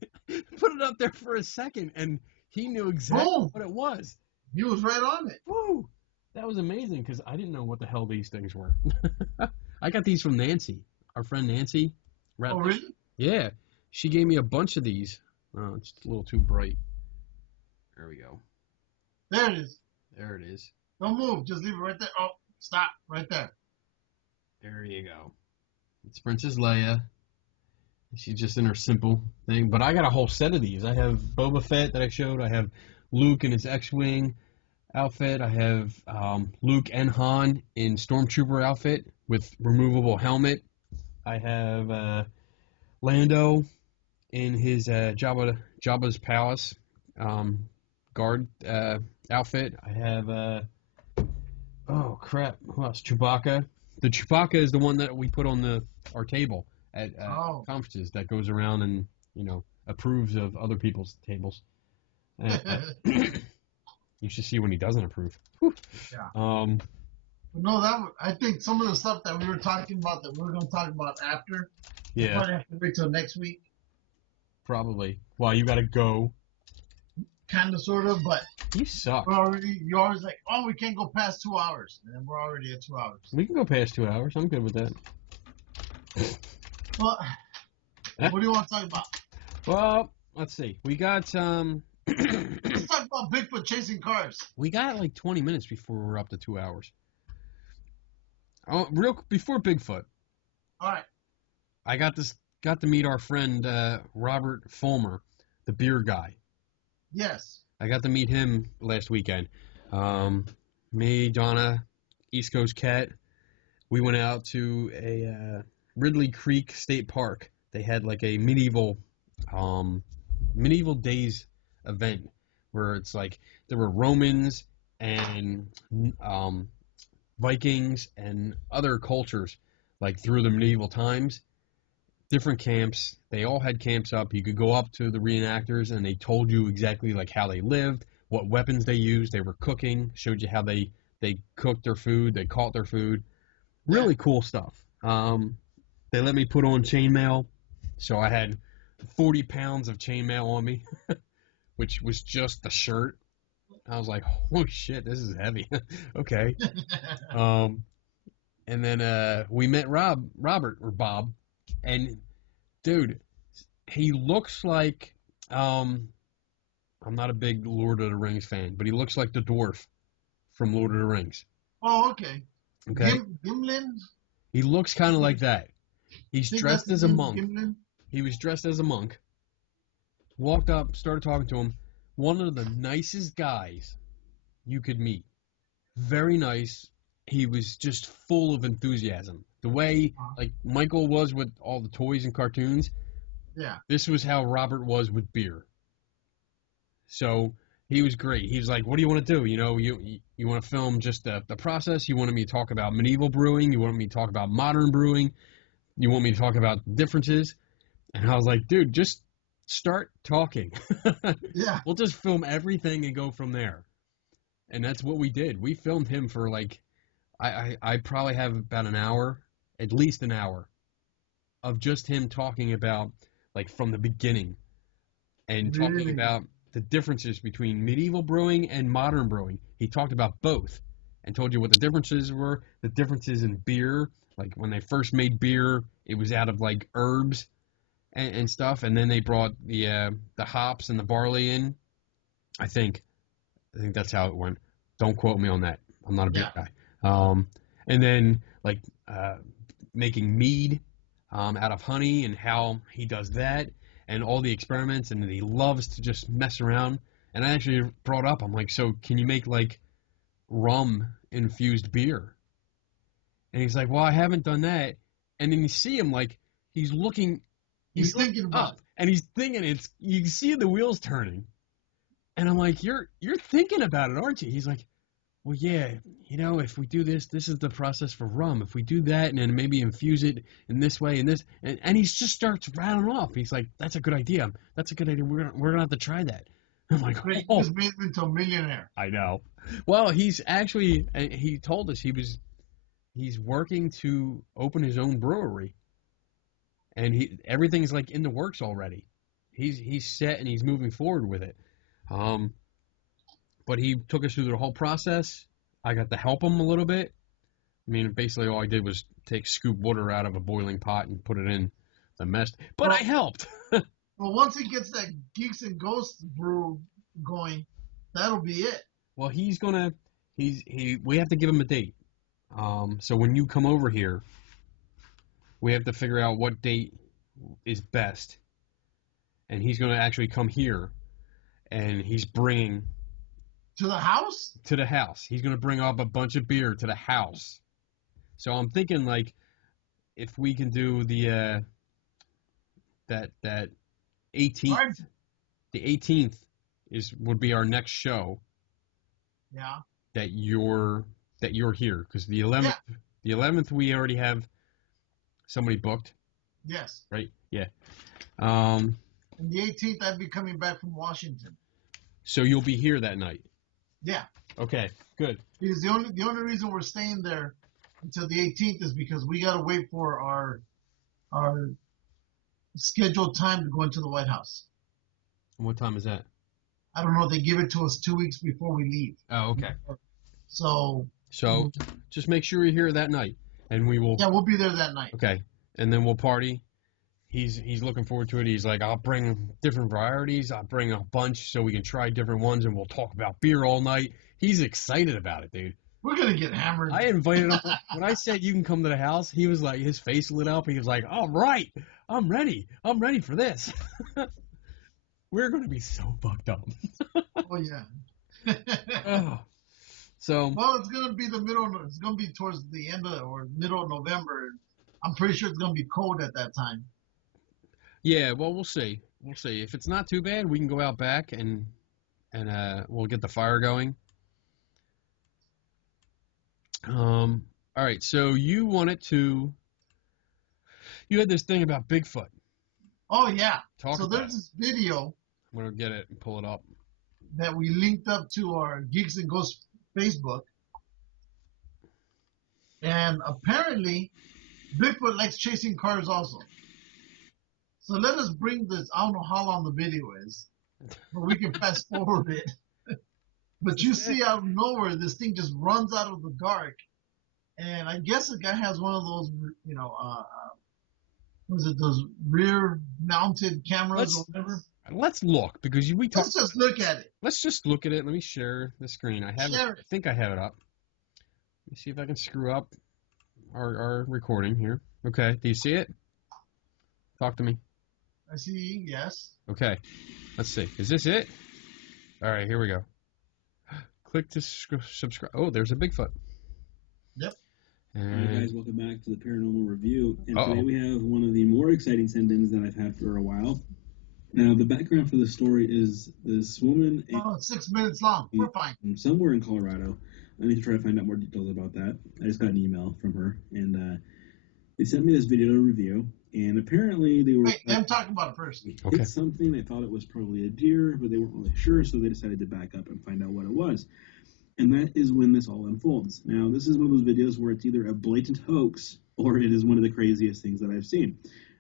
put it up there for a second, and he knew exactly what it was. He was right on it. Woo! That was amazing because I didn't know what the hell these things were. I got these from Nancy, our friend Nancy. Oh, really? Yeah, she gave me a bunch of these. Oh, it's a little too bright. There we go. There it is. There it is. Don't move. Just leave it right there. Oh, stop. Right there. There you go. It's Princess Leia. She's just in her simple thing. But I got a whole set of these. I have Boba Fett that I showed. I have Luke in his X-Wing outfit. I have Luke and Han in Stormtrooper outfit with removable helmet. I have Lando in his Jabba's palace guard outfit. I have oh crap, who else? Chewbacca. The Chewbacca is the one that we put on our table at conferences that goes around and approves of other people's tables. You should see when he doesn't approve. Whew. Yeah. No, I think some of the stuff that we were talking about that we're going to talk about after. Yeah. Probably have to wait till next week. Probably. Well, you got to go. Kind of, sort of, but you suck. You're always like, oh, we can't go past 2 hours, and we're already at 2 hours. We can go past 2 hours. I'm good with that. Well, what do you want to talk about? Well, let's see. We got Let's talk about Bigfoot chasing cars. We got like 20 minutes before we're up to 2 hours. Oh, before Bigfoot. All right. I got to meet our friend Robert Fullmer, the beer guy. Yes. I got to meet him last weekend. Me, Donna, East Coast Cat, we went out to a Ridley Creek State Park. They had like a medieval days event where it's like there were Romans and Vikings and other cultures like through the medieval times. Different camps. They all had camps up. You could go up to the reenactors and they told you exactly like how they lived, what weapons they used. They were cooking, showed you how they cooked their food, they caught their food. Really cool stuff. They let me put on chainmail, so I had 40 pounds of chainmail on me, which was just the shirt. I was like, holy shit, this is heavy. Okay. And then we met Robert or Bob. And, dude, he looks like, I'm not a big Lord of the Rings fan, but he looks like the dwarf from Lord of the Rings. Oh, okay. Okay? Gimlin? He looks kind of like that. He's dressed as a monk. Gimlin? He was dressed as a monk. Walked up, started talking to him. One of the nicest guys you could meet. Very nice. He was just full of enthusiasm. The way, like, Michael was with all the toys and cartoons, yeah, this was how Robert was with beer. So he was great. He was like, what do you want to do? You know, you want to film just the process? You wanted me to talk about medieval brewing? You want me to talk about modern brewing? You want me to talk about differences? And I was like, dude, just start talking. Yeah. We'll just film everything and go from there. And that's what we did. We filmed him for like, I probably have about an hour, at least an hour, of just him talking about, like, from the beginning. And talking Really? about the differences between medieval brewing and modern brewing. He talked about both and told you what the differences were, the differences in beer. Like when they first made beer, it was out of like herbs and stuff, and then they brought the hops and the barley in. I think that's how it went. Don't quote me on that. I'm not a beer guy. And then like making mead out of honey and how he does that. And all the experiments, and he loves to just mess around. And I actually brought up, I'm like, so can you make like rum-infused beer? And he's like, well, I haven't done that. And then you see him like, he's looking, He's thinking about it. and he's thinking you can see the wheels turning. And I'm like, you're thinking about it, aren't you? He's like, well, yeah, you know, if we do this is the process for rum. If we do that and then maybe infuse it in this way and this, and he just starts rattling off. He's like, that's a good idea. That's a good idea. We're gonna have to try that. I'm like, He oh, just made him into a millionaire. I know. Well, he's actually, he told us he's working to open his own brewery, and everything's like in the works already. He's set and he's moving forward with it. But he took us through the whole process. I got to help him a little bit. I mean, basically all I did was scoop water out of a boiling pot and put it in the mess. But I helped. Well, once he gets that Geeks and Ghosts brew going, that'll be it. Well, we have to give him a date. So when you come over here, we have to figure out what date is best. And he's going to actually come here, and he's bringing... To the house? To the house. He's going to bring up a bunch of beer to the house. So I'm thinking, like, if we can do the that 18th. Right. The 18th would be our next show. Yeah. That you're here, because the 11th we already have somebody booked. Yes. Right. Yeah. And the 18th, I'd be coming back from Washington. So you'll be here that night. Yeah. Okay. Good. Because the only reason we're staying there until the 18th is because we got to wait for our scheduled time to go into the White House. And what time is that? I don't know. They give it to us 2 weeks before we leave. Oh, okay. So just make sure you're here that night, and we will. Yeah, we'll be there that night. Okay, and then we'll party. He's looking forward to it. He's like, I'll bring different varieties. I'll bring a bunch so we can try different ones, and we'll talk about beer all night. He's excited about it, dude. We're gonna get hammered. I invited him. When I said you can come to the house, he was like, his face lit up. He was like, all right, I'm ready. I'm ready for this. We're gonna be so fucked up. Oh yeah. Oh. So. Well, it's gonna be It's gonna be towards the end of or middle of November. I'm pretty sure it's gonna be cold at that time. Yeah, well, we'll see. We'll see. If it's not too bad, we can go out back and we'll get the fire going. All right. So you had this thing about Bigfoot. Oh yeah. So there's this video. I'm gonna get it and pull it up. That we linked up to our Geeks and Ghosts Facebook, and apparently Bigfoot likes chasing cars also. So let us bring this. I don't know how long the video is, but we can fast forward it. But you see out of nowhere, this thing just runs out of the dark, and I guess the guy has one of those, those rear-mounted cameras or whatever. Let's look, because Let's just look at it. Let's just look at it. Let me share the screen. I think I have it up. Let me see if I can screw up our recording here. Okay, do you see it? Talk to me. I see, yes. Okay, let's see. Is this it? All right, here we go. Click to subscribe. Oh, there's a Bigfoot. Yep. And... Hi guys, welcome back to the Paranormal Review. And today we have one of the more exciting send-ins that I've had for a while. Now, the background for the story is this woman. Oh, it's 6 minutes long. We're fine. Somewhere in Colorado. I need to try to find out more details about that. I just got an email from her, and they sent me this video to review. And apparently they were. Wait, them talking about it first. Hit something. They thought it was probably a deer, but they weren't really sure, so they decided to back up and find out what it was. And that is when this all unfolds. Now, this is one of those videos where it's either a blatant hoax or it is one of the craziest things that I've seen.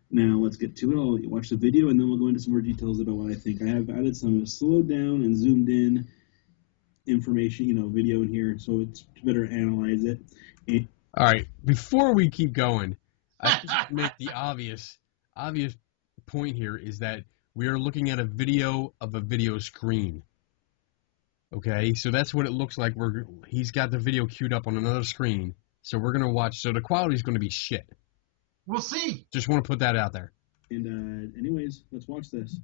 Now, let's get to it. I'll watch the video, and then we'll go into some more details about what I think. I have added some slowed down and zoomed in information, video in here, so it's better to analyze it. All right, before we keep going, I just make the obvious point here is that we are looking at a video of a video screen. Okay, so that's what it looks like. He's got the video queued up on another screen, so we're gonna watch. So the quality is gonna be shit. We'll see. Just want to put that out there. And anyways, let's watch this.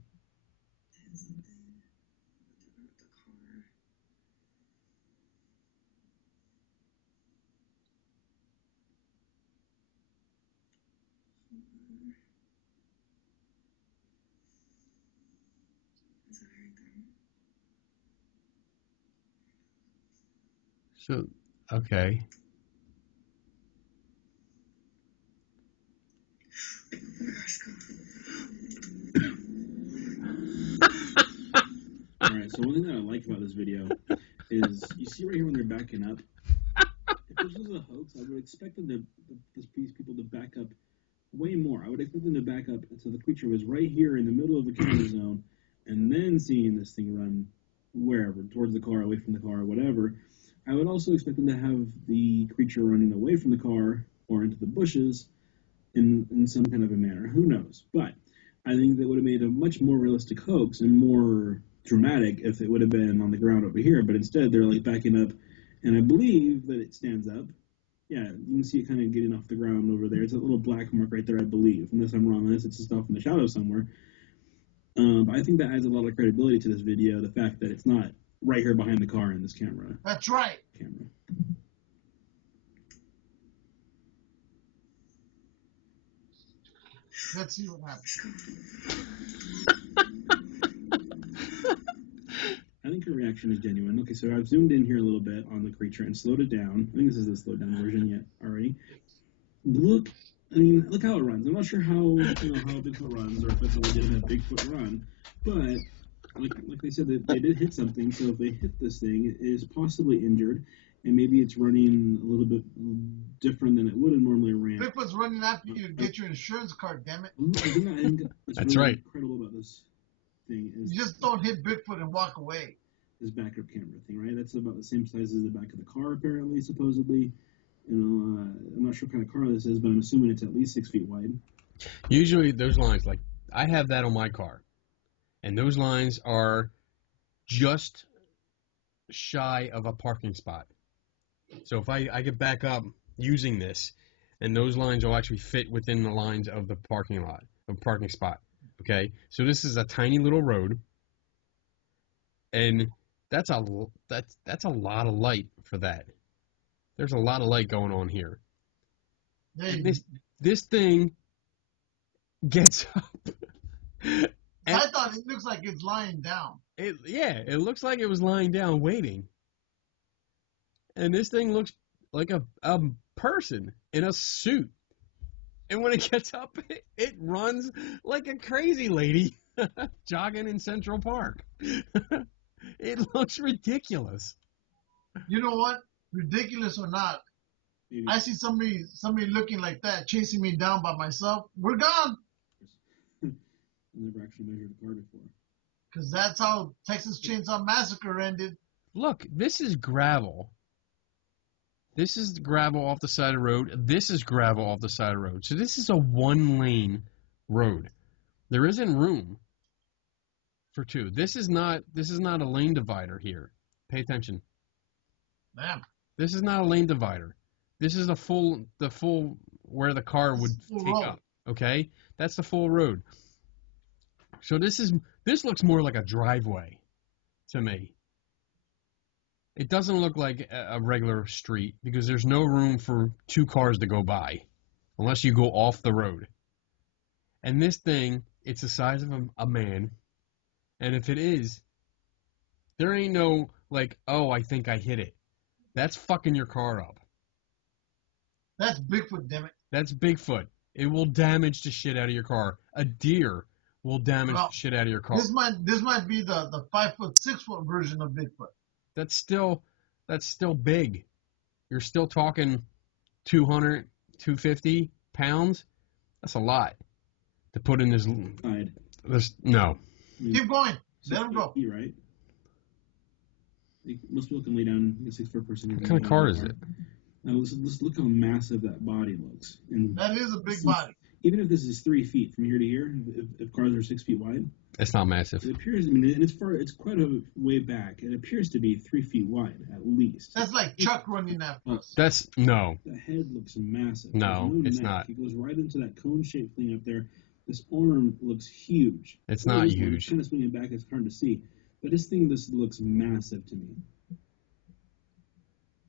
So, okay. Alright, so one thing that I like about this video is you see right here when they're backing up. If this was a hoax, I would expect them these people to back up way more. I would expect them to back up so the creature was right here in the middle of a camera zone, and then seeing this thing run wherever, towards the car, away from the car, whatever. I would also expect them to have the creature running away from the car or into the bushes in some kind of a manner. Who knows? But I think that would have made a much more realistic hoax and more dramatic if it would have been on the ground over here. But instead, they're like backing up, and I believe that it stands up. Yeah, you can see it kind of getting off the ground over there. It's a little black mark right there, I believe. Unless I'm wrong, unless it's just off in the shadow somewhere. But I think that adds a lot of credibility to this video, the fact that it's not right here behind the car in this camera. That's right. Let's see what happens. I think her reaction is genuine. Okay, so I've zoomed in here a little bit on the creature and slowed it down. I think this is the slowed down version yet already. Look how it runs. I'm not sure how Bigfoot runs or if it's a legitimate Bigfoot run, but like they said, they did hit something. So if they hit this thing, it is possibly injured, and maybe it's running a little bit different than it would have normally ran. Bigfoot's running after you to get your insurance card, damn it. That's really right. Incredible about this thing is you just don't hit Bigfoot and walk away. This backup camera thing, right? That's about the same size as the back of the car, apparently, supposedly. I'm not sure what kind of car this is, but I'm assuming it's at least 6 feet wide. Usually those lines, like I have that on my car, and those lines are just shy of a parking spot. So if I get back up using this, and those lines will actually fit within the lines of the parking spot. Okay, so this is a tiny little road, and that's a lot of light for that. There's a lot of light going on here. Hey, This thing gets up. I thought it looks like it's lying down. It looks like it was lying down waiting. And this thing looks like a person in a suit. And when it gets up, it runs like a crazy lady jogging in Central Park. It looks ridiculous. You know what? Ridiculous or not, I see somebody looking like that chasing me down by myself. We're gone. Never actually measured a car before. Because that's how Texas Chainsaw Massacre ended. Look, this is gravel. This is gravel off the side of the road. This is gravel off the side of the road. So this is a one-lane road. There isn't room for two. This is not a lane divider here. Pay attention. Damn. This is not a lane divider. This is the full where the car would take up. Okay? That's the full road. So this looks more like a driveway to me. It doesn't look like a regular street because there's no room for two cars to go by unless you go off the road. And this thing it's the size of a man, and if it is, there ain't no like, oh, I think I hit it. That's fucking your car up. That's Bigfoot, damn it. That's Bigfoot. It will damage the shit out of your car. A deer will damage Well, the shit out of your car. This might be the 5 foot, 6 foot version of Bigfoot. That's still big. You're still talking 200, 250 pounds. That's a lot to put in this. No. Keep going. Let him go. Feet, right? Most people can lay down a 6 foot person. What kind of car is it? Now let's look how massive that body looks. And That is a big body. Even if this is 3 feet from here to here, if cars are 6 feet wide, It's not massive. it appears. I mean, and it's quite a way back. It appears to be 3 feet wide at least. That's like Chuck running that bus. That's no. The head looks massive. No, There's it's neck. not. It goes right into that cone-shaped thing up there. This arm looks huge. It's not It's huge. kind of swinging back. It's hard to see, but this thing looks massive to me.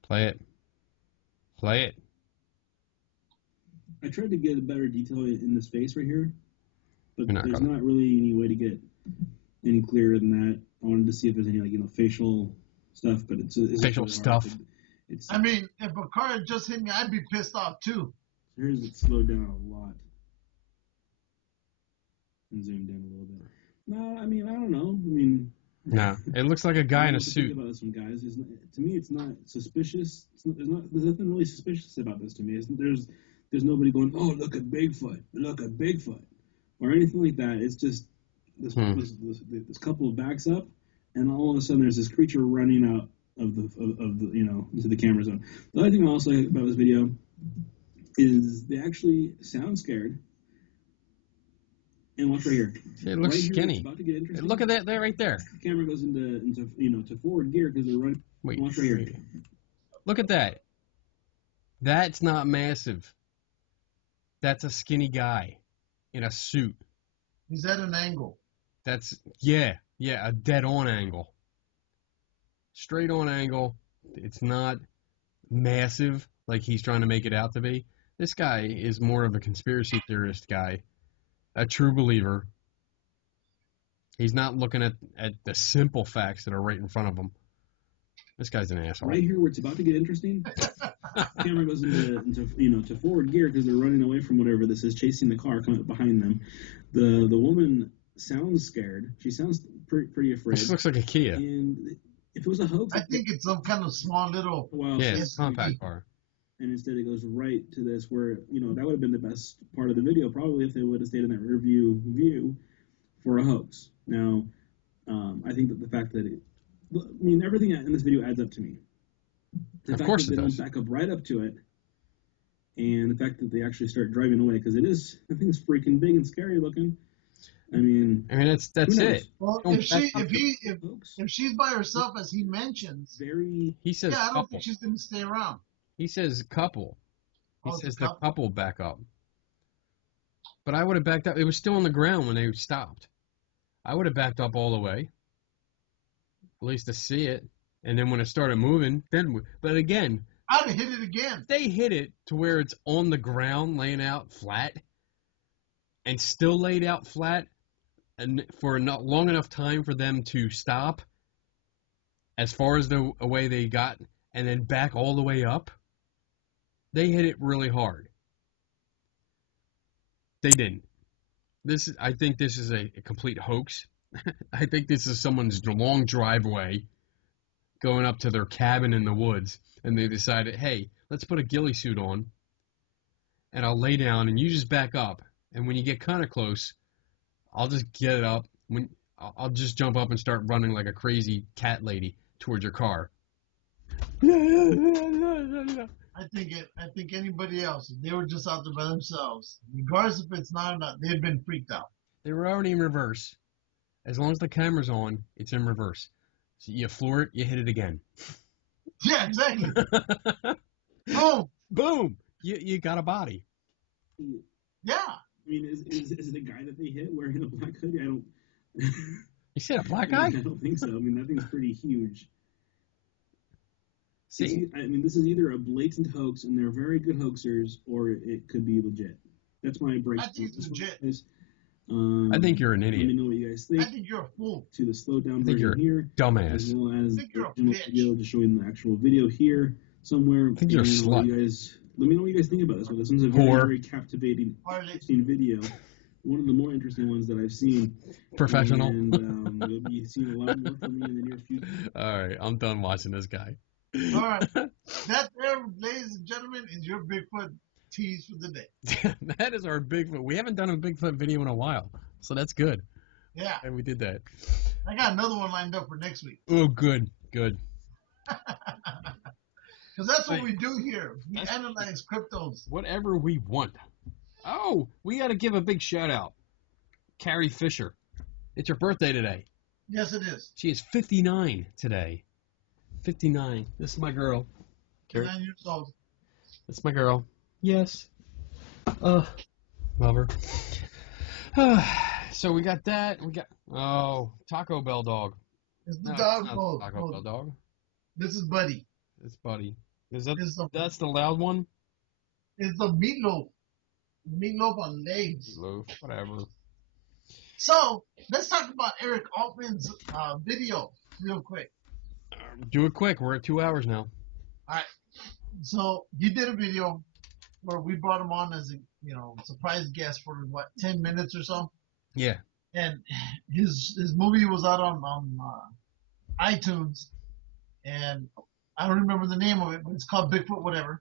Play it. Play it. I tried to get a better detail in this face right here, but You're not there's gonna. not really any way to get any clearer than that. I wanted to see if there's any facial stuff, but it's Facial really stuff. hard. It's I mean, if a car had just hit me, I'd be pissed off too. here's it slowed down a lot and zoomed in a little bit. No, I mean I don't know. I mean. No, it looks like a guy in a What to think suit. about some guys is to me it's not suspicious. There's nothing really suspicious about this to me. There's nobody going, oh, look at Bigfoot, or anything like that. It's just this couple backs up, and all of a sudden there's this creature running out of the into the camera zone. The other thing I also like about this video is they actually sound scared. And watch right here. It looks Right here, skinny. it's about to get interesting. Look at that there, right there. The camera goes into forward gear because they're running. Wait. Watch right here. Look at that. That's not massive. That's a skinny guy in a suit. He's at an angle. That's a dead on angle. Straight on angle. It's not massive like he's trying to make it out to be. This guy is more of a conspiracy theorist guy. A true believer. He's not looking at the simple facts that are right in front of him. This guy's an asshole. Right here where it's about to get interesting, the camera goes into forward gear because they're running away from whatever this is, chasing the car coming up behind them. The woman sounds scared. She sounds pretty afraid. This looks like a Kia. And if it was a hoax, I think it's some kind of small little. well, Yeah, it's a compact car. and instead it goes right to this where, that would have been the best part of the video probably if they would have stayed in that rear view for a hoax. Now, I think that the fact that everything in this video adds up to me. The Of fact course that it they does. don't back up right up to it, and the fact that they actually start driving away, because the thing's freaking big and scary looking. I mean, that's who knows? it. Well, Don't if back up Hoax. if she's by herself as he mentions, Very. He says yeah, I don't couple. think she's gonna stay around. He says couple. He Oh, it's a says the couple. couple back up. But I would have backed up. It was still on the ground when they stopped. I would have backed up all the way, at least to see it. And then when it started moving, but again, I'd have hit it again. they hit it to where it's on the ground, laying out flat, and still laid out flat, and for not long enough time for them to stop, as far as the way they got, and then back all the way up. They hit it really hard. They didn't. I think this is a complete hoax. I think this is someone's long driveway going up to their cabin in the woods, and they decided, hey, let's put a ghillie suit on, and I'll lay down, and you just back up, and when you get kind of close, I'll just get it up. I'll just jump up and start running like a crazy cat lady towards your car. I think anybody else, if they were just out there by themselves, regardless if it's not or not, they'd been freaked out. They were already in reverse. As long as the camera's on, it's in reverse. So you floor it, you hit it again. Yeah, exactly. Boom. Boom! You got a body. Yeah. I mean, is it a guy that they hit wearing a black hoodie? I don't. You said a black guy? I don't think so. I mean, that thing's pretty huge. See? I mean, this is either a blatant hoax, and they're very good hoaxers, or it could be legit. That's my break. I think it's legit. I think you're an Let me idiot. know what you guys I think. think you're a fool. To the slowed down I think you're version here, as dumbass. well as I the think you're a original bitch. video, just showing the actual video here somewhere. I think you're a And slut. let me know what you guys think about this one. This one's a Whore. very captivating, Harley. interesting video. One of the more interesting ones that I've seen. Professional. And you'll be seeing a lot more from me in the near future. All right, I'm done watching this guy. All right. That there, ladies and gentlemen, is your Bigfoot tease for the day. That is our Bigfoot. We haven't done a Bigfoot video in a while, so that's good. Yeah. And we did that. I got another one lined up for next week. Oh, good. Because that's what Wait. we do here. We That's- analyze cryptos. Whatever we want. Oh, we got to give a big shout out. Carrie Fisher. It's her birthday today. Yes, it is. She is 59 today. 59. This is my girl. Carrie. 9 years old. That's my girl. Yes. Love her. So we got that. We got Taco Bell dog. It's the No, dog it's not mode. Taco Bell dog. This is Buddy. It's Buddy. Is It's the loud one? the meatloaf. Meatloaf on legs. Loaf, whatever. So let's talk about Eric Altman's video real quick. Do it quick. We're at 2 hours now. So he did a video where we brought him on as a surprise guest for 10 minutes or so, Yeah. and his movie was out on iTunes, and I don't remember the name of it, but it's called Bigfoot whatever.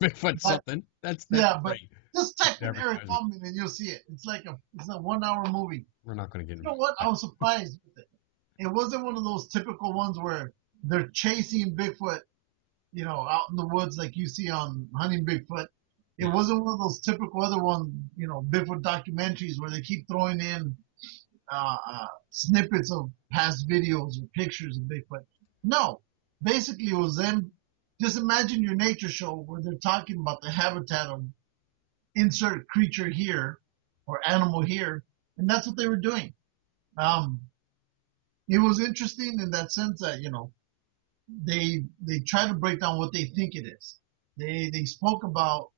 Bigfoot something. That's Yeah, but- great. Just type in Advertising. Eric Altman and you'll see it. It's a 1 hour movie. We're not going to get You into know what? I was surprised with it. It wasn't one of those typical ones where they're chasing Bigfoot, out in the woods like you see on Hunting Bigfoot. It wasn't one of those typical other ones, Bigfoot documentaries where they keep throwing in snippets of past videos or pictures of Bigfoot. No, basically it was them. Just imagine your nature show where they're talking about the habitat of insert creature here or animal here, and that's what they were doing. It was interesting in that sense that they try to break down what they think it is. They spoke about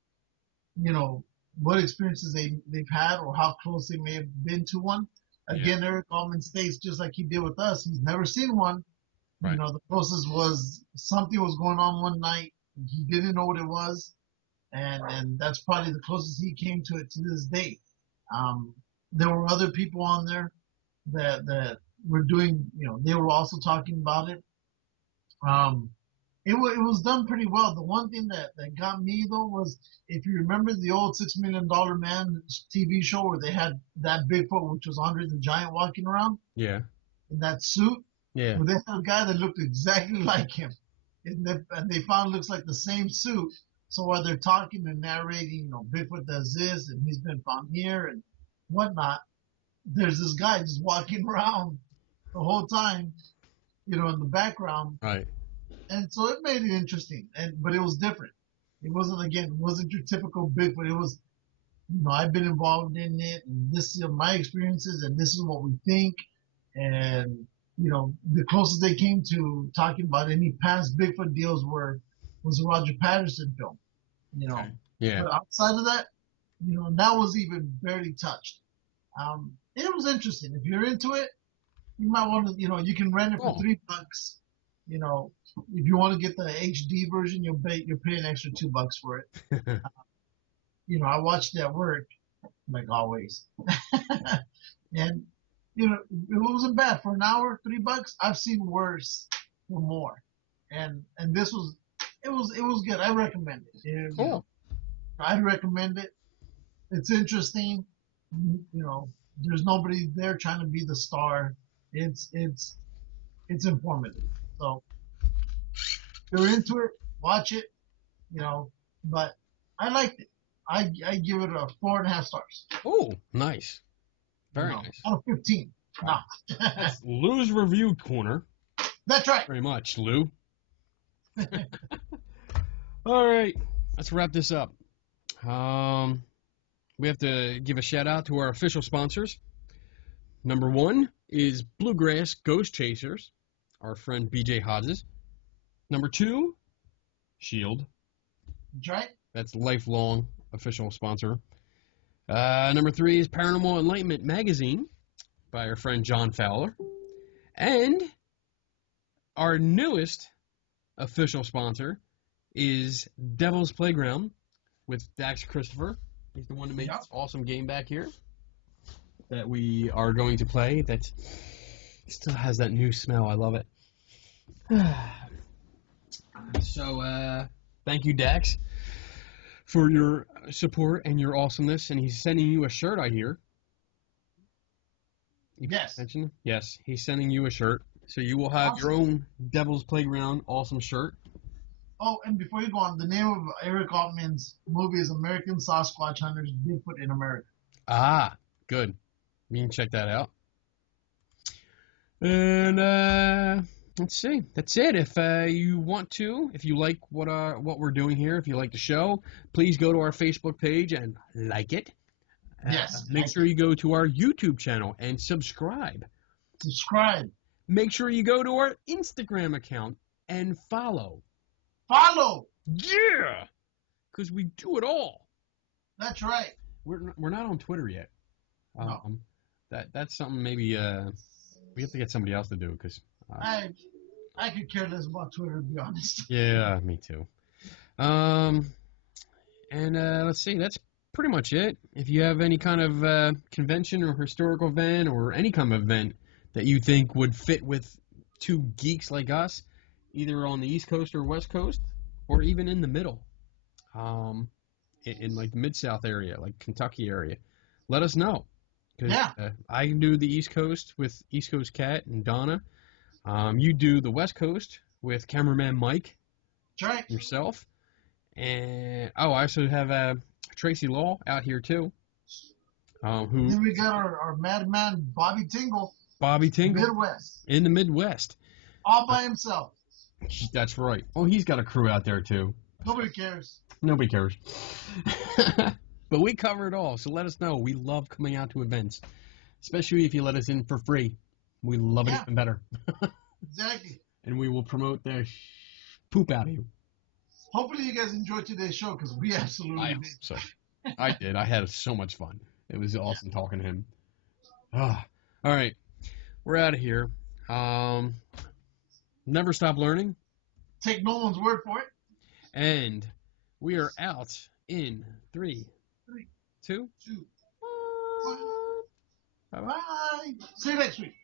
what experiences they've had or how close they may have been to one. Again, Eric Altman states, just like he did with us, he's never seen one. Right. The closest was something was going on one night. He didn't know what it was. And that's probably the closest he came to it to this day. There were other people on there that were doing, they were also talking about it. It was done pretty well. The one thing that got me though was, if you remember the old $6 Million Man TV show where they had that Bigfoot, which was Andre the Giant, walking around Yeah. in that suit. Yeah. Well, they had a guy that looked exactly like him, and they found it looks like the same suit. So while they're talking and narrating, Bigfoot does this and he's been found here and whatnot, there's this guy just walking around the whole time, in the background. Right. And so it made it interesting, but it was different. It wasn't your typical Bigfoot. It was, I've been involved in it, and this is my experiences, and this is what we think. And, the closest they came to talking about any past Bigfoot deals was the Roger Patterson film, Okay. Yeah. But outside of that, that was even barely touched. It was interesting. If you're into it, you might want to, you can rent it for $3. If you want to get the HD version, you're paying an extra $2 for it. I watched it at work, like always. And, it wasn't bad. For an hour, $3, I've seen worse for more. And this was, it was good. I recommend it. Cool. I'd recommend it. It's interesting. There's nobody there trying to be the star. It's informative. So if you're into it, watch it. But I liked it. I give it a 4.5 stars. Oh, nice. Very nice. Out of 15. No. Lou's Review Corner. That's right. Very much, Lou. All right. Let's wrap this up. We have to give a shout out to our official sponsors. Number 1 is Bluegrass Ghost Chasers, our friend BJ Hodges. Number 2, Shield. That's right. That's lifelong official sponsor. Number 3 is Paranormal Enlightenment Magazine by our friend John Fowler. And our newest official sponsor is Devil's Playground with Dax Christopher. He's the one that made this awesome game back here that we are going to play. That still has that new smell. I love it. So, thank you, Dax, for your support and your awesomeness. And he's sending you a shirt, I hear. Yes. Yes, he's sending you a shirt. So you will have your own Devil's Playground awesome shirt. Oh, and before you go on, the name of Eric Altman's movie is American Sasquatch Hunters, Bigfoot in America. Ah, good. You can check that out. And let's see. That's it. If you want to, if you like what we're doing here, if you like the show, please go to our Facebook page and like it. Yes. Make sure you go to our YouTube channel and subscribe. Subscribe. Make sure you go to our Instagram account and follow. Follow. Yeah, because we do it all. That's right. We're not on Twitter yet. No. That's something maybe we have to get somebody else to do because I could care less about Twitter, to be honest. Yeah, me too. And let's see, that's pretty much it. If you have any kind of convention or historical event or any kind of event that you think would fit with two geeks like us, either on the East Coast or West Coast, or even in the middle, in like the Mid-South area, like Kentucky area, let us know. Because I can do the East Coast with East Coast Cat and Donna. You do the West Coast with cameraman Mike. That's right. Yourself. And I also have Tracy Law out here too. Then we got our madman Bobby Tingle. Bobby Tingle. Midwest. In the Midwest. All by himself. That's right. Oh, he's got a crew out there too. Nobody cares. Nobody cares. But we cover it all, so let us know. We love coming out to events, especially if you let us in for free. We love it even better. Exactly. And we will promote the poop out of you. Hopefully you guys enjoyed today's show, because we absolutely did. So, I did. I had so much fun. It was awesome talking to him. All right. We're out of here. Never stop learning. Take no one's word for it. And we are out in 3, 2, 1. Bye. See you next week.